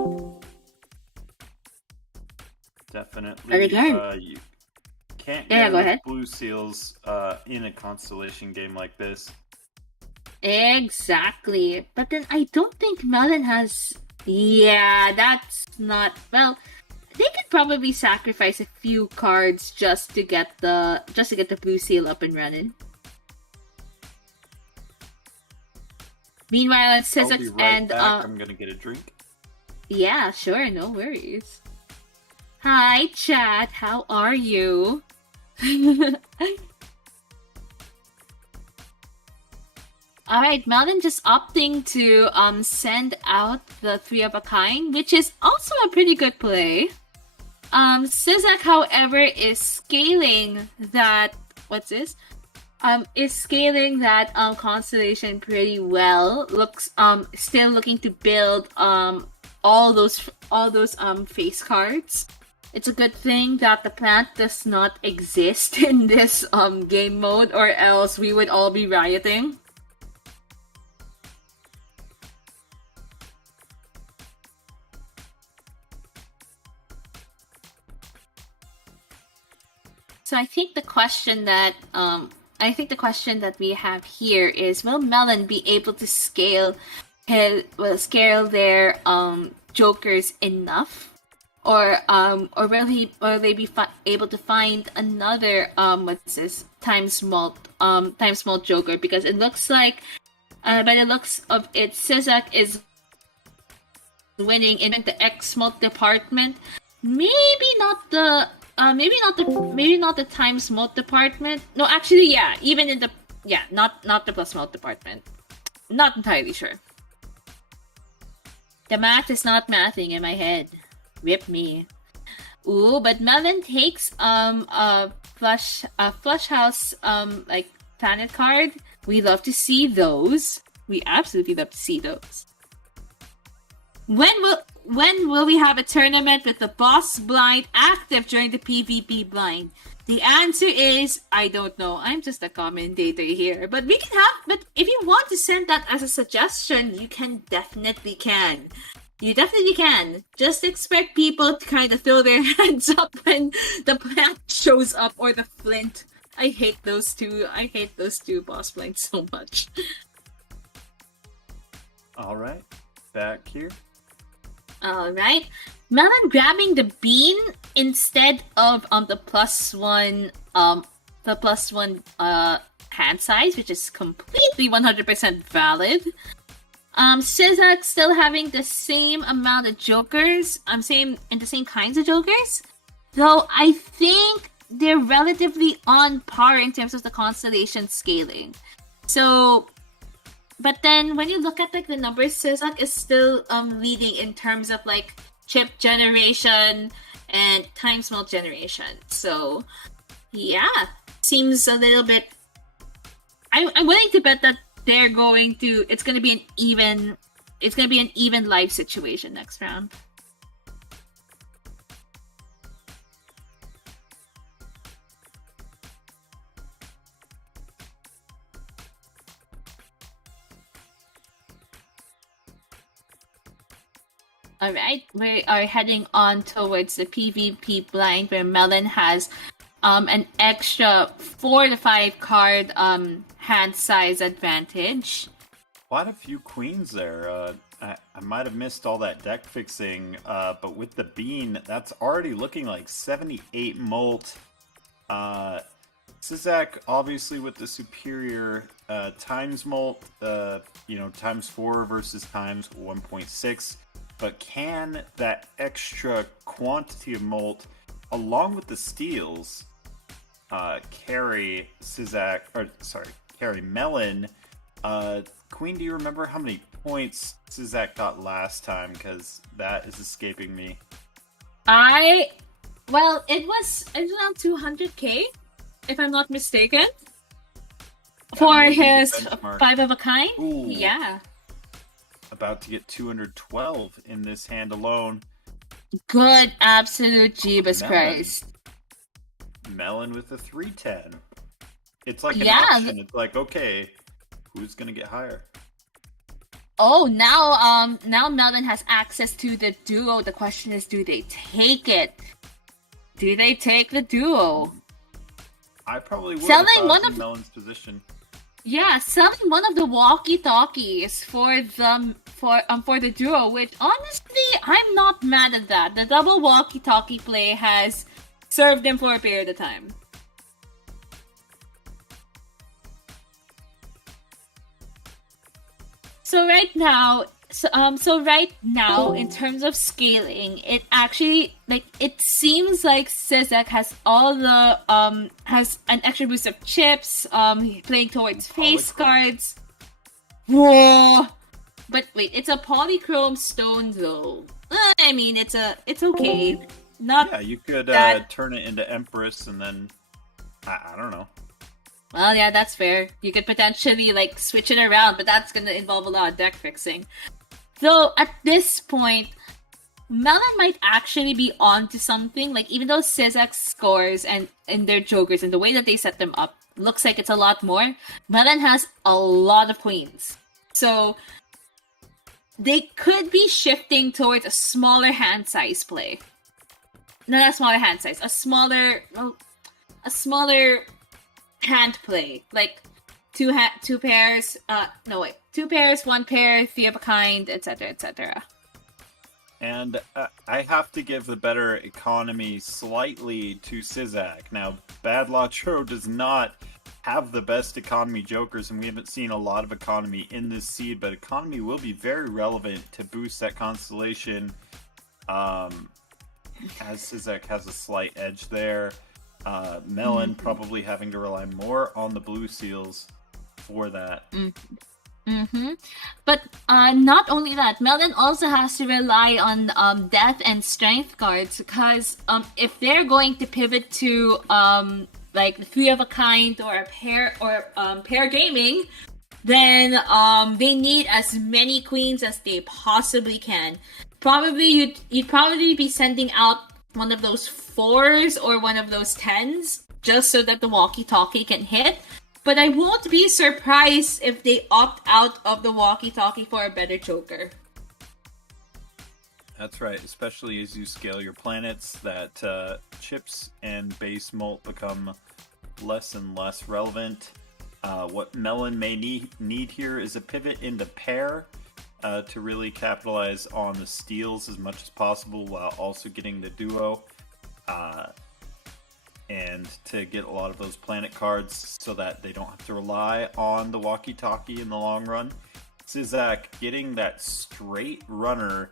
Definitely. But again, you can't yeah, get go enough ahead. Blue Seals in a Constellation game like this. Exactly. But then I don't think Melon has. Yeah, that's not well. They could probably sacrifice a few cards just to get the Blue Seal up and running. Meanwhile, I'll Sizak be right and back. I'm gonna get a drink. yeah, sure, no worries. Hi, chat. How are you? All right, Melon just opting to send out the three of a kind, which is also a pretty good play. Sizak, however, is scaling that. What's this? Is scaling that constellation pretty well. Looks still looking to build all those face cards. It's a good thing that the plant does not exist in this game mode, or else we would all be rioting. So I think the question that we have here is: will Melon be able to scale their jokers enough, or will they be able to find another what's this times mult joker? Because it looks like by the looks of it, Sizak is winning in the X mult department. Maybe not the times mult department. No, actually, yeah. Even in the not the plus mult department. Not entirely sure. The math is not mathing in my head. Rip me. Ooh, but Melon takes a flush house like planet card. We love to see those. We absolutely love to see those. When will we have a tournament with the boss blind active during the PvP blind? The answer is I don't know. I'm just a commentator here. But if you want to send that as a suggestion, you definitely can. You definitely can. Just expect people to kind of throw their hands up when the plant shows up, or the flint. I hate those two. I hate those two boss blinds so much. All right, back here. Alright. Melon grabbing the bean instead of the +1 hand size, which is completely 100% valid. Sizak still having the same amount of jokers, same kinds of jokers. Though I think they're relatively on par in terms of the constellation scaling. So but then when you look at like the numbers, Sizak is still leading in terms of like chip generation and time small generation. So yeah, seems a little bit. I'm willing to bet that it's gonna be an even live situation next round. Alright, we are heading on towards the PvP blind, where Melon has an extra 4 to 5 card hand size advantage. Quite a few queens there. I might have missed all that deck fixing, but with the bean, that's already looking like 78 molt. Sizak, obviously, with the superior times molt, times 4 versus times 1.6. But can that extra quantity of molt, along with the steals, carry Melon? Queen, do you remember how many points Sizak got last time? Because that is escaping me. It was around 200k, if I'm not mistaken, for his 5 of a kind. Ooh. Yeah. About to get 212 in this hand alone. Good absolute Jeebus Christ. Melon with a 310. It's like an Yeah, auction. It's like, okay, who's gonna get higher? Oh, now Melon has access to the duo. The question is, do they take it? Do they take the duo? I probably would Selling if I was one in of- Melon's position. Yeah, selling one of the walkie-talkies for the duo, which honestly, I'm not mad at that. The double walkie-talkie play has served them for a period of time. So right now, in terms of scaling, it actually it seems like Sizek has all the has an extra boost of chips, playing towards face cards. Whoa! But wait, it's a polychrome stone though. I mean, it's okay. Not Yeah, you could that- turn it into Empress and then I don't know. Well, yeah, that's fair. You could potentially switch it around, but that's gonna involve a lot of deck fixing. Though at this point, Melon might actually be onto something. Even though Sizek's scores and their jokers and the way that they set them up looks like it's a lot more, Melon has a lot of queens. So they could be shifting towards a smaller hand size play. No, not a smaller hand size. A smaller hand play. Two pairs. Two pairs, one pair, three of a kind, etc., etc. And I have to give the better economy slightly to Sizak. Now, Bad Latro does not have the best economy jokers, and we haven't seen a lot of economy in this seed, but economy will be very relevant to boost that constellation. As Sizak has a slight edge there. Melon probably having to rely more on the blue seals for that. But not only that, Melon also has to rely on death and strength cards, because if they're going to pivot to three of a kind or a pair or pair gaming, then they need as many queens as they possibly can. Probably you'd probably be sending out one of those 4s or one of those 10s just so that the walkie-talkie can hit. But I won't be surprised if they opt out of the walkie-talkie for a better joker. That's right, especially as you scale your planets, that chips and base molt become less and less relevant. What Melon may need here is a pivot into pair to really capitalize on the steals as much as possible while also getting the duo. And to get a lot of those planet cards so that they don't have to rely on the walkie-talkie in the long run. Sizak getting that straight runner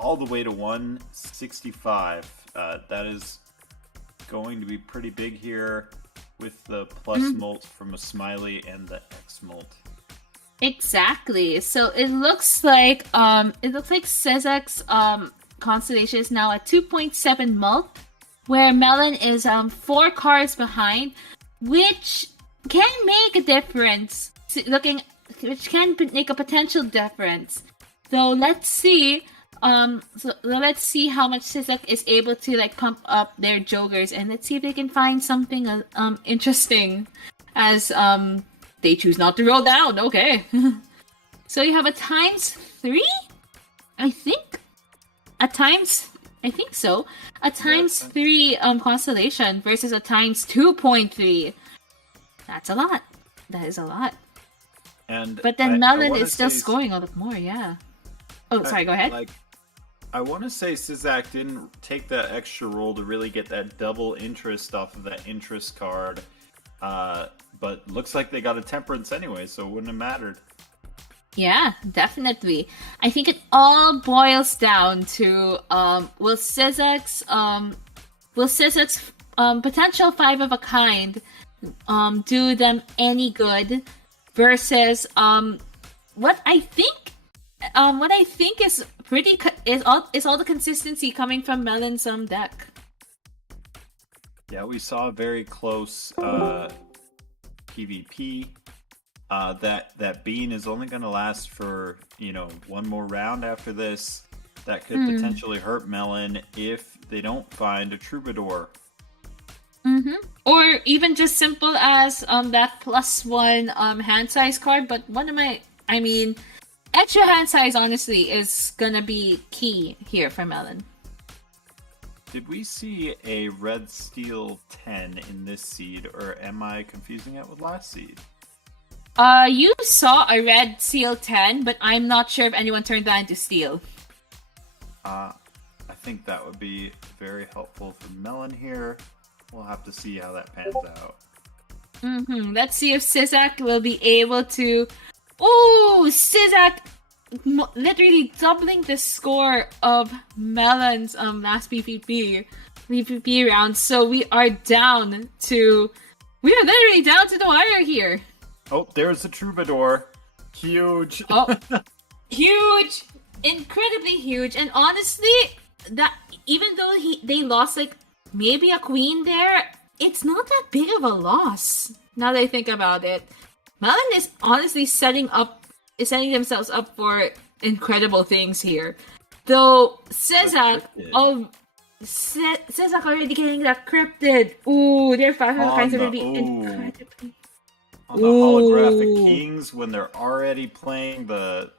all the way to 165. That is going to be pretty big here with the plus molt from a Smiley and the X molt. Exactly. So it looks like Sizek's constellation is now at 2.7 molt, where Melon is 4 cards behind, which can make a difference. Which can make a potential difference. Though let's see. Let's see how much Sizek is able to pump up their jokers, and let's see if they can find something interesting. As they choose not to roll down. Okay. So you have a ×3, I think. I think so. A ×3 constellation versus a ×2.3. That's a lot. That is a lot. But then Melon is still scoring a lot more, yeah. Oh, sorry, go ahead. I want to say Sizak didn't take that extra roll to really get that double interest off of that interest card. But looks like they got a temperance anyway, so it wouldn't have mattered. Yeah, definitely. I think it all boils down to will Sizek's potential 5 of a kind do them any good versus what I think is all the consistency coming from Melon's deck. Yeah, we saw a very close PvP. That bean is only going to last for one more round after this. That could potentially hurt Melon if they don't find a Troubadour. Or even just simple as that +1 hand size card. But extra hand size honestly is gonna be key here for Melon. Did we see a red steel 10 in this seed, or am I confusing it with last seed? You saw a red seal 10, but I'm not sure if anyone turned that into steel. I think that would be very helpful for Melon here. We'll have to see how that pans out. Let's see if Sizak will be able to... Ooh, Sizak literally doubling the score of Melon's last PvP round. So we are literally down to the wire here. Oh, there's the Troubadour. Huge. Oh, huge, incredibly huge, and honestly, that even though they lost like maybe a queen there, it's not that big of a loss. Now that I think about it, Melon is honestly setting themselves up for incredible things here. Though Cezak already getting that cryptid. Ooh, their 500 kinds are gonna be incredibly. On the holographic kings, when they're already playing the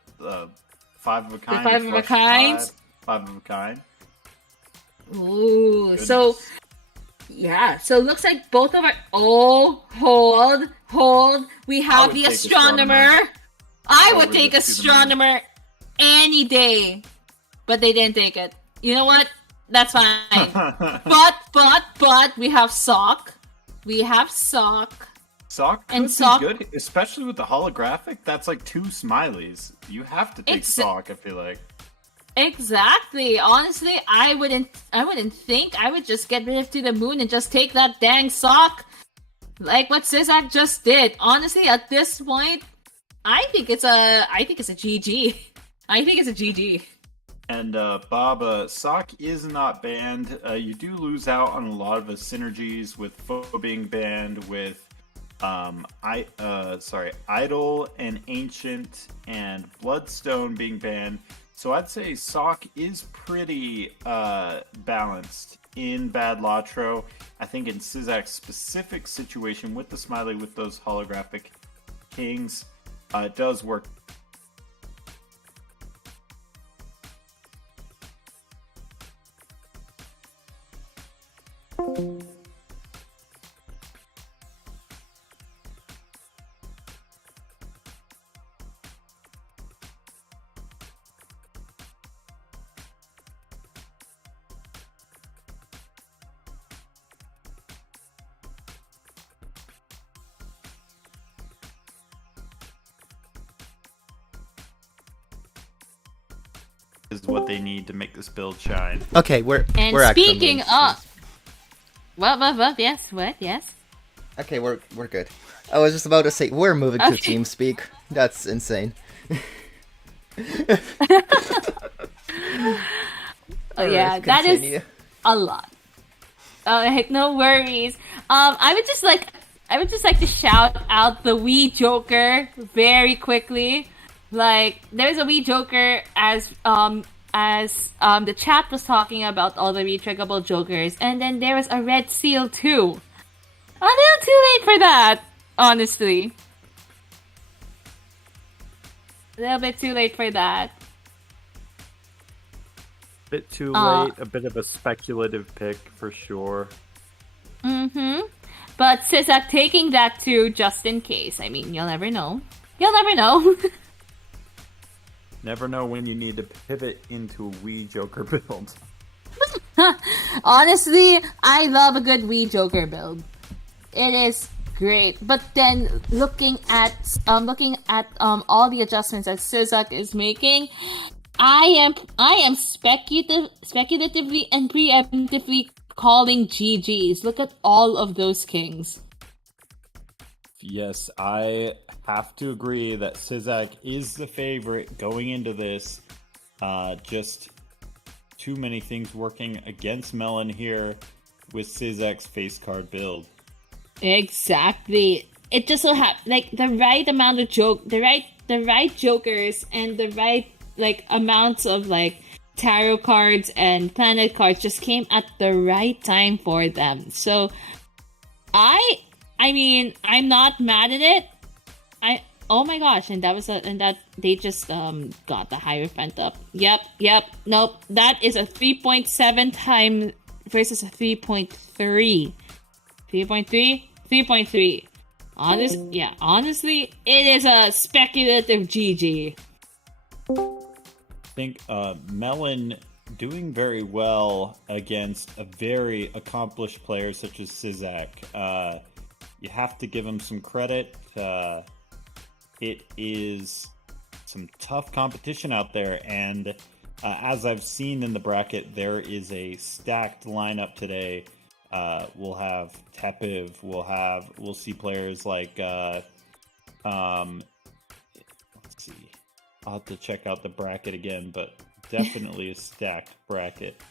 5 of a kind. The 5 of a kind. 5 of a kind. Ooh, Goodness. so yeah, so it looks like both of our hold. We have would the take astronomer. I would Over take the astronomer any day, but they didn't take it. You know what? That's fine. but we have Sock. Sock could And be Sock- good, especially with the holographic. That's like 2 smileys. You have to take Sock, I feel like. Exactly. Honestly, I wouldn't think. I would just get rid of To the Moon and just take that dang Sock, like what Cezak just did. Honestly, at this point, I think it's a GG. I think it's a GG. And Bob, Sock is not banned. You do lose out on a lot of the synergies with Foe being banned, with Idol and Ancient and Bloodstone being banned. So I'd say Sock is pretty balanced in Bad Latro. I think in Cezak's specific situation with the Smiley with those holographic kings, it does work. Is what they need to make this build shine. Okay, we're And actually speaking moving. of, what? Yes, what? Yes. Okay, we're good. I was just about to say we're moving to Okay. TeamSpeak. That's insane. Oh yeah, Alright, that continue. is a lot. No worries. I would just like to shout out the Wii Joker very quickly. Like, there's a Wii Joker as the chat was talking about all the retriggable Jokers, and then there was a Red Seal too. A little too late for that, honestly. A little bit too late for that. Bit too late, a bit of a speculative pick for sure. But Cezak taking that too, just in case. I mean, you'll never know. You'll never know. Never know when you need to pivot into a Wii Joker build. Honestly, I love a good Wii Joker build. It is great. But then looking at all the adjustments that Cezak is making, I am speculatively and preemptively calling GGs. Look at all of those kings. Yes, I have to agree that Cezak is the favorite going into this. Just too many things working against Melon here with Cezak's face card build. Exactly. It just so happens, like, the right amount of the right jokers and the right like amounts of like tarot cards and planet cards just came at the right time for them. So I mean, I'm not mad at it. Oh my gosh, and that they just got the Hierophant up. Yep. Nope. That is a 3.7 time versus a 3.3. 3.3. Honestly, it is a speculative GG. I think Melon doing very well against a very accomplished player such as Cezak. You have to give him some credit. It is some tough competition out there, and as I've seen in the bracket, there is a stacked lineup today. We'll have Tepiv. We'll see players like let's see. I'll have to check out the bracket again, but definitely a stacked bracket.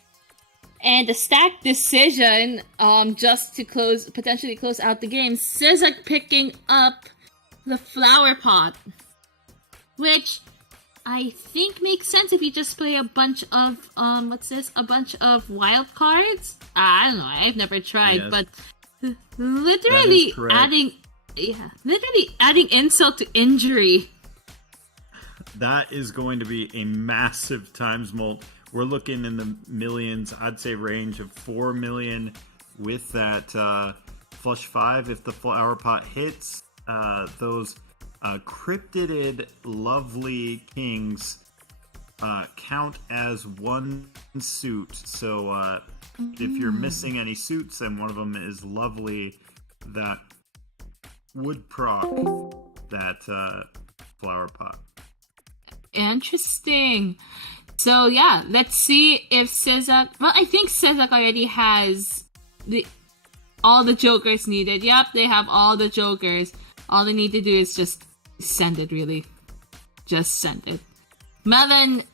And a stacked decision, just to potentially close out the game. Sizak picking up the flower pot, which I think makes sense if you just play a bunch of a bunch of wild cards. I don't know. I've never tried, Yes. but literally adding insult to injury. That is going to be a massive times mult. We're looking in the millions, I'd say range of 4 million with that flush 5. If the flower pot hits, those cryptided lovely kings count as one suit. So if you're missing any suits and one of them is lovely, that would proc that flower pot. Interesting. So yeah, let's see if Sizak. Well, I think Sizak already has all the jokers needed. Yep, they have all the jokers. All they need to do is just send it. Really, just send it. Melon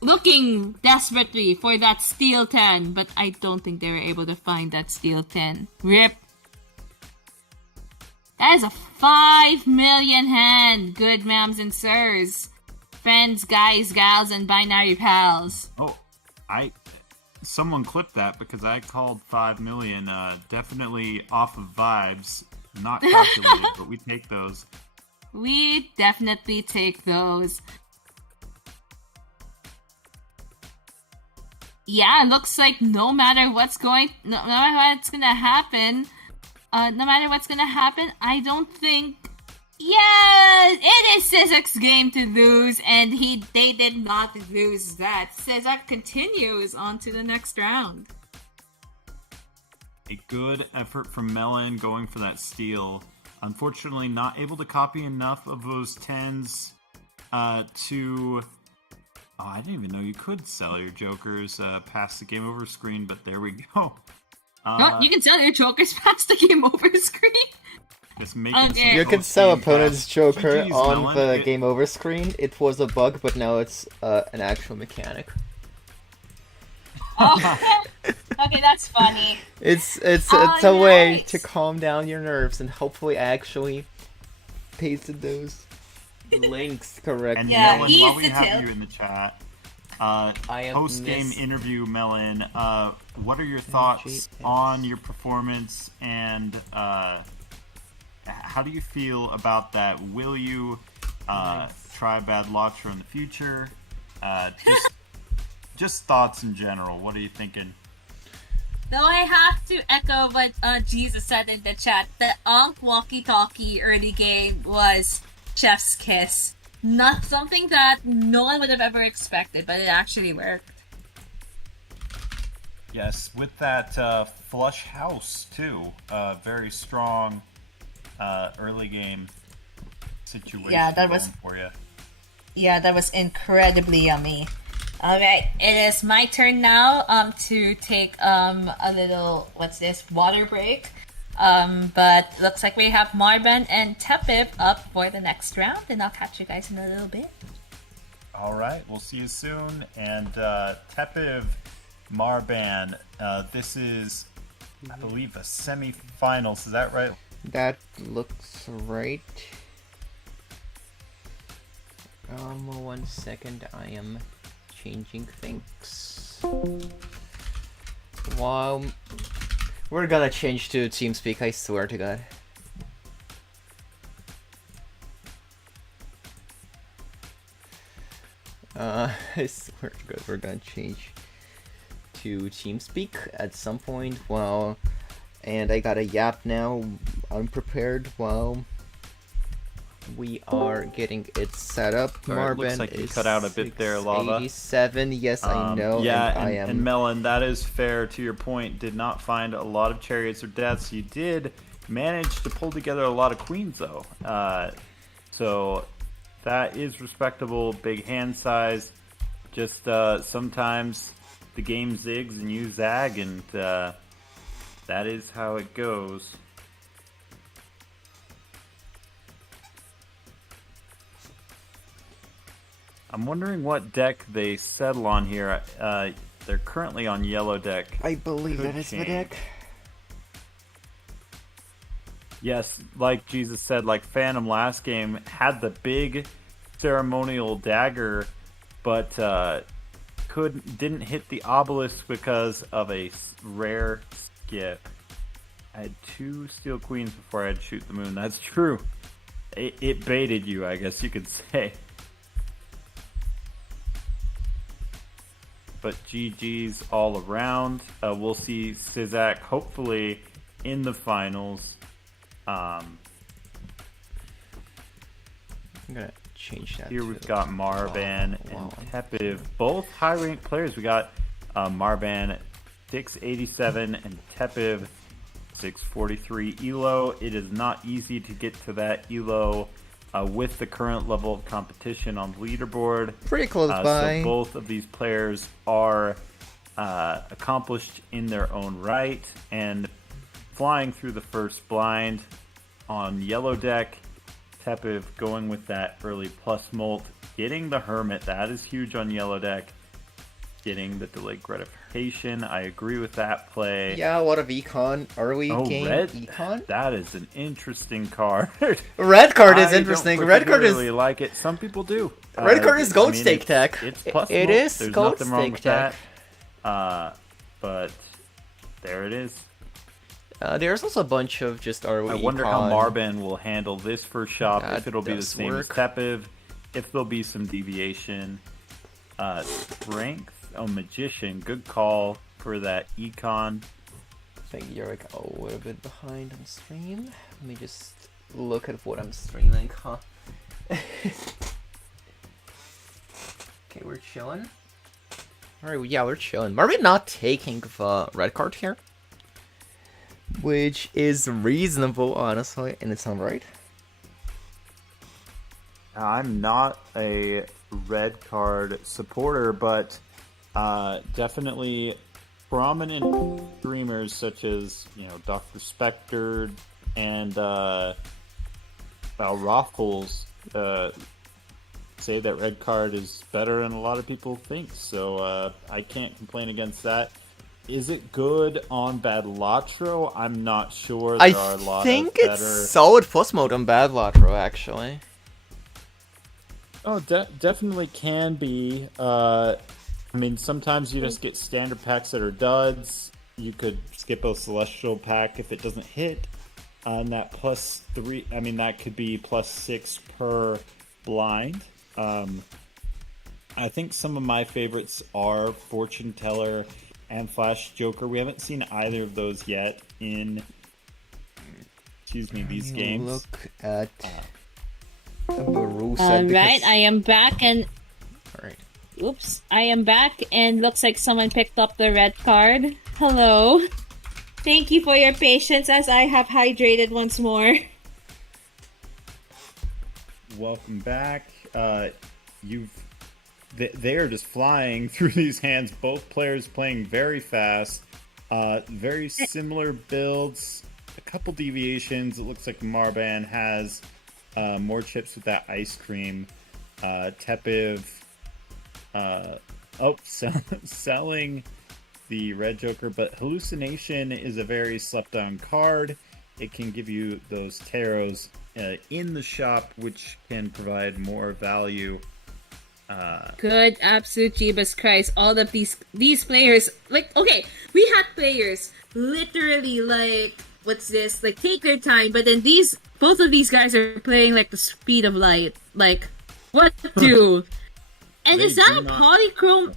looking desperately for that steel 10, but I don't think they were able to find that steel 10. Rip. That is a 5 million hand. Good ma'ams and sirs. Friends, guys, gals, and binary pals. Oh, someone clipped that because I called 5 million. Definitely off of vibes, not calculated, but we take those. We definitely take those. Yeah, it looks like no matter what's gonna happen, I don't think. Yeah, it is Sizak's game to lose, and they did not lose that. Sizak continues on to the next round. A good effort from Melon going for that steal. Unfortunately, not able to copy enough of those 10s to... Oh, I didn't even know you could sell your jokers past the game over screen, but there we go. No, you can sell your jokers past the game over screen. Just making Okay. You can sell opponent's joker GG's, on Melon. the game over screen. It was a bug, but now it's an actual mechanic. Oh, okay, that's funny. It's a Oh, way nice. to calm down your nerves and hopefully actually pasted those links correctly. And Yeah, Melon, ease while we the have tail. you in the chat, I have post-game missed- interview, Melon, what are your thoughts on your performance, and how do you feel about that? Will you try Bad Lotro in the future? Just thoughts in general. What are you thinking? Though I have to echo what Jesus said in the chat, the Ankh walkie-talkie early game was chef's kiss. Not something that no one would have ever expected, but it actually worked. Yes, with that flush house too. Very strong early game situation. Yeah, that was- going for you. Yeah, that was incredibly yummy. Alright, it is my turn now to take a little, water break. But looks like we have Marban and Tepiv up for the next round, and I'll catch you guys in a little bit. All right, we'll see you soon. And Tepiv, Marban, this is, I believe, the semifinals. Is that right? That looks right. 1 second, I am changing things. Wow. We're gonna change to TeamSpeak, I swear to God. I swear to God, we're gonna change to TeamSpeak at some point. Wow. And I got a yap now, unprepared. Wow. We are getting it set up. Sorry, it looks Marvin like you is cut out a bit there, Lava. 87. Yes, I know. Yeah, and I am. and Melon, that is fair to your point. Did not find a lot of chariots or deaths. You did manage to pull together a lot of queens, though. So that is respectable. Big hand size. Just sometimes the game zigs and you zag, and that is how it goes. I'm wondering what deck they settle on here. They're currently on yellow deck. I believe Could that is the change. deck. Yes, like Jesus said, like Phantom last game had the big ceremonial dagger, but didn't hit the obelisk because of a rare skip. I had 2 Steel Queens before I had Shoot the Moon. That's true. It baited you, I guess you could say. But GG's all around. We'll see Sizak hopefully in the finals. I'm gonna change that. Here to we've got Marban wow. and Tepiv, both high-ranked players. We got Marban 687 and Tepiv 643 elo. It is not easy to get to that elo with the current level of competition on the leaderboard. Pretty close by. So both of these players are accomplished in their own right, and flying through the first blind on yellow deck. Tepiv going with that early plus molt, getting the Hermit. That is huge on yellow deck. Getting the delayed gratification. I agree with that play. Yeah, what of econ? Early Oh, game red. econ? That is an interesting card. Red card is I don't interesting. Red card is particularly like it. Some people do. Red card is gold stake it's, tech. It's plus It molt. is There's gold nothing wrong stake with tech. that. But there it is. There's also a bunch of just early I wonder econ. how Marban will handle this first shop. That If it'll be the does same work. as Tepiv. If there'll be some deviation. Strength. Oh, Magician. Good call for that econ. I think you're like a little bit behind on stream. Let me just look at what I'm streaming, huh? Okay, we're chilling. Alright, yeah, we're chilling. Marvin not taking the red card here. Which is reasonable, honestly, in its own right. I'm not a red card supporter, but definitely prominent streamers such as, Dr. Spectre and Raffles say that red card is better than a lot of people think. So I can't complain against that. Is it good on Badlatro? I'm not sure. There are a lot I think of better... it's solid plus mode on Bad Latro, actually. Oh, definitely can be. Sometimes you just get standard packs that are duds. You could skip a Celestial pack if it doesn't hit. And that +3, that could be +6 per blind. I think some of my favorites are Fortune Teller and Flash Joker. We haven't seen either of those yet in, these games. Look at Baru Alright, I am back and Alright. oops, I am back and looks like someone picked up the red card. Hello. Thank you for your patience as I have hydrated once more. Welcome back. They are just flying through these hands. Both players playing very fast. Very similar builds. A couple deviations. It looks like Marban has more chips with that ice cream. Tepiv selling the red Joker, but Hallucination is a very slept on card. It can give you those tarots in the shop, which can provide more value. Good absolute Jeebus Christ. All of these players, okay, we had players literally take their time, but then both of these guys are playing like the speed of light. What do? And is that a polychrome?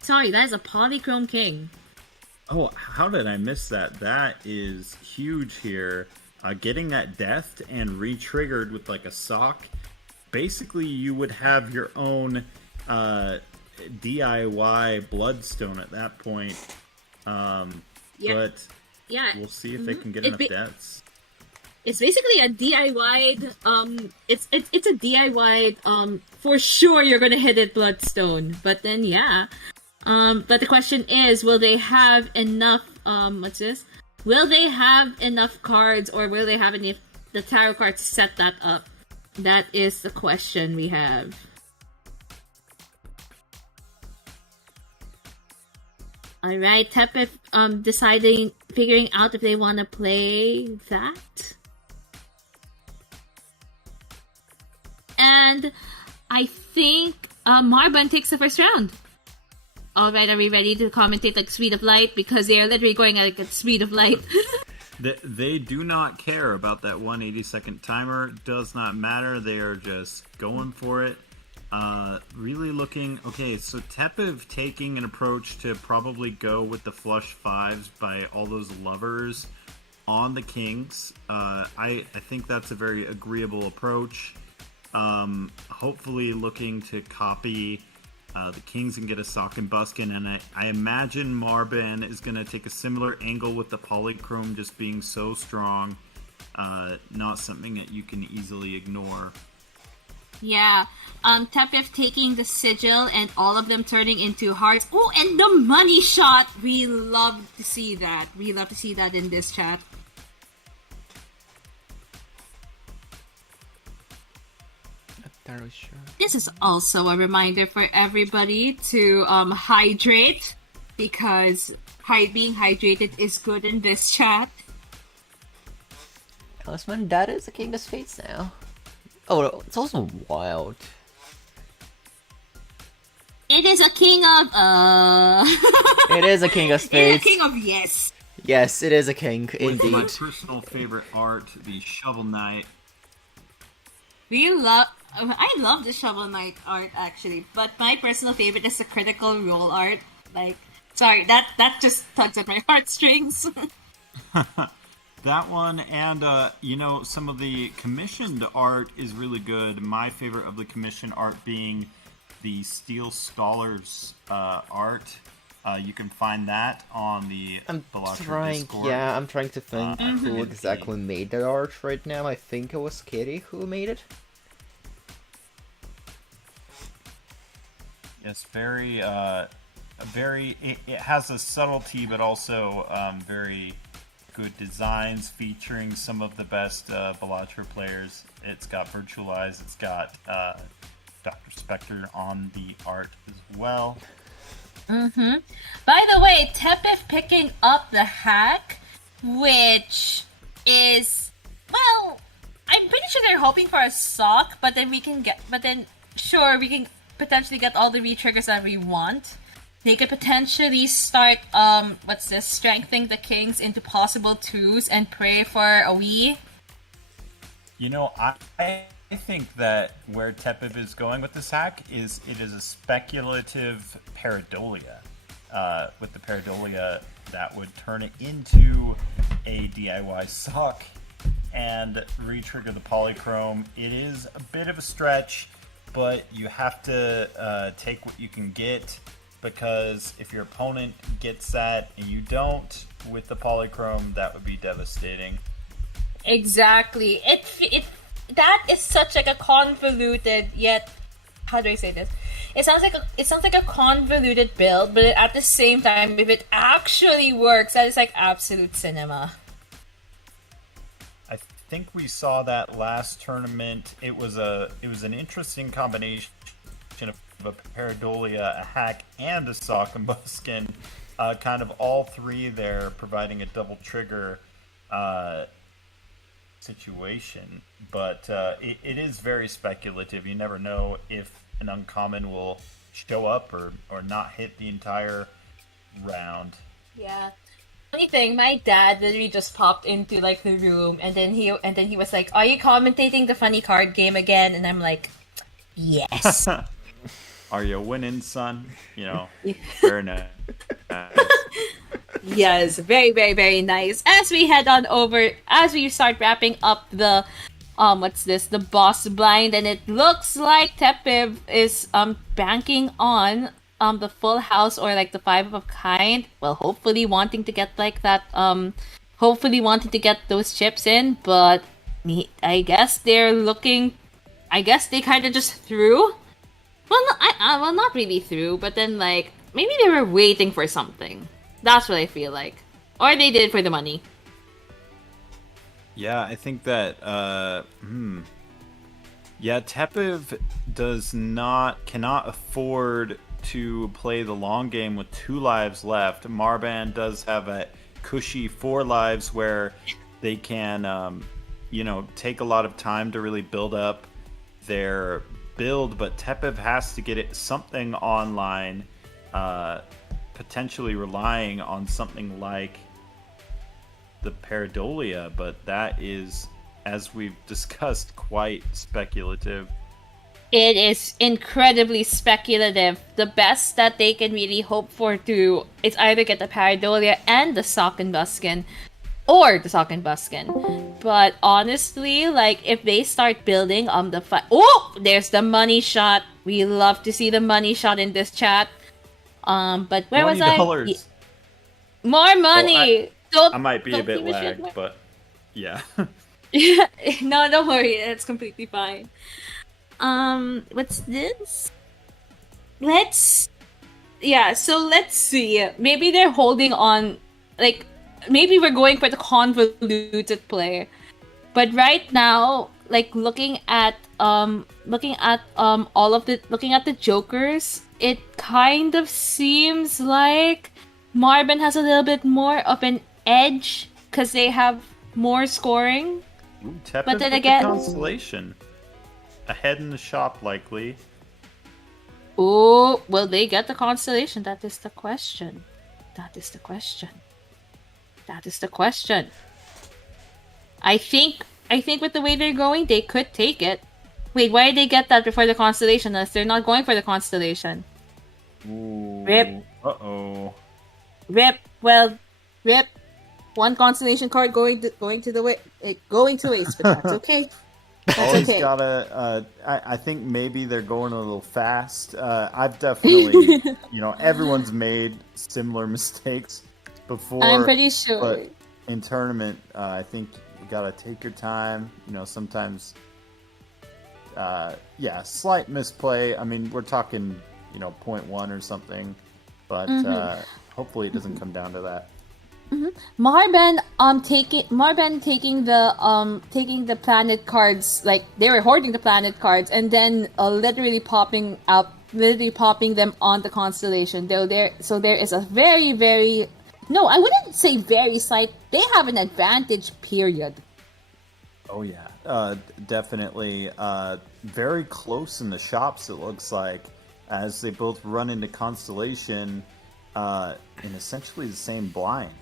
Sorry, that is a polychrome king. Oh, how did I miss that? That is huge here. Getting that death and re-triggered with a sock. Basically, you would have your own DIY Bloodstone at that point. But Yeah, we'll see if they can get enough deaths. It's basically a DIY. It's a DIY. For sure you're gonna hit it Bloodstone, but then yeah. But the question is, will they have enough? What's this? Will they have enough cards, or will they have enough the tarot cards to set that up? That is the question we have. Alright, Tepef figuring out if they want to play that. And I think Marban takes the first round. Alright, are we ready to commentate like speed of light? Because they are literally going at like speed of light. They do not care about that 180-second timer. Does not matter. They are just going for it. Really looking... Okay, so Tepef taking an approach to probably go with the flush fives by all those lovers on the kings. I think that's a very agreeable approach. Hopefully looking to copy the kings and get a sock and buskin, and I imagine Marban is going to take a similar angle with the polychrome just being so strong. Not something that you can easily ignore. Yeah, Tepef taking the sigil and all of them turning into hearts. Oh, and the money shot! We love to see that. We love to see that in this chat. This is also a reminder for everybody to hydrate, because being hydrated is good in this chat. Talisman, that is a King of Spades now. Oh, it's also wild. It is a king of It is a King of It is a Spades. king of yes. Yes, it is a king, With my indeed. personal favorite art, the Shovel Knight. I love the Shovel Knight art actually, but my personal favorite is the Critical Role art. Like, sorry, that just tugs at my heartstrings. That one, and some of the commissioned art is really good. My favorite of the commissioned art being the Steel Scholars art. You can find that on the Balatro Discord. Yeah, I'm trying to think who indeed. exactly made that art right now. I think it was Kitty who made it. Yes, very, it has a subtlety, but also very good designs featuring some of the best Balatro players. It's got Virtualize, it's got Dr. Spectre on the art as well. Mm-hmm. By the way, Tepef picking up the hack, which is, well, I'm pretty sure they're hoping for a sock, but then we can potentially get all the re-triggers that we want. They could potentially start, strengthening the kings into possible twos and pray for a Wii. You know, I think that where Tepef is going with this hack is it is a speculative Paradolia. With the Paradolia, that would turn it into a DIY sock and re-trigger the polychrome. It is a bit of a stretch, but you have to take what you can get, because if your opponent gets that and you don't with the polychrome, that would be devastating. Exactly. That is such like a convoluted, yet how do I say this? It sounds like a convoluted build, but at the same time, if it actually works, that is like absolute cinema. I think we saw that last tournament. It was an interesting combination of a Paradolia, a hack, and a Sock and Buskin. Kind of all three there providing a double trigger situation. But it is very speculative. You never know if an uncommon will show up or not hit the entire round. Yeah. Funny thing, my dad literally just popped into like the room, and then he was like, "Are you commentating the funny card game again?" And I'm like, "Yes." Are you winning, son? You know, very nice. Yes, very, very, very nice. As we head on over, as we start wrapping up the the boss blind, and it looks like Tepef is banking on the full house or like the 5 of a kind. Well, hopefully wanting to get like that hopefully wanting to get those chips in, but I guess they're looking. I guess they kind of just threw. Well, well, not really threw, but then like maybe they were waiting for something. That's what I feel like, or they did it for the money. Yeah, I think that yeah, Tepiv cannot afford to play the long game with 2 lives left. Marban does have a cushy 4 lives where they can take a lot of time to really build up their build, but Tepiv has to get something online, potentially relying on something like the Paradolia, but that is, as we've discussed, quite speculative. It is incredibly speculative. The best that they can really hope for is either get the Paradolia and the Sokkenbusken, or the Sokkenbusken. But honestly, like if they start building there's the money shot. We love to see the money shot in this chat. But where was I? $20. More money. I might be a don't bit give a shit. lagged, but yeah. Yeah, no, don't worry. It's completely fine. What's this? So let's see. Maybe they're holding on, like, maybe we're going for the convoluted play. But right now, like, looking at the jokers, it kind of seems like Marben has a little bit more of an edge because they have more scoring. Ooh, Tepiv But then with again- the Constellation. Ahead in the shop, likely. Oh, will they get the constellation? That is the question. That is the question. I think with the way they're going, they could take it. Wait, why did they get that before the constellation unless they're not going for the constellation? Ooh. Rip. Uh-oh. Rip. Well, rip. One constellation card going to waste, but that's okay. That's Always okay. gotta. I think maybe they're going a little fast. I've definitely, everyone's made similar mistakes before. I'm pretty sure. But in tournament, I think you gotta take your time. Sometimes, slight misplay. I mean, we're talking, 0.1 or something, but hopefully it doesn't come down to that. Marben taking the planet cards, like they were hoarding the planet cards and then literally popping them on the constellation. There is a very, very, no, I wouldn't say very slight. They have an advantage. Period. Oh yeah, definitely. Very close in the shops. It looks like, as they both run into Constellation in essentially the same blind.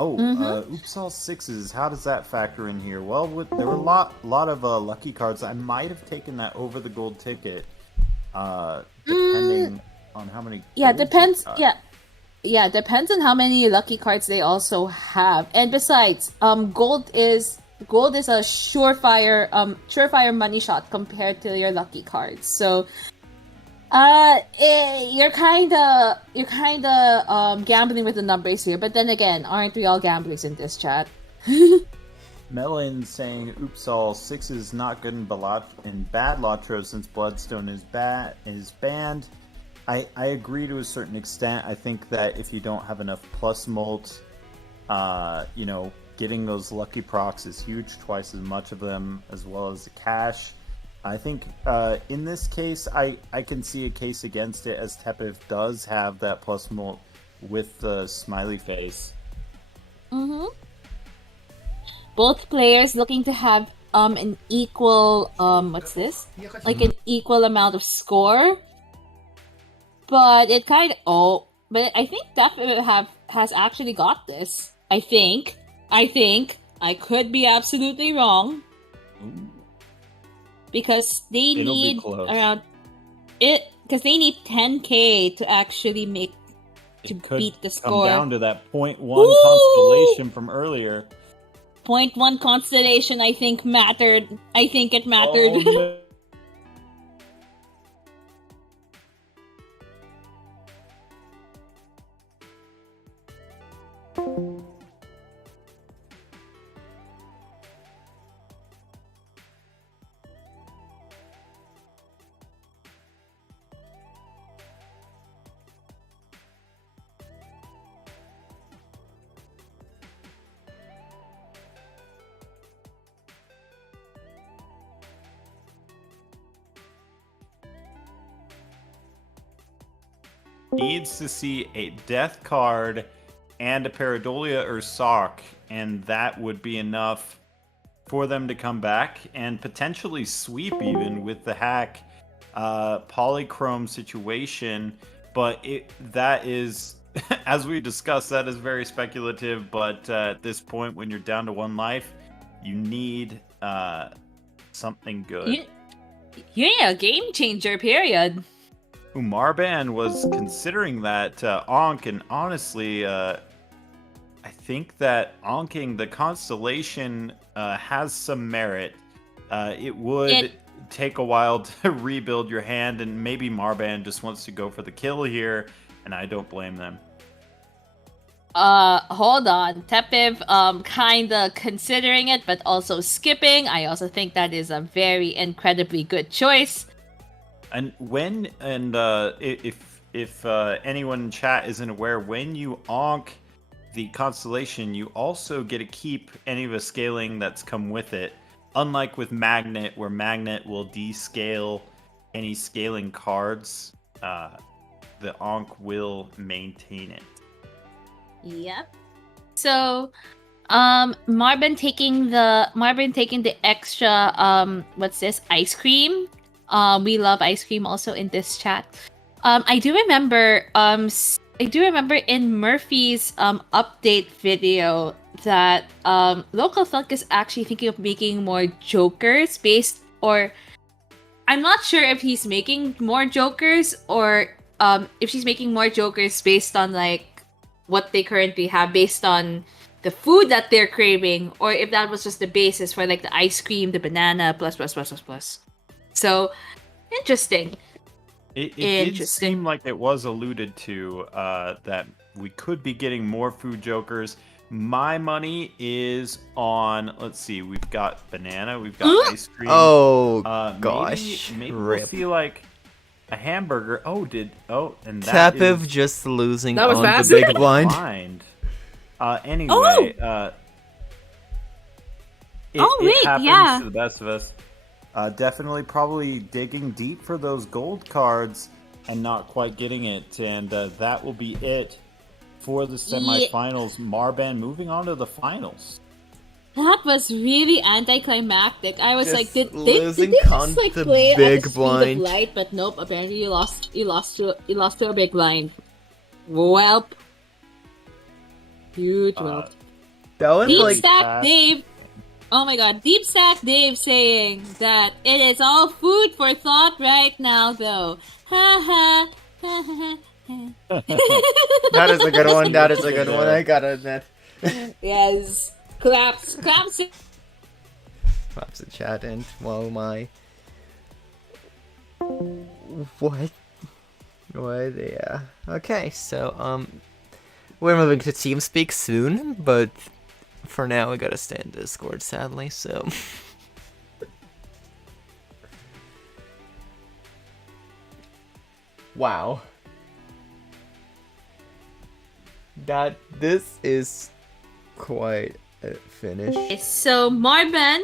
Oh, Upsal 6s. How does that factor in here? Well, there were a lot of lucky cards. I might have taken that over the gold ticket, depending on how many. Yeah, golds depends. you got. Yeah, depends on how many lucky cards they also have. And besides, gold is a surefire money shot compared to your lucky cards. So, you're kind of gambling with the numbers here. But then again, aren't we all gamblers in this chat? Melon saying Upsal 6 is not good in bad Lotro since Bloodstone is banned. I agree to a certain extent. I think that if you don't have enough plus molt, getting those lucky procs is huge, twice as much of them, as well as the cash. I think in this case, I can see a case against it, as Tepiv does have that plus molt with the smiley face. Both players looking to have an equal what's this? Like an equal amount of score. But I think Tepiv has actually got this. I think. I could be absolutely wrong. Because they need around it. Because they need 10k to actually beat the score. Come down to that 0.1 constellation from earlier. 0.1 constellation, I think mattered. I think it mattered. Oh, no. needs to see a death card and a Paradolia or Sock, and that would be enough for them to come back and potentially sweep even with the hack polychrome situation. But that is, as we discussed, that is very speculative. But at this point, when you're down to 1 life, you need something good. You need a game changer, period. Marban was considering that Ankh, and honestly, I think that Ankhing the Constellation has some merit. It would take a while to rebuild your hand, and maybe Marban just wants to go for the kill here, and I don't blame them. Hold on. Tepiv, kinda considering it, but also skipping. I also think that is a very incredibly good choice. And if anyone in chat isn't aware, when you Ankh the Constellation, you also get to keep any of the scaling that's come with it. Unlike with Magnet, where Magnet will descale any scaling cards, the Ankh will maintain it. Yep. So, Marvin taking the extra what's this, ice cream? We love ice cream also in this chat. I do remember in Murphy's update video that Local Thunk is actually thinking of making more Jokers I'm not sure if he's making more Jokers or if she's making more Jokers based on like what they currently have, based on the food that they're craving, or if that was just the basis for like the ice cream, the banana, plus. So, interesting. It did seem like it was alluded to that we could be getting more food Jokers. My money is on, let's see, we've got banana, we've got ice cream. Oh, gosh. Maybe Rip. we'll see like a hamburger. And that Tepiv is just losing That was on fast. the big blind. blind. Anyway, it happens to the best of us. Definitely probably digging deep for those gold cards and not quite getting it. And that will be it for the semifinals. Marban moving on to the finals. That was really anticlimactic. I was Just like, did losing they con just like the play big at the speed blind. of light? But nope, apparently you lost to a big blind. Welp. Huge welp. That was Deep like Stack Dave. Oh my god, Deep Stack Dave saying that it is all food for thought right now, though. Ha ha. Ha ha. that is a good one. That is a good one. I gotta admit. Yes. Claps. Claps in chat and my. What? Yeah. Okay, so we're moving to TeamSpeak soon, but for now we gotta stay in Discord, sadly. So. Wow. This is quite a finish. So Marban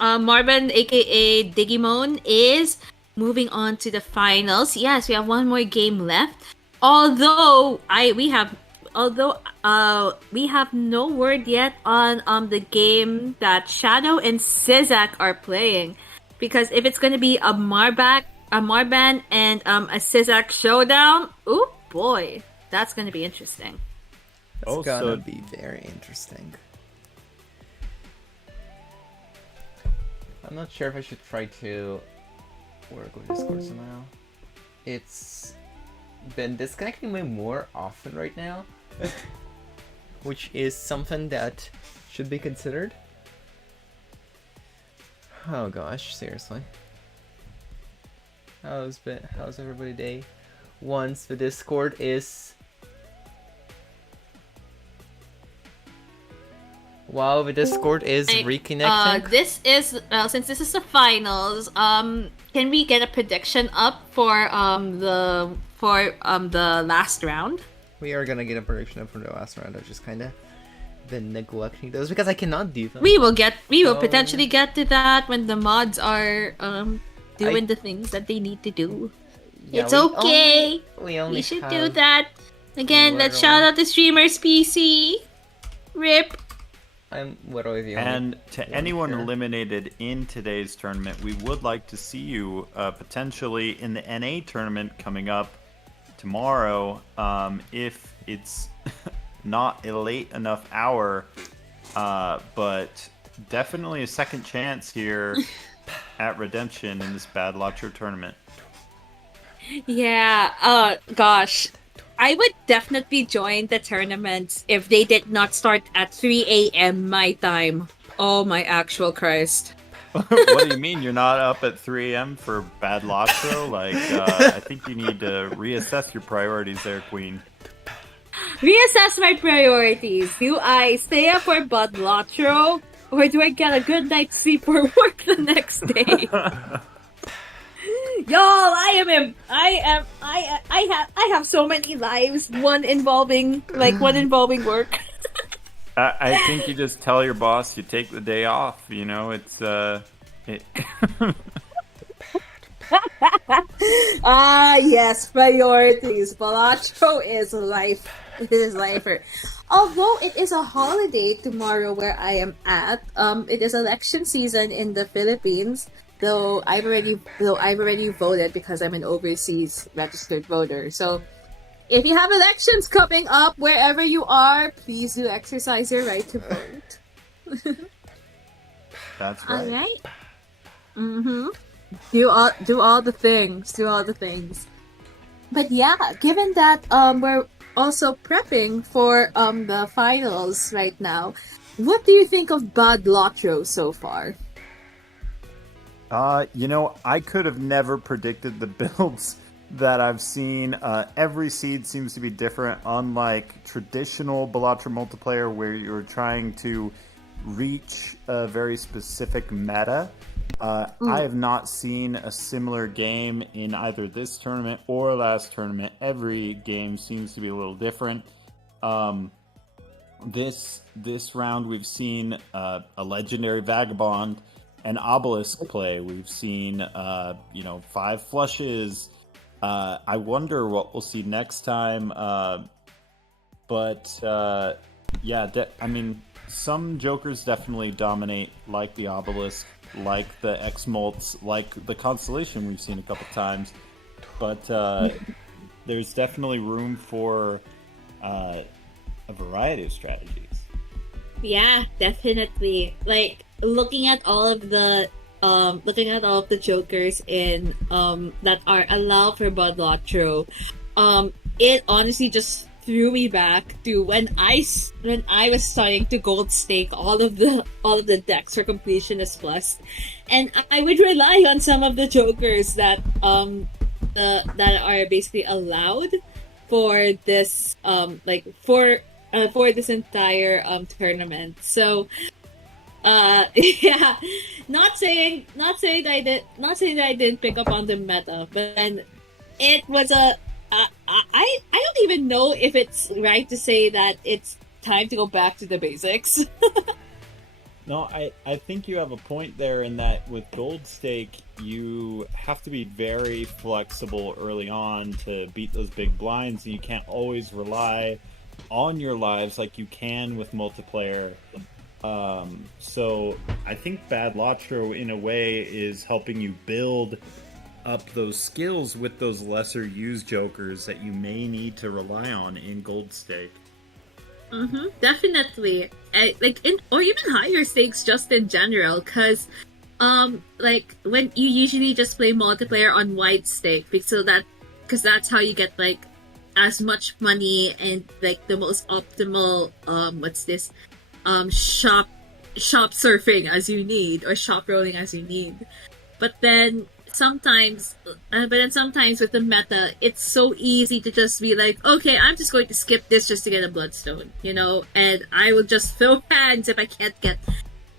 Marban aka Digimon is moving on to the finals. Yes, we have one more game left. Although we have no word yet on the game that Shadow and Sizak are playing. Because if it's gonna be a Marban and a Sizak showdown, oh boy, that's gonna be interesting. It's gonna be very interesting. I'm not sure if I should try to work with Discord somehow. It's been disconnecting me more often right now, which is something that should be considered. Oh gosh, seriously. How's everybody day? Once the Discord is the Discord is reconnecting. This is since this is the finals. Can we get a prediction up for the last round? We are gonna get a prediction up for the last round. I've just kind of been neglecting those because I cannot do them. We will potentially get to that when the mods are doing the things that they need to do. Yeah, It's we okay. We only We should have do that. Again, let's shout out the streamer's PC. Rip. I'm literally the only. And to anyone here. eliminated in today's tournament, we would like to see you potentially in the NA tournament coming up tomorrow. If it's not a late enough hour, but definitely a second chance here at Redemption in this Bad Lotro tournament. Yeah, gosh. I would definitely join the tournaments if they did not start at 3 a.m. my time. Oh my actual Christ. What do you mean you're not up at 3 a.m. for Bad Lotro? Like, I think you need to reassess your priorities there, Queen. Reassess my priorities. Do I stay up for Bud Lotro? Or do I get a good night's sleep for work the next day? Y'all, I have so many lives. One involving work. I think you just tell your boss you take the day off. You know, it's Yes, priorities. Balacho is life. It is lifer. Although it is a holiday tomorrow where I am at, it is election season in the Philippines. Though I've already voted because I'm an overseas registered voter. So if you have elections coming up wherever you are, please do exercise your right to vote. that's All right. right. Mm-hmm. Do all the things. Do all the things. But yeah, given that we're also prepping for the finals right now, what do you think of Bad Lotro so far? You know, I could have never predicted the builds that I've seen. Every seed seems to be different, unlike traditional Balatro multiplayer where you're trying to reach a very specific meta. I have not seen a similar game in either this tournament or last tournament. Every game seems to be a little different. This round we've seen a legendary Vagabond and Obelisk play. We've seen 5 flushes. I wonder what we'll see next time. I mean, some Jokers definitely dominate, like the Obelisk, like the X-Molts, like the Constellation we've seen a couple times. But there's definitely room for a variety of strategies. Yeah, definitely. Like looking at all of the Jokers in that are allowed for Bud Lotro, it honestly just threw me back to when I was starting to gold stake all of the decks for completionist plus, and I would rely on some of the Jokers that that are basically allowed for this for this entire tournament. So yeah, not saying that I didn't pick up on the meta, but then it was I don't even know if it's right to say that it's time to go back to the basics. No, I think you have a point there in that with Gold Stake, you have to be very flexible early on to beat those big blinds, and you can't always rely on your lives like you can with multiplayer. So I think Bad Lotro, in a way, is helping you build Up those skills with those lesser used Jokers that you may need to rely on in Gold Stake. Definitely, or even higher stakes just in general, because like when you usually just play multiplayer on wide stake, because that's how you get like as much money and like the most optimal shop surfing as you need, or shop rolling as you need. But then sometimes with the meta, it's so easy to just be like, okay, I'm just going to skip this just to get a bloodstone, and I will just throw hands if I can't get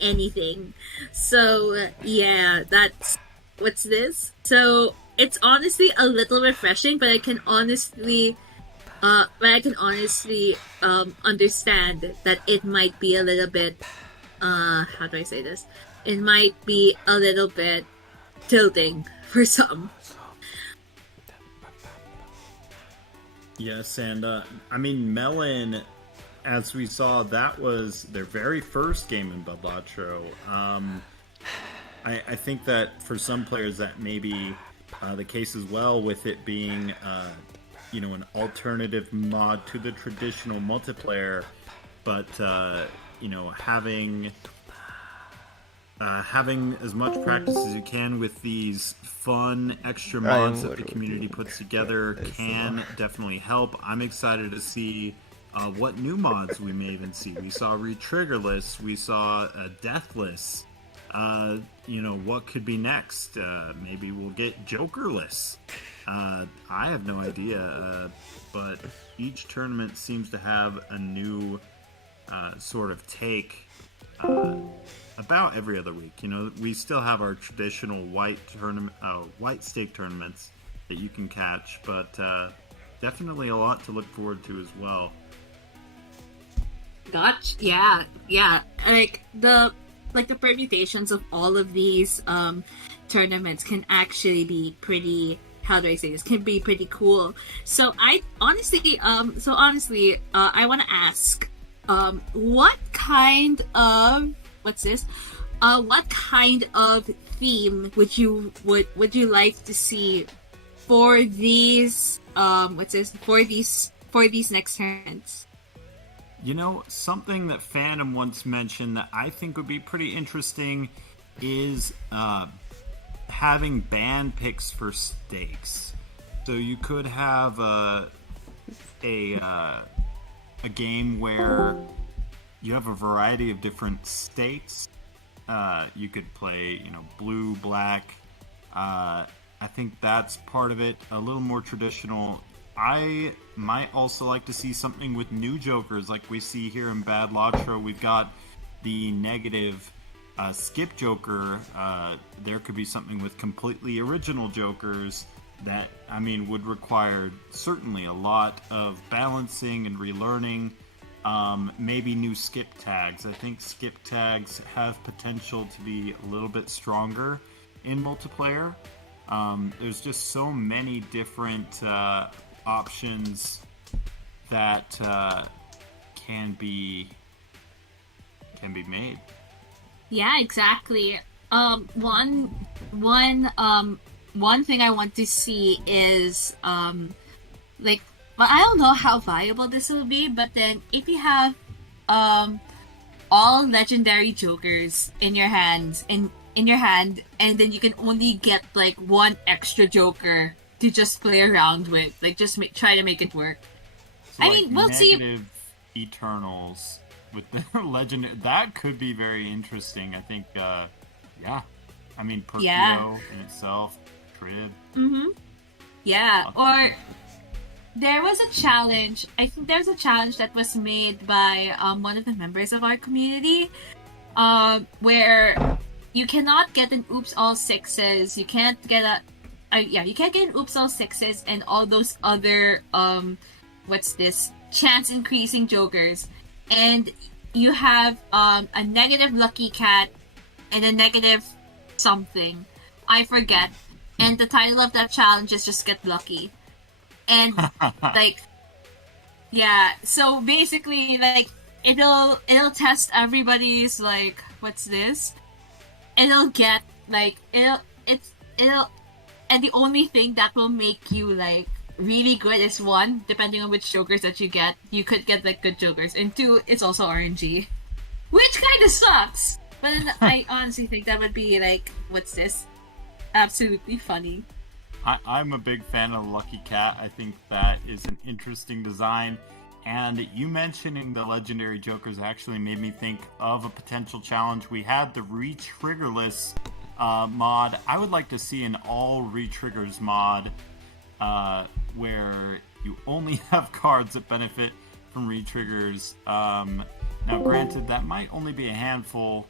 anything. So yeah, that's what's this. So it's honestly a little refreshing, but I can honestly understand that it might be a little bit how do I say this? It might be a little bit tilting for some. Yes, and I mean, Melon, as we saw, that was their very first game in Balatro. I think that for some players that may be the case as well, with it being, an alternative mod to the traditional multiplayer, but, having as much practice as you can with these fun extra mods that the community puts together can definitely help. I'm excited to see what new mods we may even see. We saw Retriggerless, we saw Deathless. What could be next? Maybe we'll get Jokerless. I have no idea, but each tournament seems to have a new sort of take about every other week. We still have our traditional white stake tournaments that you can catch, but definitely a lot to look forward to as well. Gotcha. Yeah. Like the permutations of all of these tournaments can actually be pretty. How do I say this? Can be pretty cool. So I honestly, I want to ask, what kind of what kind of theme would you like to see for these for these next tournaments? Something that Phantom once mentioned that I think would be pretty interesting is having band picks for stakes. So you could have a game where you have a variety of different stakes. You could play, blue, black. I think that's part of it. A little more traditional. I might also like to see something with new jokers like we see here in Bad Lotro. We've got the negative skip joker. There could be something with completely original jokers that, would require certainly a lot of balancing and relearning. Maybe new skip tags. I think skip tags have potential to be a little bit stronger in multiplayer. There's just so many different options that can be made. Yeah, exactly. One thing I want to see is well, I don't know how viable this will be, but then if you have all legendary jokers in your hand, and then you can only get one extra joker to just play around with, try to make it work. So, we'll see. Negative Eternals with the legend, that could be very interesting. I think, Perkio in itself, Trib. Mm-hmm. Yeah, or there was a challenge. I think there's a challenge that was made by one of the members of our community, where you cannot get an oops all sixes. You can't get you can't get an oops all sixes and all those other chance increasing jokers, and you have a negative lucky cat and a negative something, I forget, and the title of that challenge is just get lucky. And so basically it'll test everybody's it'll get and the only thing that will make you really good is, one, depending on which jokers that you get, you could get good jokers, and two, it's also RNG, which kind of sucks, but then I honestly think that would be absolutely funny. I'm a big fan of Lucky Cat. I think that is an interesting design. And you mentioning the legendary jokers actually made me think of a potential challenge. We had the Retriggerless mod. I would like to see an all Retriggers mod where you only have cards that benefit from Retriggers. Now, granted, that might only be a handful,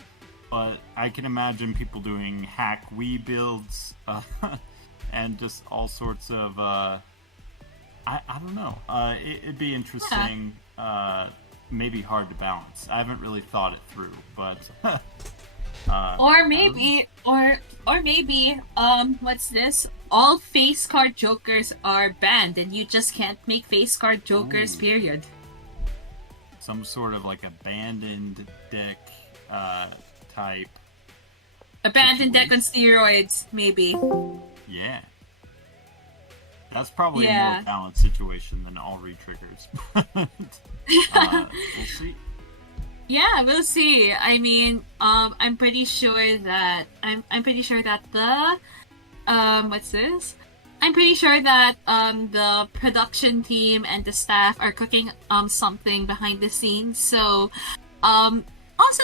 but I can imagine people doing hack Wii builds. And just all sorts of, I don't know. It'd be interesting. Maybe hard to balance. I haven't really thought it through, but. Or maybe, all face card jokers are banned, and you just can't make face card jokers. Ooh. Period. Some sort of like abandoned deck type. Abandoned deck on steroids, maybe. Yeah. That's probably a Yeah. more balanced situation than all re-triggers. We'll see. Yeah, we'll see. I mean, I'm pretty sure that the what's this? I'm pretty sure that the production team and the staff are cooking something behind the scenes. So also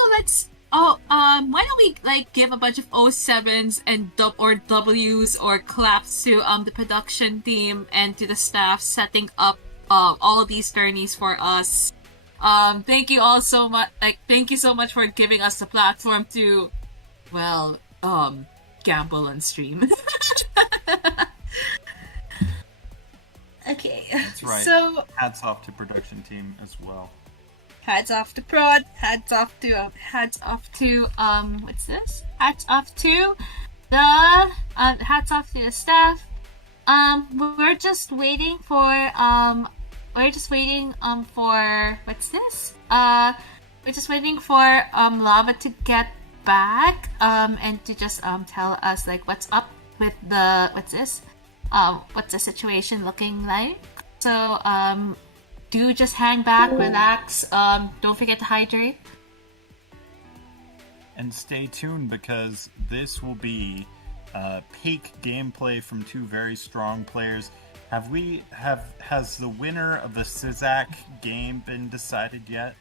why don't we like give a bunch of 07s and or W's or claps to the production team and to the staff setting up all of these tourneys for us. Thank you all so much. Thank you so much for giving us the platform to, well, gamble on stream. Okay. That's right. So Hats off to production team as well. hats off to prod. Hats off to what's this? Hats off to the staff. We're just waiting for what's this? We're just waiting for Lava to get back and to just tell us like what's up with what's the situation looking like. So do just hang back, relax, don't forget to hydrate. And stay tuned because this will be peak gameplay from two very strong players. Has the winner of the Sizak game been decided yet?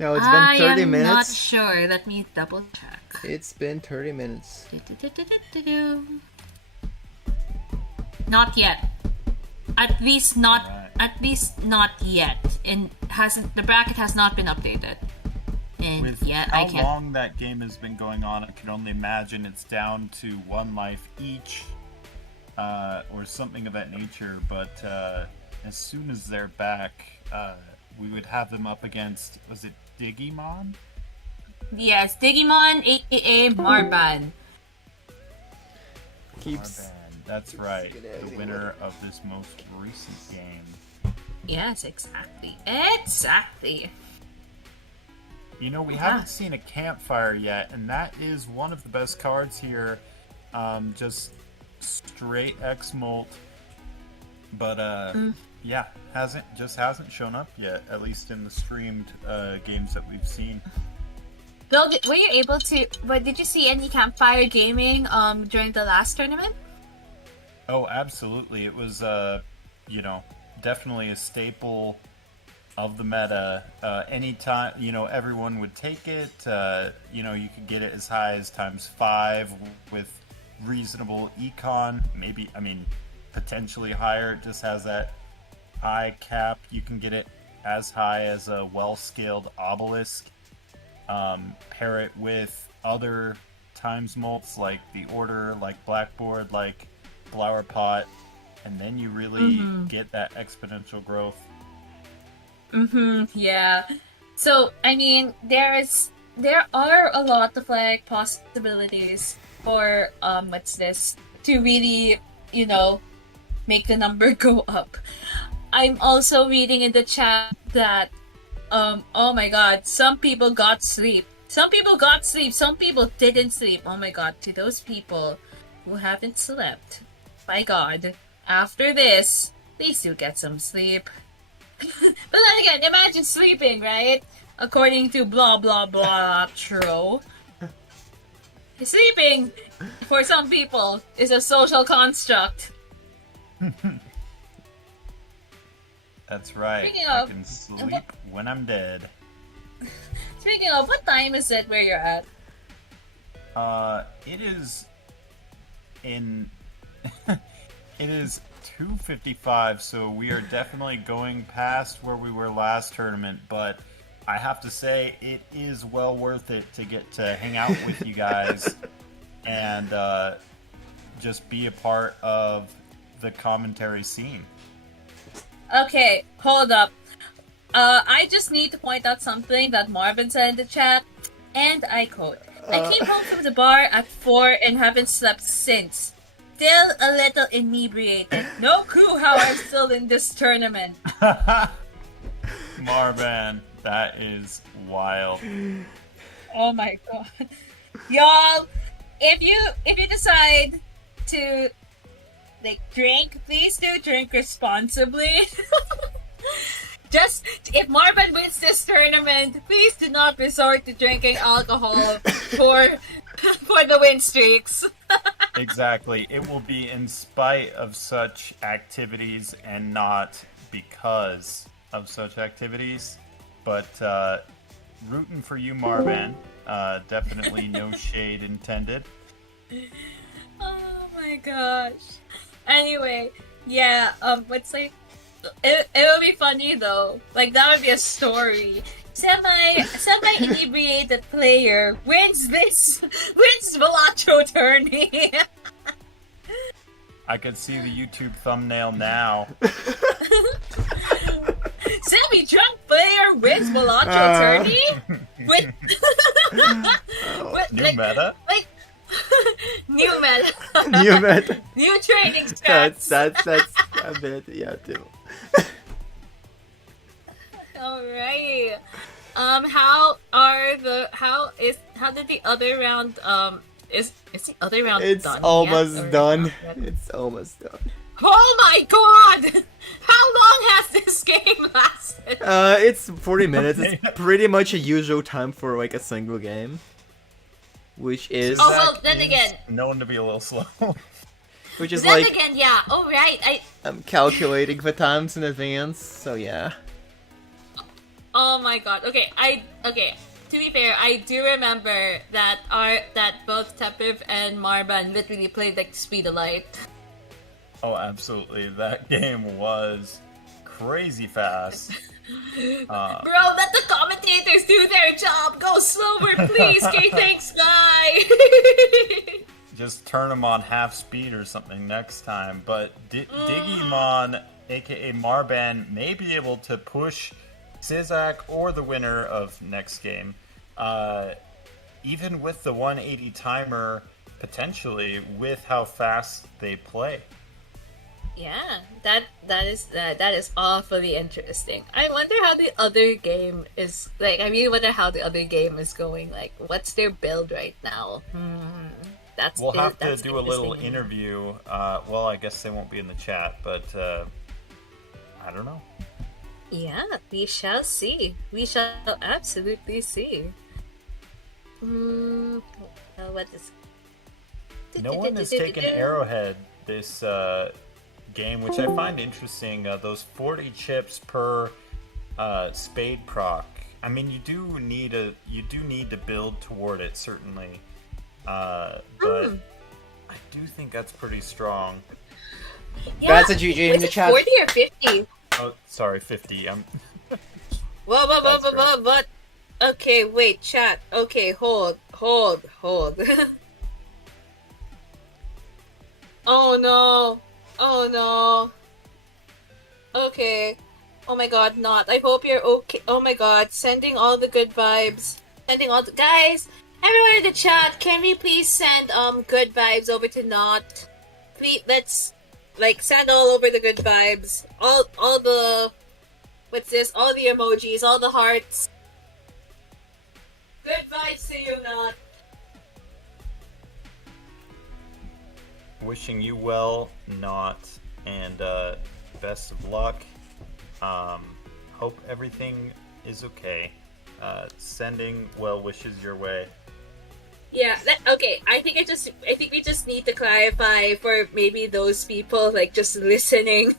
No, it's been 30 I am minutes. not sure. Let me double check. It's been 30 minutes. Not yet. At least not. Alright. At least not yet. And the bracket has not been updated. And With yet how I can't. long that game has been going on, I can only imagine it's down to one life each, or something of that nature. But as soon as they're back, we would have them up against, was it Digimon? Yes, Digimon, aka Marban. Keeps. Marban, that's right. get out of The the winner of this most recent game. Yes, exactly. Exactly. You know, we haven't seen a campfire yet, and that is one of the best cards here. Just straight X-Molt. But, yeah, hasn't shown up yet, at least in the streamed games that we've seen. Bill, were you able to? But did you see any campfire gaming during the last tournament? Oh, absolutely. It was, definitely a staple of the meta. Anytime, everyone would take it. You could get it as high as ×5 with reasonable econ. Maybe, potentially higher. It just has that high cap. You can get it as high as a well-scaled obelisk. Pair it with other mults like the Order, like Blackboard, like Flower Pot, and then you really get that exponential growth. Yeah. So there are a lot of like possibilities for to really make the number go up. I'm also reading in the chat that oh my god, some people got sleep. Some people didn't sleep. Oh my god, to those people who haven't slept, by god, after this, please do get some sleep. But then again, imagine sleeping, right? According to blah blah blah true. Sleeping, for some people, is a social construct. That's right. Speaking I of- can sleep when I'm dead. Speaking of, what time is it where you're at? It is in it is 2:55, so we are definitely going past where we were last tournament, but I have to say it is well worth it to get to hang out with you guys and just be a part of the commentary scene. Okay, hold up. I just need to point out something that Marvin said in the chat, and I quote, I came home from the bar at 4 and haven't slept since. still a little inebriated. No clue how I'm still in this tournament. Marban, that is wild. Oh my god. Y'all, if you decide to like drink, please do drink responsibly. Just if Marvin wins this tournament, please do not resort to drinking alcohol for the win streaks. Exactly. It will be in spite of such activities and not because of such activities. But rooting for you, Marvan. Definitely no shade intended. Oh my gosh. Anyway, yeah, what's like it would be funny though. Like that would be a story. Semi inebriated player wins Velatro tourney. I could see the YouTube thumbnail now. Semi drunk player wins Velatro tourney with New meta? Like new meta. New meta. New training stats. That's a bit, yeah, too. Alright. How did the other round is the other round It's done? almost yet, or done. not yet? It's almost done. Oh my god! How long has this game lasted? It's 40 minutes. It's pretty much a usual time for like a single game. Which is Oh, well, then again. Known to be a little slow. which is Then like again, yeah. Oh right. I'm calculating the times in advance, so yeah. Oh my god. Okay. To be fair, I do remember that both Tepiv and Marban literally played like the speed of light. Oh, absolutely. That game was crazy fast. Bro, let the commentators do their job. Go slower, please. Okay, thanks, guy. Just turn them on half speed or something next time. But Digimon, aka Marban, may be able to push Sizak or the winner of next game. Even with the 180 timer, potentially, with how fast they play. Yeah, that is awfully interesting. I wonder how the other game is like. I really wonder how the other game is going. Like, what's their build right now? We'll have to that's do a little interesting. interview. Well, I guess they won't be in the chat, but I don't know. Yeah, we shall see. We shall absolutely see. What is? No one has taken Arrowhead this game, which I find interesting. Those 40 chips per spade proc. I mean, you do need to build toward it, certainly. But I do think that's pretty strong. Yeah, That's a GG in was the it chat. 40 or 50? Oh, sorry, 50. What? Okay, wait, chat. Okay, hold. Oh no. Okay. Oh my god, not. I hope you're okay. Oh my god, sending all the good vibes. Guys, everyone in the chat, can we please send good vibes over to Not? Please, let's send all over the good vibes. All the what's this? All the emojis, all the hearts. Good vibes to you, Not. Wishing you well, Not, and best of luck. Hope everything is okay. Sending well wishes your way. Yeah, okay. I think we just need to clarify for maybe those people just listening,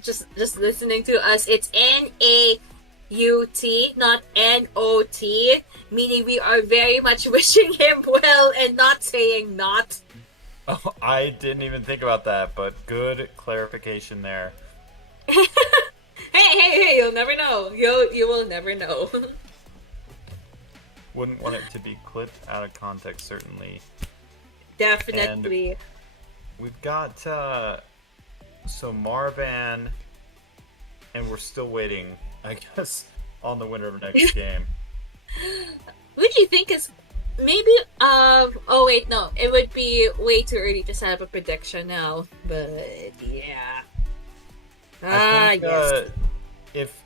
just listening to us. It's N-A-U-T, not N-O-T, meaning we are very much wishing him well and not saying not. Oh, I didn't even think about that, but good clarification there. Hey! You'll never know. You will never know. Wouldn't want it to be clipped out of context, certainly. Definitely. And we've got so Marvan, and we're still waiting, I guess, on the winner of next game. Who do you think is maybe. Oh wait, no. It would be way too early to set up a prediction now. But yeah. I think, Yes. if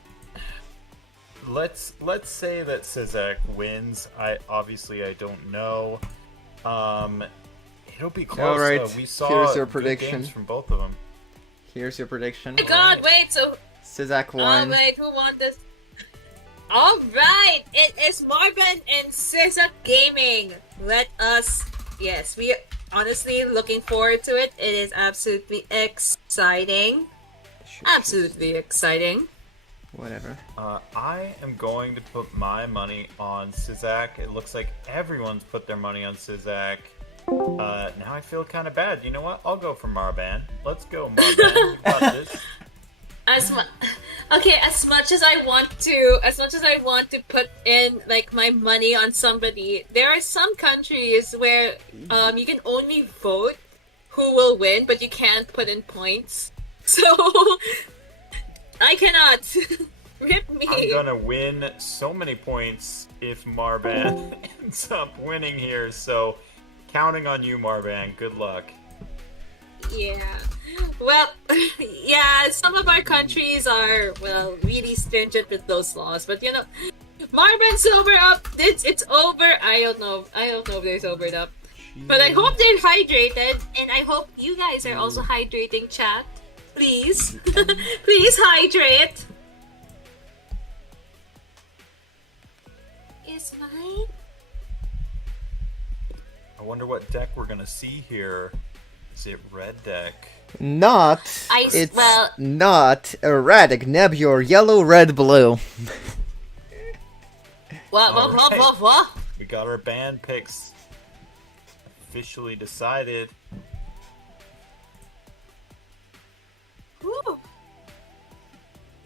let's say that Sizek wins. I don't know. It'll be close. Alright, We saw here's your good prediction. games from both of them. Here's your prediction. Oh my God! Wait. So. Sizak Oh won. wait, who won this? All right, it is Marvin and Sizak Gaming. Let us. Yes, we honestly looking forward to it. It is absolutely exciting. Absolutely exciting. Whatever. I am going to put my money on Sizak. It looks like everyone's put their money on Sizak. Now I feel kind of bad. You know what? I'll go for Marban. Let's go, Marban. You got this. As much as I want to put in like my money on somebody, there are some countries where you can only vote who will win, but you can't put in points. So I cannot. Rip me. I'm gonna win so many points if Marban ends up winning here. So, counting on you, Marban. Good luck. Yeah. Well, yeah, some of our countries are, well, really stringent with those laws, but you know, Marvin's sober up. It's over. I don't know if they're sobered up. But I hope they're hydrated, and I hope you guys are also hydrating, chat. Please. Please hydrate. Is mine? I wonder what deck we're gonna see here. Is it red deck? Not. It's well- not erratic. Nebula, yellow, red, blue. What? We got our band picks officially decided. Whew.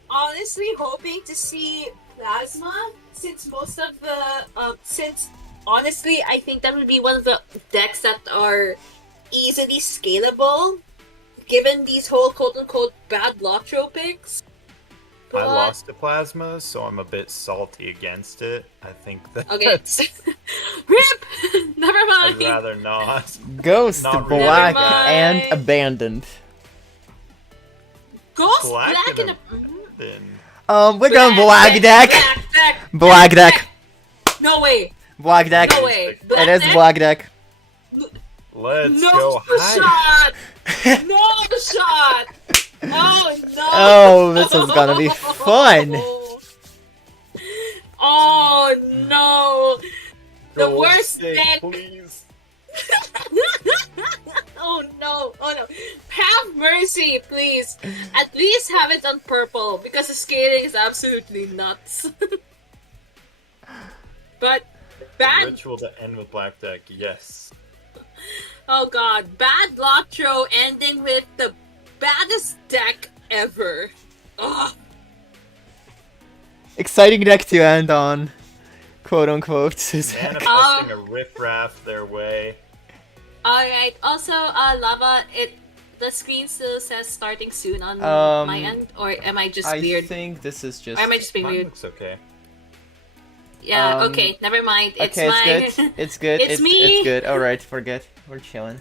Honestly, hoping to see Plasma, since most of the since honestly, I think that would be one of the decks that are easily scalable, given these whole quote-unquote bad Lotro picks. I But- lost to Plasma, so I'm a bit salty against it. I think that Okay. Rip! Never I'd mind. rather not. Ghost, Not really. black, Never mind. and abandoned. Ghost Black Black and and Then We're going black deck. Black deck. No way. Black deck. No way. It is deck? black deck. let's No go high. shot! No shot! Oh no! Oh, this is gonna be fun. Oh no! The Go worst stick, deck. please. Oh no! Oh no! Have mercy, please. At least have it on purple because the scaling is absolutely nuts. But bad. Ritual to end with black deck. Yes. Oh god, bad Lotro ending with the baddest deck ever. Ugh. Exciting deck to end on. Quote unquote. Manifesting a riffraff their way. Alright, also, Lava, the screen still says starting soon on my end, or am I just I weird? think this is just. Or am I just being Mine weird? looks okay. Yeah, Um, okay, never mind. It's Okay, mine. it's good. It's good. It's me. It's good. Alright, forget. We're chilling.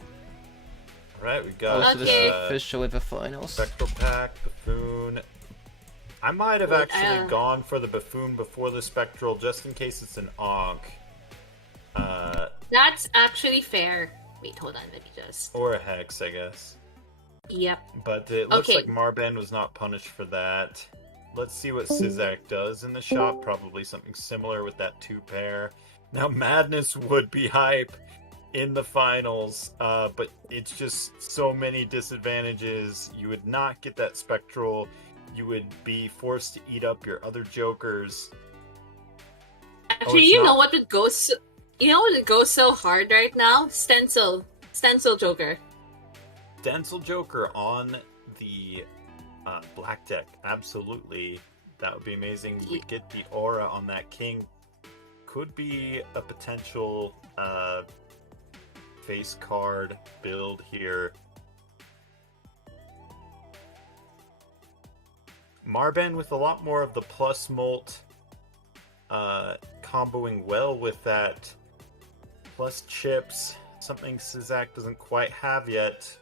Alright, we got Also, this Okay. is officially the finals. Spectral Pack, Buffoon. I might have Wait, actually gone for the Buffoon before the Spectral, just in case it's an Ankh. That's actually fair. Wait, hold on, let me just. Or a Hex, I guess. Yep. But it looks Okay. like Marban was not punished for that. Let's see what Sizak does in the shop. Probably something similar with that 2-pair. Now, Madness would be hype in the finals, but it's just so many disadvantages. You would not get that Spectral. You would be forced to eat up your other Jokers. Actually, it's you know not- what would go so. You know what would go so hard right now? Stencil Joker. Stencil Joker on the black deck. Absolutely. That would be amazing. We get the aura on that king. Could be a potential face card build here. Marban with a lot more of the plus molt comboing well with that plus chips, something Sizak doesn't quite have yet.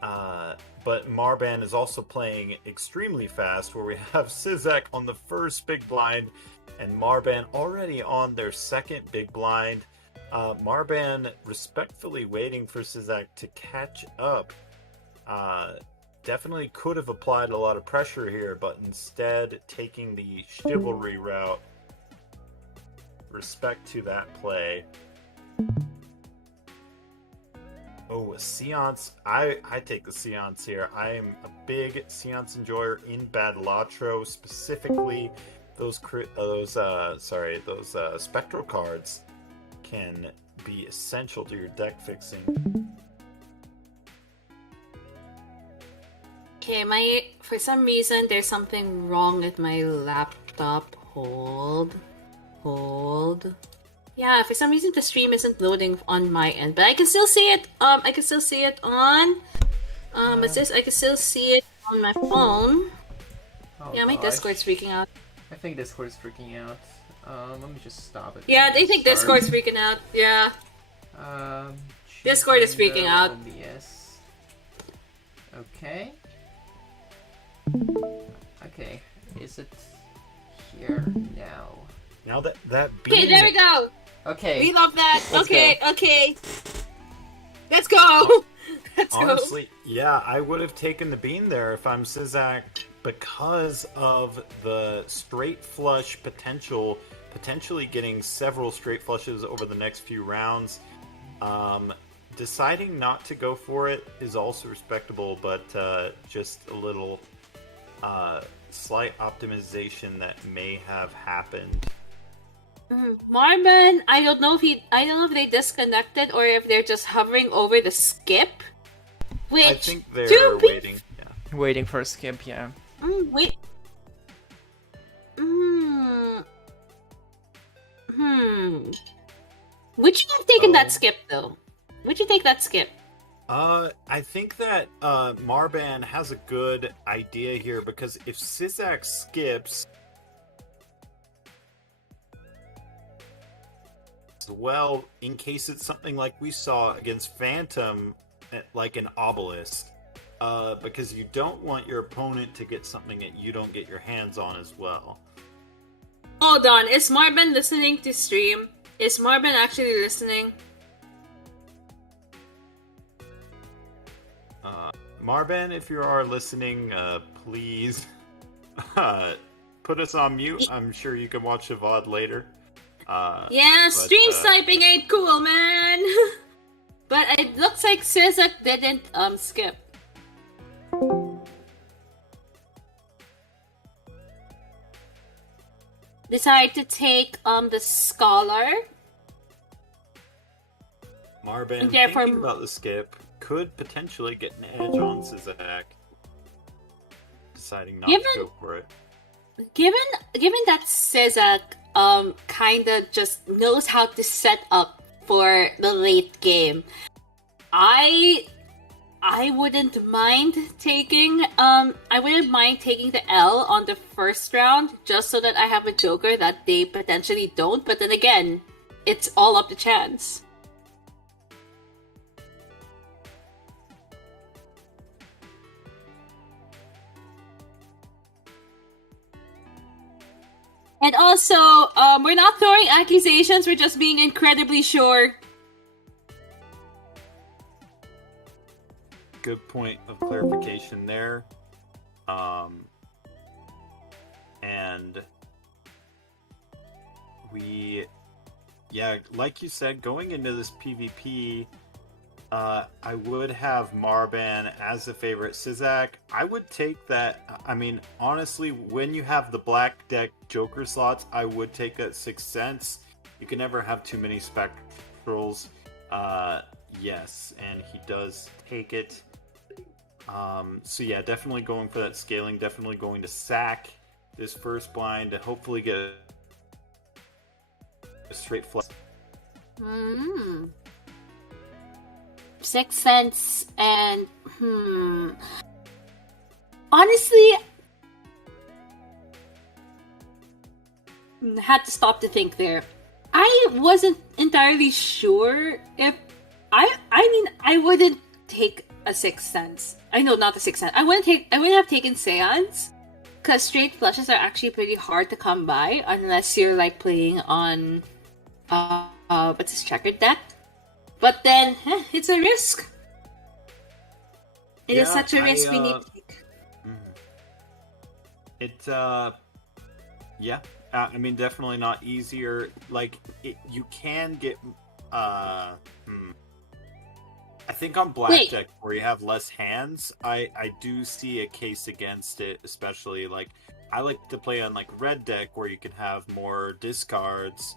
But Marban is also playing extremely fast, where we have Sizak on the first big blind and Marban already on their second big blind. Marban respectfully waiting for Sizak to catch up. Definitely could have applied a lot of pressure here, but instead taking the chivalry route. Respect to that play. Oh, a Seance. I take the Seance here. I am a big Seance enjoyer in Badlatro, specifically those spectral cards can be essential to your deck fixing. Okay, for some reason there's something wrong with my laptop. Hold. Yeah, for some reason the stream isn't loading on my end, but I can still see it. I can still see it on. It says I can still see it on my phone. Oh, Yeah, my gosh. Discord's freaking out. I think Discord's freaking out. Let me just stop it. Yeah, they think Start. Discord's freaking out. Yeah. Discord is choosing freaking the out. OBS. Okay. Okay. Is it here now? Now that beam, Okay, there we go. Okay. We love that. Let's Okay. Let's go. Let's go. honestly, yeah, I would have taken the bean there if I'm Sizak, because of the straight flush potential, potentially getting several straight flushes over the next few rounds. Deciding not to go for it is also respectable, but just a little slight optimization that may have happened. Marban, I don't know if they disconnected or if they're just hovering over the skip. Which I think they're to be- waiting. Yeah. Waiting for a skip, yeah. Wait. Would you have taken that skip though? Would you take that skip? I think that Marban has a good idea here, because if Sizak skips, well, in case it's something like we saw against Phantom, like an obelisk, because you don't want your opponent to get something that you don't get your hands on as well. Hold on, is Marban listening to stream? Is Marban actually listening? Marban, if you are listening, please put us on mute. I'm sure you can watch the VOD later. Yeah, but, stream sniping ain't cool, man. But it looks like Sizak didn't skip. Decided to take the Scholar. Marban, And therefore- thinking about the skip, could potentially get an edge on Sizak. Deciding not to go for it. Given that Sizak kinda just knows how to set up for the late game, I wouldn't mind taking the L on the first round, just so that I have a Joker that they potentially don't. But then again, it's all up to chance. And also, we're not throwing accusations, we're just being incredibly sure. Good point of clarification there. And like you said, going into this PvP, I would have Marban as a favorite. Sizak, I would take that. I mean, honestly, when you have the black deck Joker slots, I would take that Sixth Sense. You can never have too many spectrals. Yes, and he does take it. So yeah, definitely going for that scaling, definitely going to sack this first blind to hopefully get a straight flush. Sixth Sense and honestly, had to stop to think there. I wasn't entirely sure if I wouldn't take a Sixth Sense. I know, not a Sixth Sense. I wouldn't have taken Seance, because straight flushes are actually pretty hard to come by unless you're like playing on what's this, checkered deck. But then it's a risk. It is such a risk we need to take. Yeah. I mean, definitely not easier. Like, you can get, I think on black deck where you have less hands, I do see a case against it, especially, like, I like to play on, like, red deck where you can have more discards.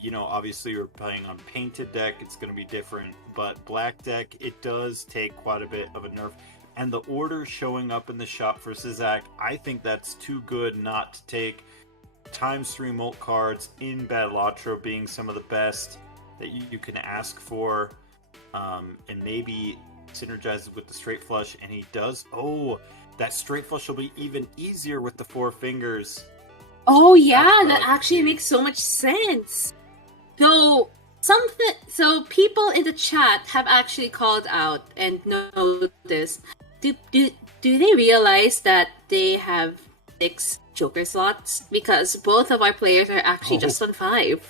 You know, obviously you're playing on painted deck, it's going to be different, but black deck, it does take quite a bit of a nerf. And the order showing up in the shop for Sizak, I think that's too good not to take. ×3 molt cards in Battletro being some of the best that you can ask for, and maybe synergizes with the straight flush, and he does. Oh, that straight flush will be even easier with the 4 fingers. Oh yeah, that actually makes so much sense. So people in the chat have actually called out and noticed. Do they realize that they have 6 Joker slots? Because both of our players are actually just on 5.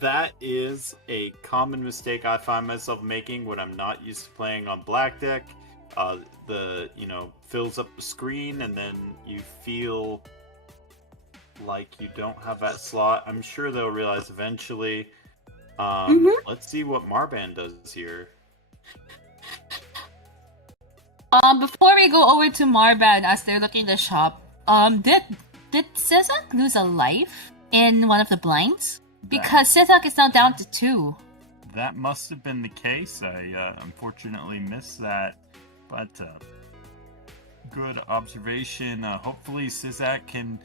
That is a common mistake I find myself making when I'm not used to playing on black deck. Fills up the screen and then you feel like you don't have that slot. I'm sure they'll realize eventually. Let's see what Marban does here. Before we go over to Marban as they're looking in the shop, did Sizak lose a life in one of the blinds? Because Sizak is now down to 2. That must have been the case. I unfortunately missed that, but good observation. Hopefully Sizak can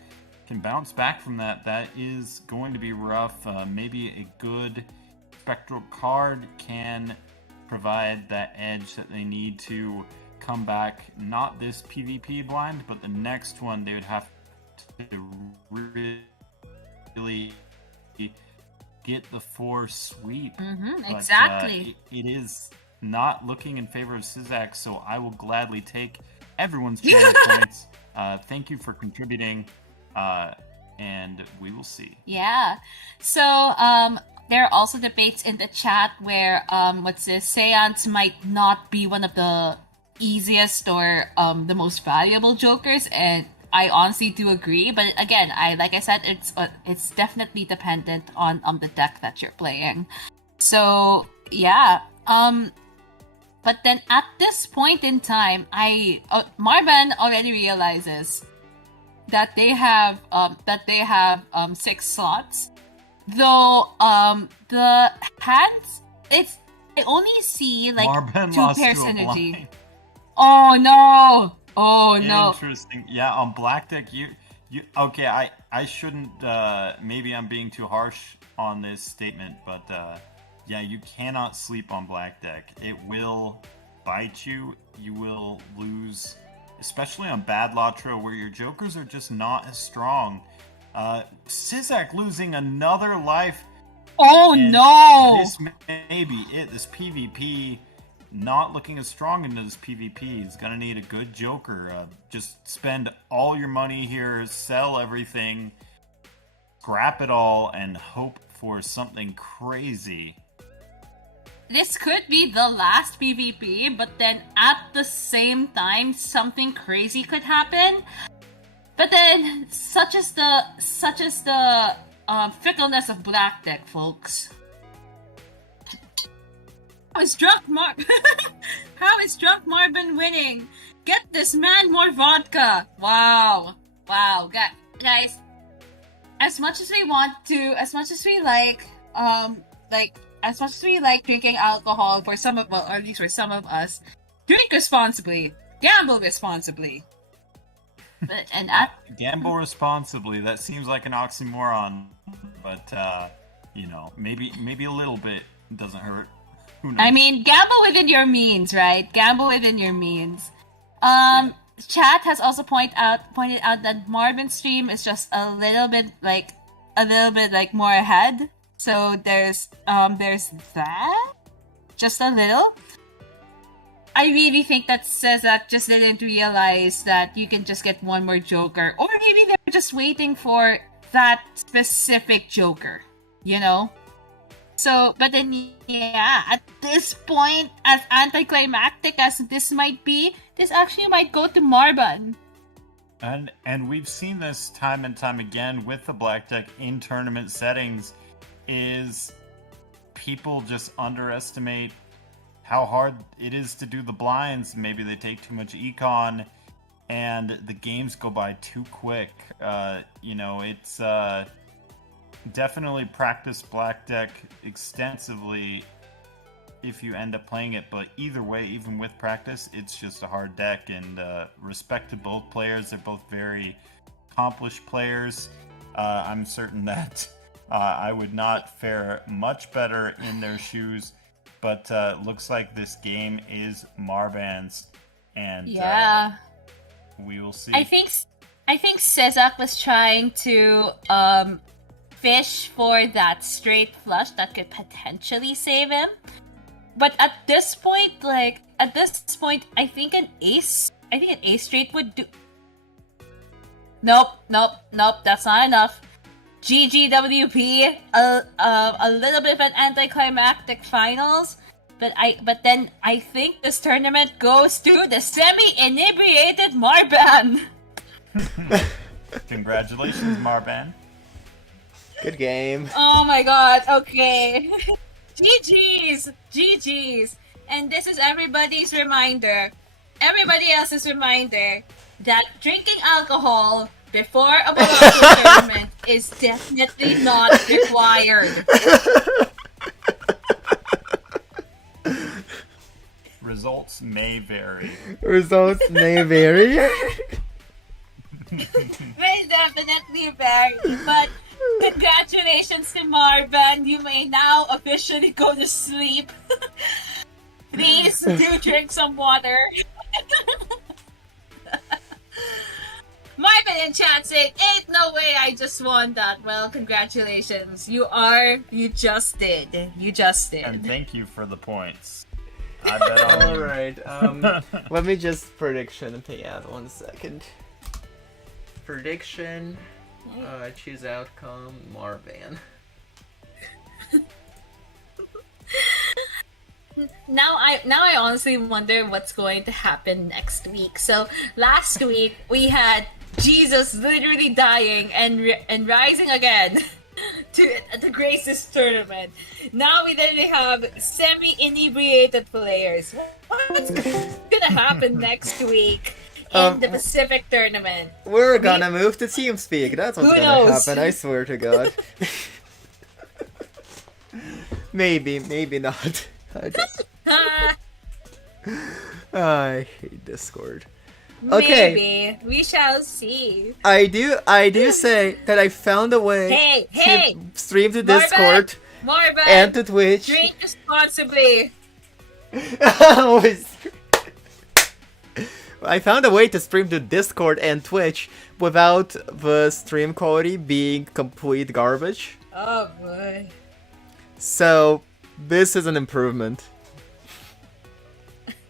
bounce back from that. That is going to be rough. Maybe a good spectral card can provide that edge that they need to come back. Not this PvP blind, but the next one they would have to really get the 4 sweep. But, exactly. It is not looking in favor of Sizak, so I will gladly take everyone's channel points. Thank you for contributing, and we will see. Yeah. So, there are also debates in the chat where, Seance might not be one of the easiest or the most valuable Jokers, and I honestly do agree. But again, like I said, it's definitely dependent on the deck that you're playing. So yeah. But then at this point in time, Marban already realizes that they have 6 slots. Though the hands, I only see like Marban 2 lost pairs to a synergy. blind. Oh no! Oh no! Interesting. Yeah, on black deck, you okay? I shouldn't. Maybe I'm being too harsh on this statement, but yeah, you cannot sleep on black deck. It will bite you. You will lose, especially on Battletro, where your jokers are just not as strong. Sizak losing another life. Oh no! This may be it. This PvP not looking as strong into this PvP. Is gonna need a good joker. Just spend all your money here, sell everything, scrap it all, and hope for something crazy. This could be the last PvP, but then at the same time, something crazy could happen. But then, such is the fickleness of black deck, folks. How is Drunk Marvin winning? Get this man more vodka. Wow, guys. As much as we like drinking alcohol for some of, well, or at least for some of us, drink responsibly, gamble responsibly. Gamble responsibly. That seems like an oxymoron, but maybe a little bit doesn't hurt. Who knows? I mean, gamble within your means, right? Gamble within your means. Chat has also pointed out that Marvin's stream is just a little bit like a little bit like more ahead. So there's that, just a little. I really think that Sezak just didn't realize that you can just get one more Joker, or maybe they're just waiting for that specific Joker, you know. So, but then yeah, at this point, as anticlimactic as this might be, this actually might go to Marban. And we've seen this time and time again with the black deck in tournament settings, is people just underestimate how hard it is to do the blinds. Maybe they take too much econ and the games go by too quick. It's definitely practice black deck extensively if you end up playing it, but either way, even with practice, it's just a hard deck, and respect to both players. They're both very accomplished players. I'm certain that I would not fare much better in their shoes, but looks like this game is Marban's, and Yeah. we will see. I think Sezak was trying to fish for that straight flush that could potentially save him. But at this point, I think an ace straight would do. Nope, that's not enough. GGWP, a little bit of an anticlimactic finals, but then I think this tournament goes to the semi-inebriated Marban. Congratulations, Marban. Good game. Oh my god, okay. GG's. And this is everybody else's reminder, that drinking alcohol before a Balatro tournament is definitely not required. Results may vary. Results may vary. Will definitely vary, but congratulations to Marban. You may now officially go to sleep. Please do drink some water. Marban in chat saying, "Ain't no way I just won that." Well, congratulations. You just did. And thank you for the points. I bet on you. Alright, let me just prediction and pay out 1 second. Prediction, choose outcome, Marban. Now I honestly wonder what's going to happen next week. So last week we had Jesus literally dying and rising again to grace this tournament. Now we literally have semi-inebriated players. What's gonna happen next week in the Pacific tournament? We're gonna move to TeamSpeak, that's what's Who gonna knows? happen, I swear to God. maybe not. I hate Discord. Okay. Maybe. We shall see. I do say that I found a way Hey! to stream to Discord Marban! and to Twitch. Drink responsibly. I found a way to stream to Discord and Twitch without the stream quality being complete garbage. Oh boy. So, this is an improvement.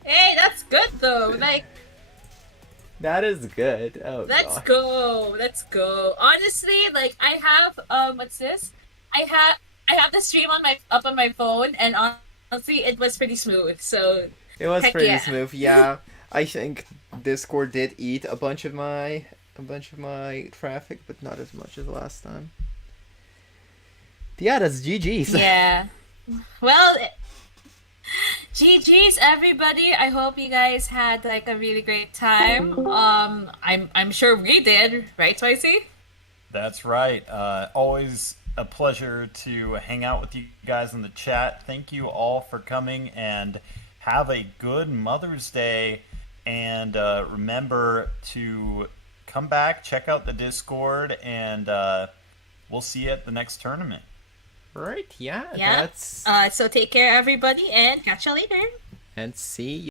Hey, that's good though. Like, That is good. Oh, let's God. go. Let's go. Honestly, like I have what's this? I have the stream on my phone, and honestly it was pretty smooth. So It was heck pretty yeah. smooth. Yeah, I think Discord did eat a bunch of my traffic, but not as much as last time. Yeah, that's GG's. Yeah. Well, GG's everybody. I hope you guys had like a really great time. I'm sure we did, right, Spicy? That's right. Always a pleasure to hang out with you guys in the chat. Thank you all for coming, and have a good Mother's Day. And remember to come back, check out the Discord, and we'll see you at the next tournament. Right, yeah, Yeah. that's... So take care, everybody, and catch you later. and see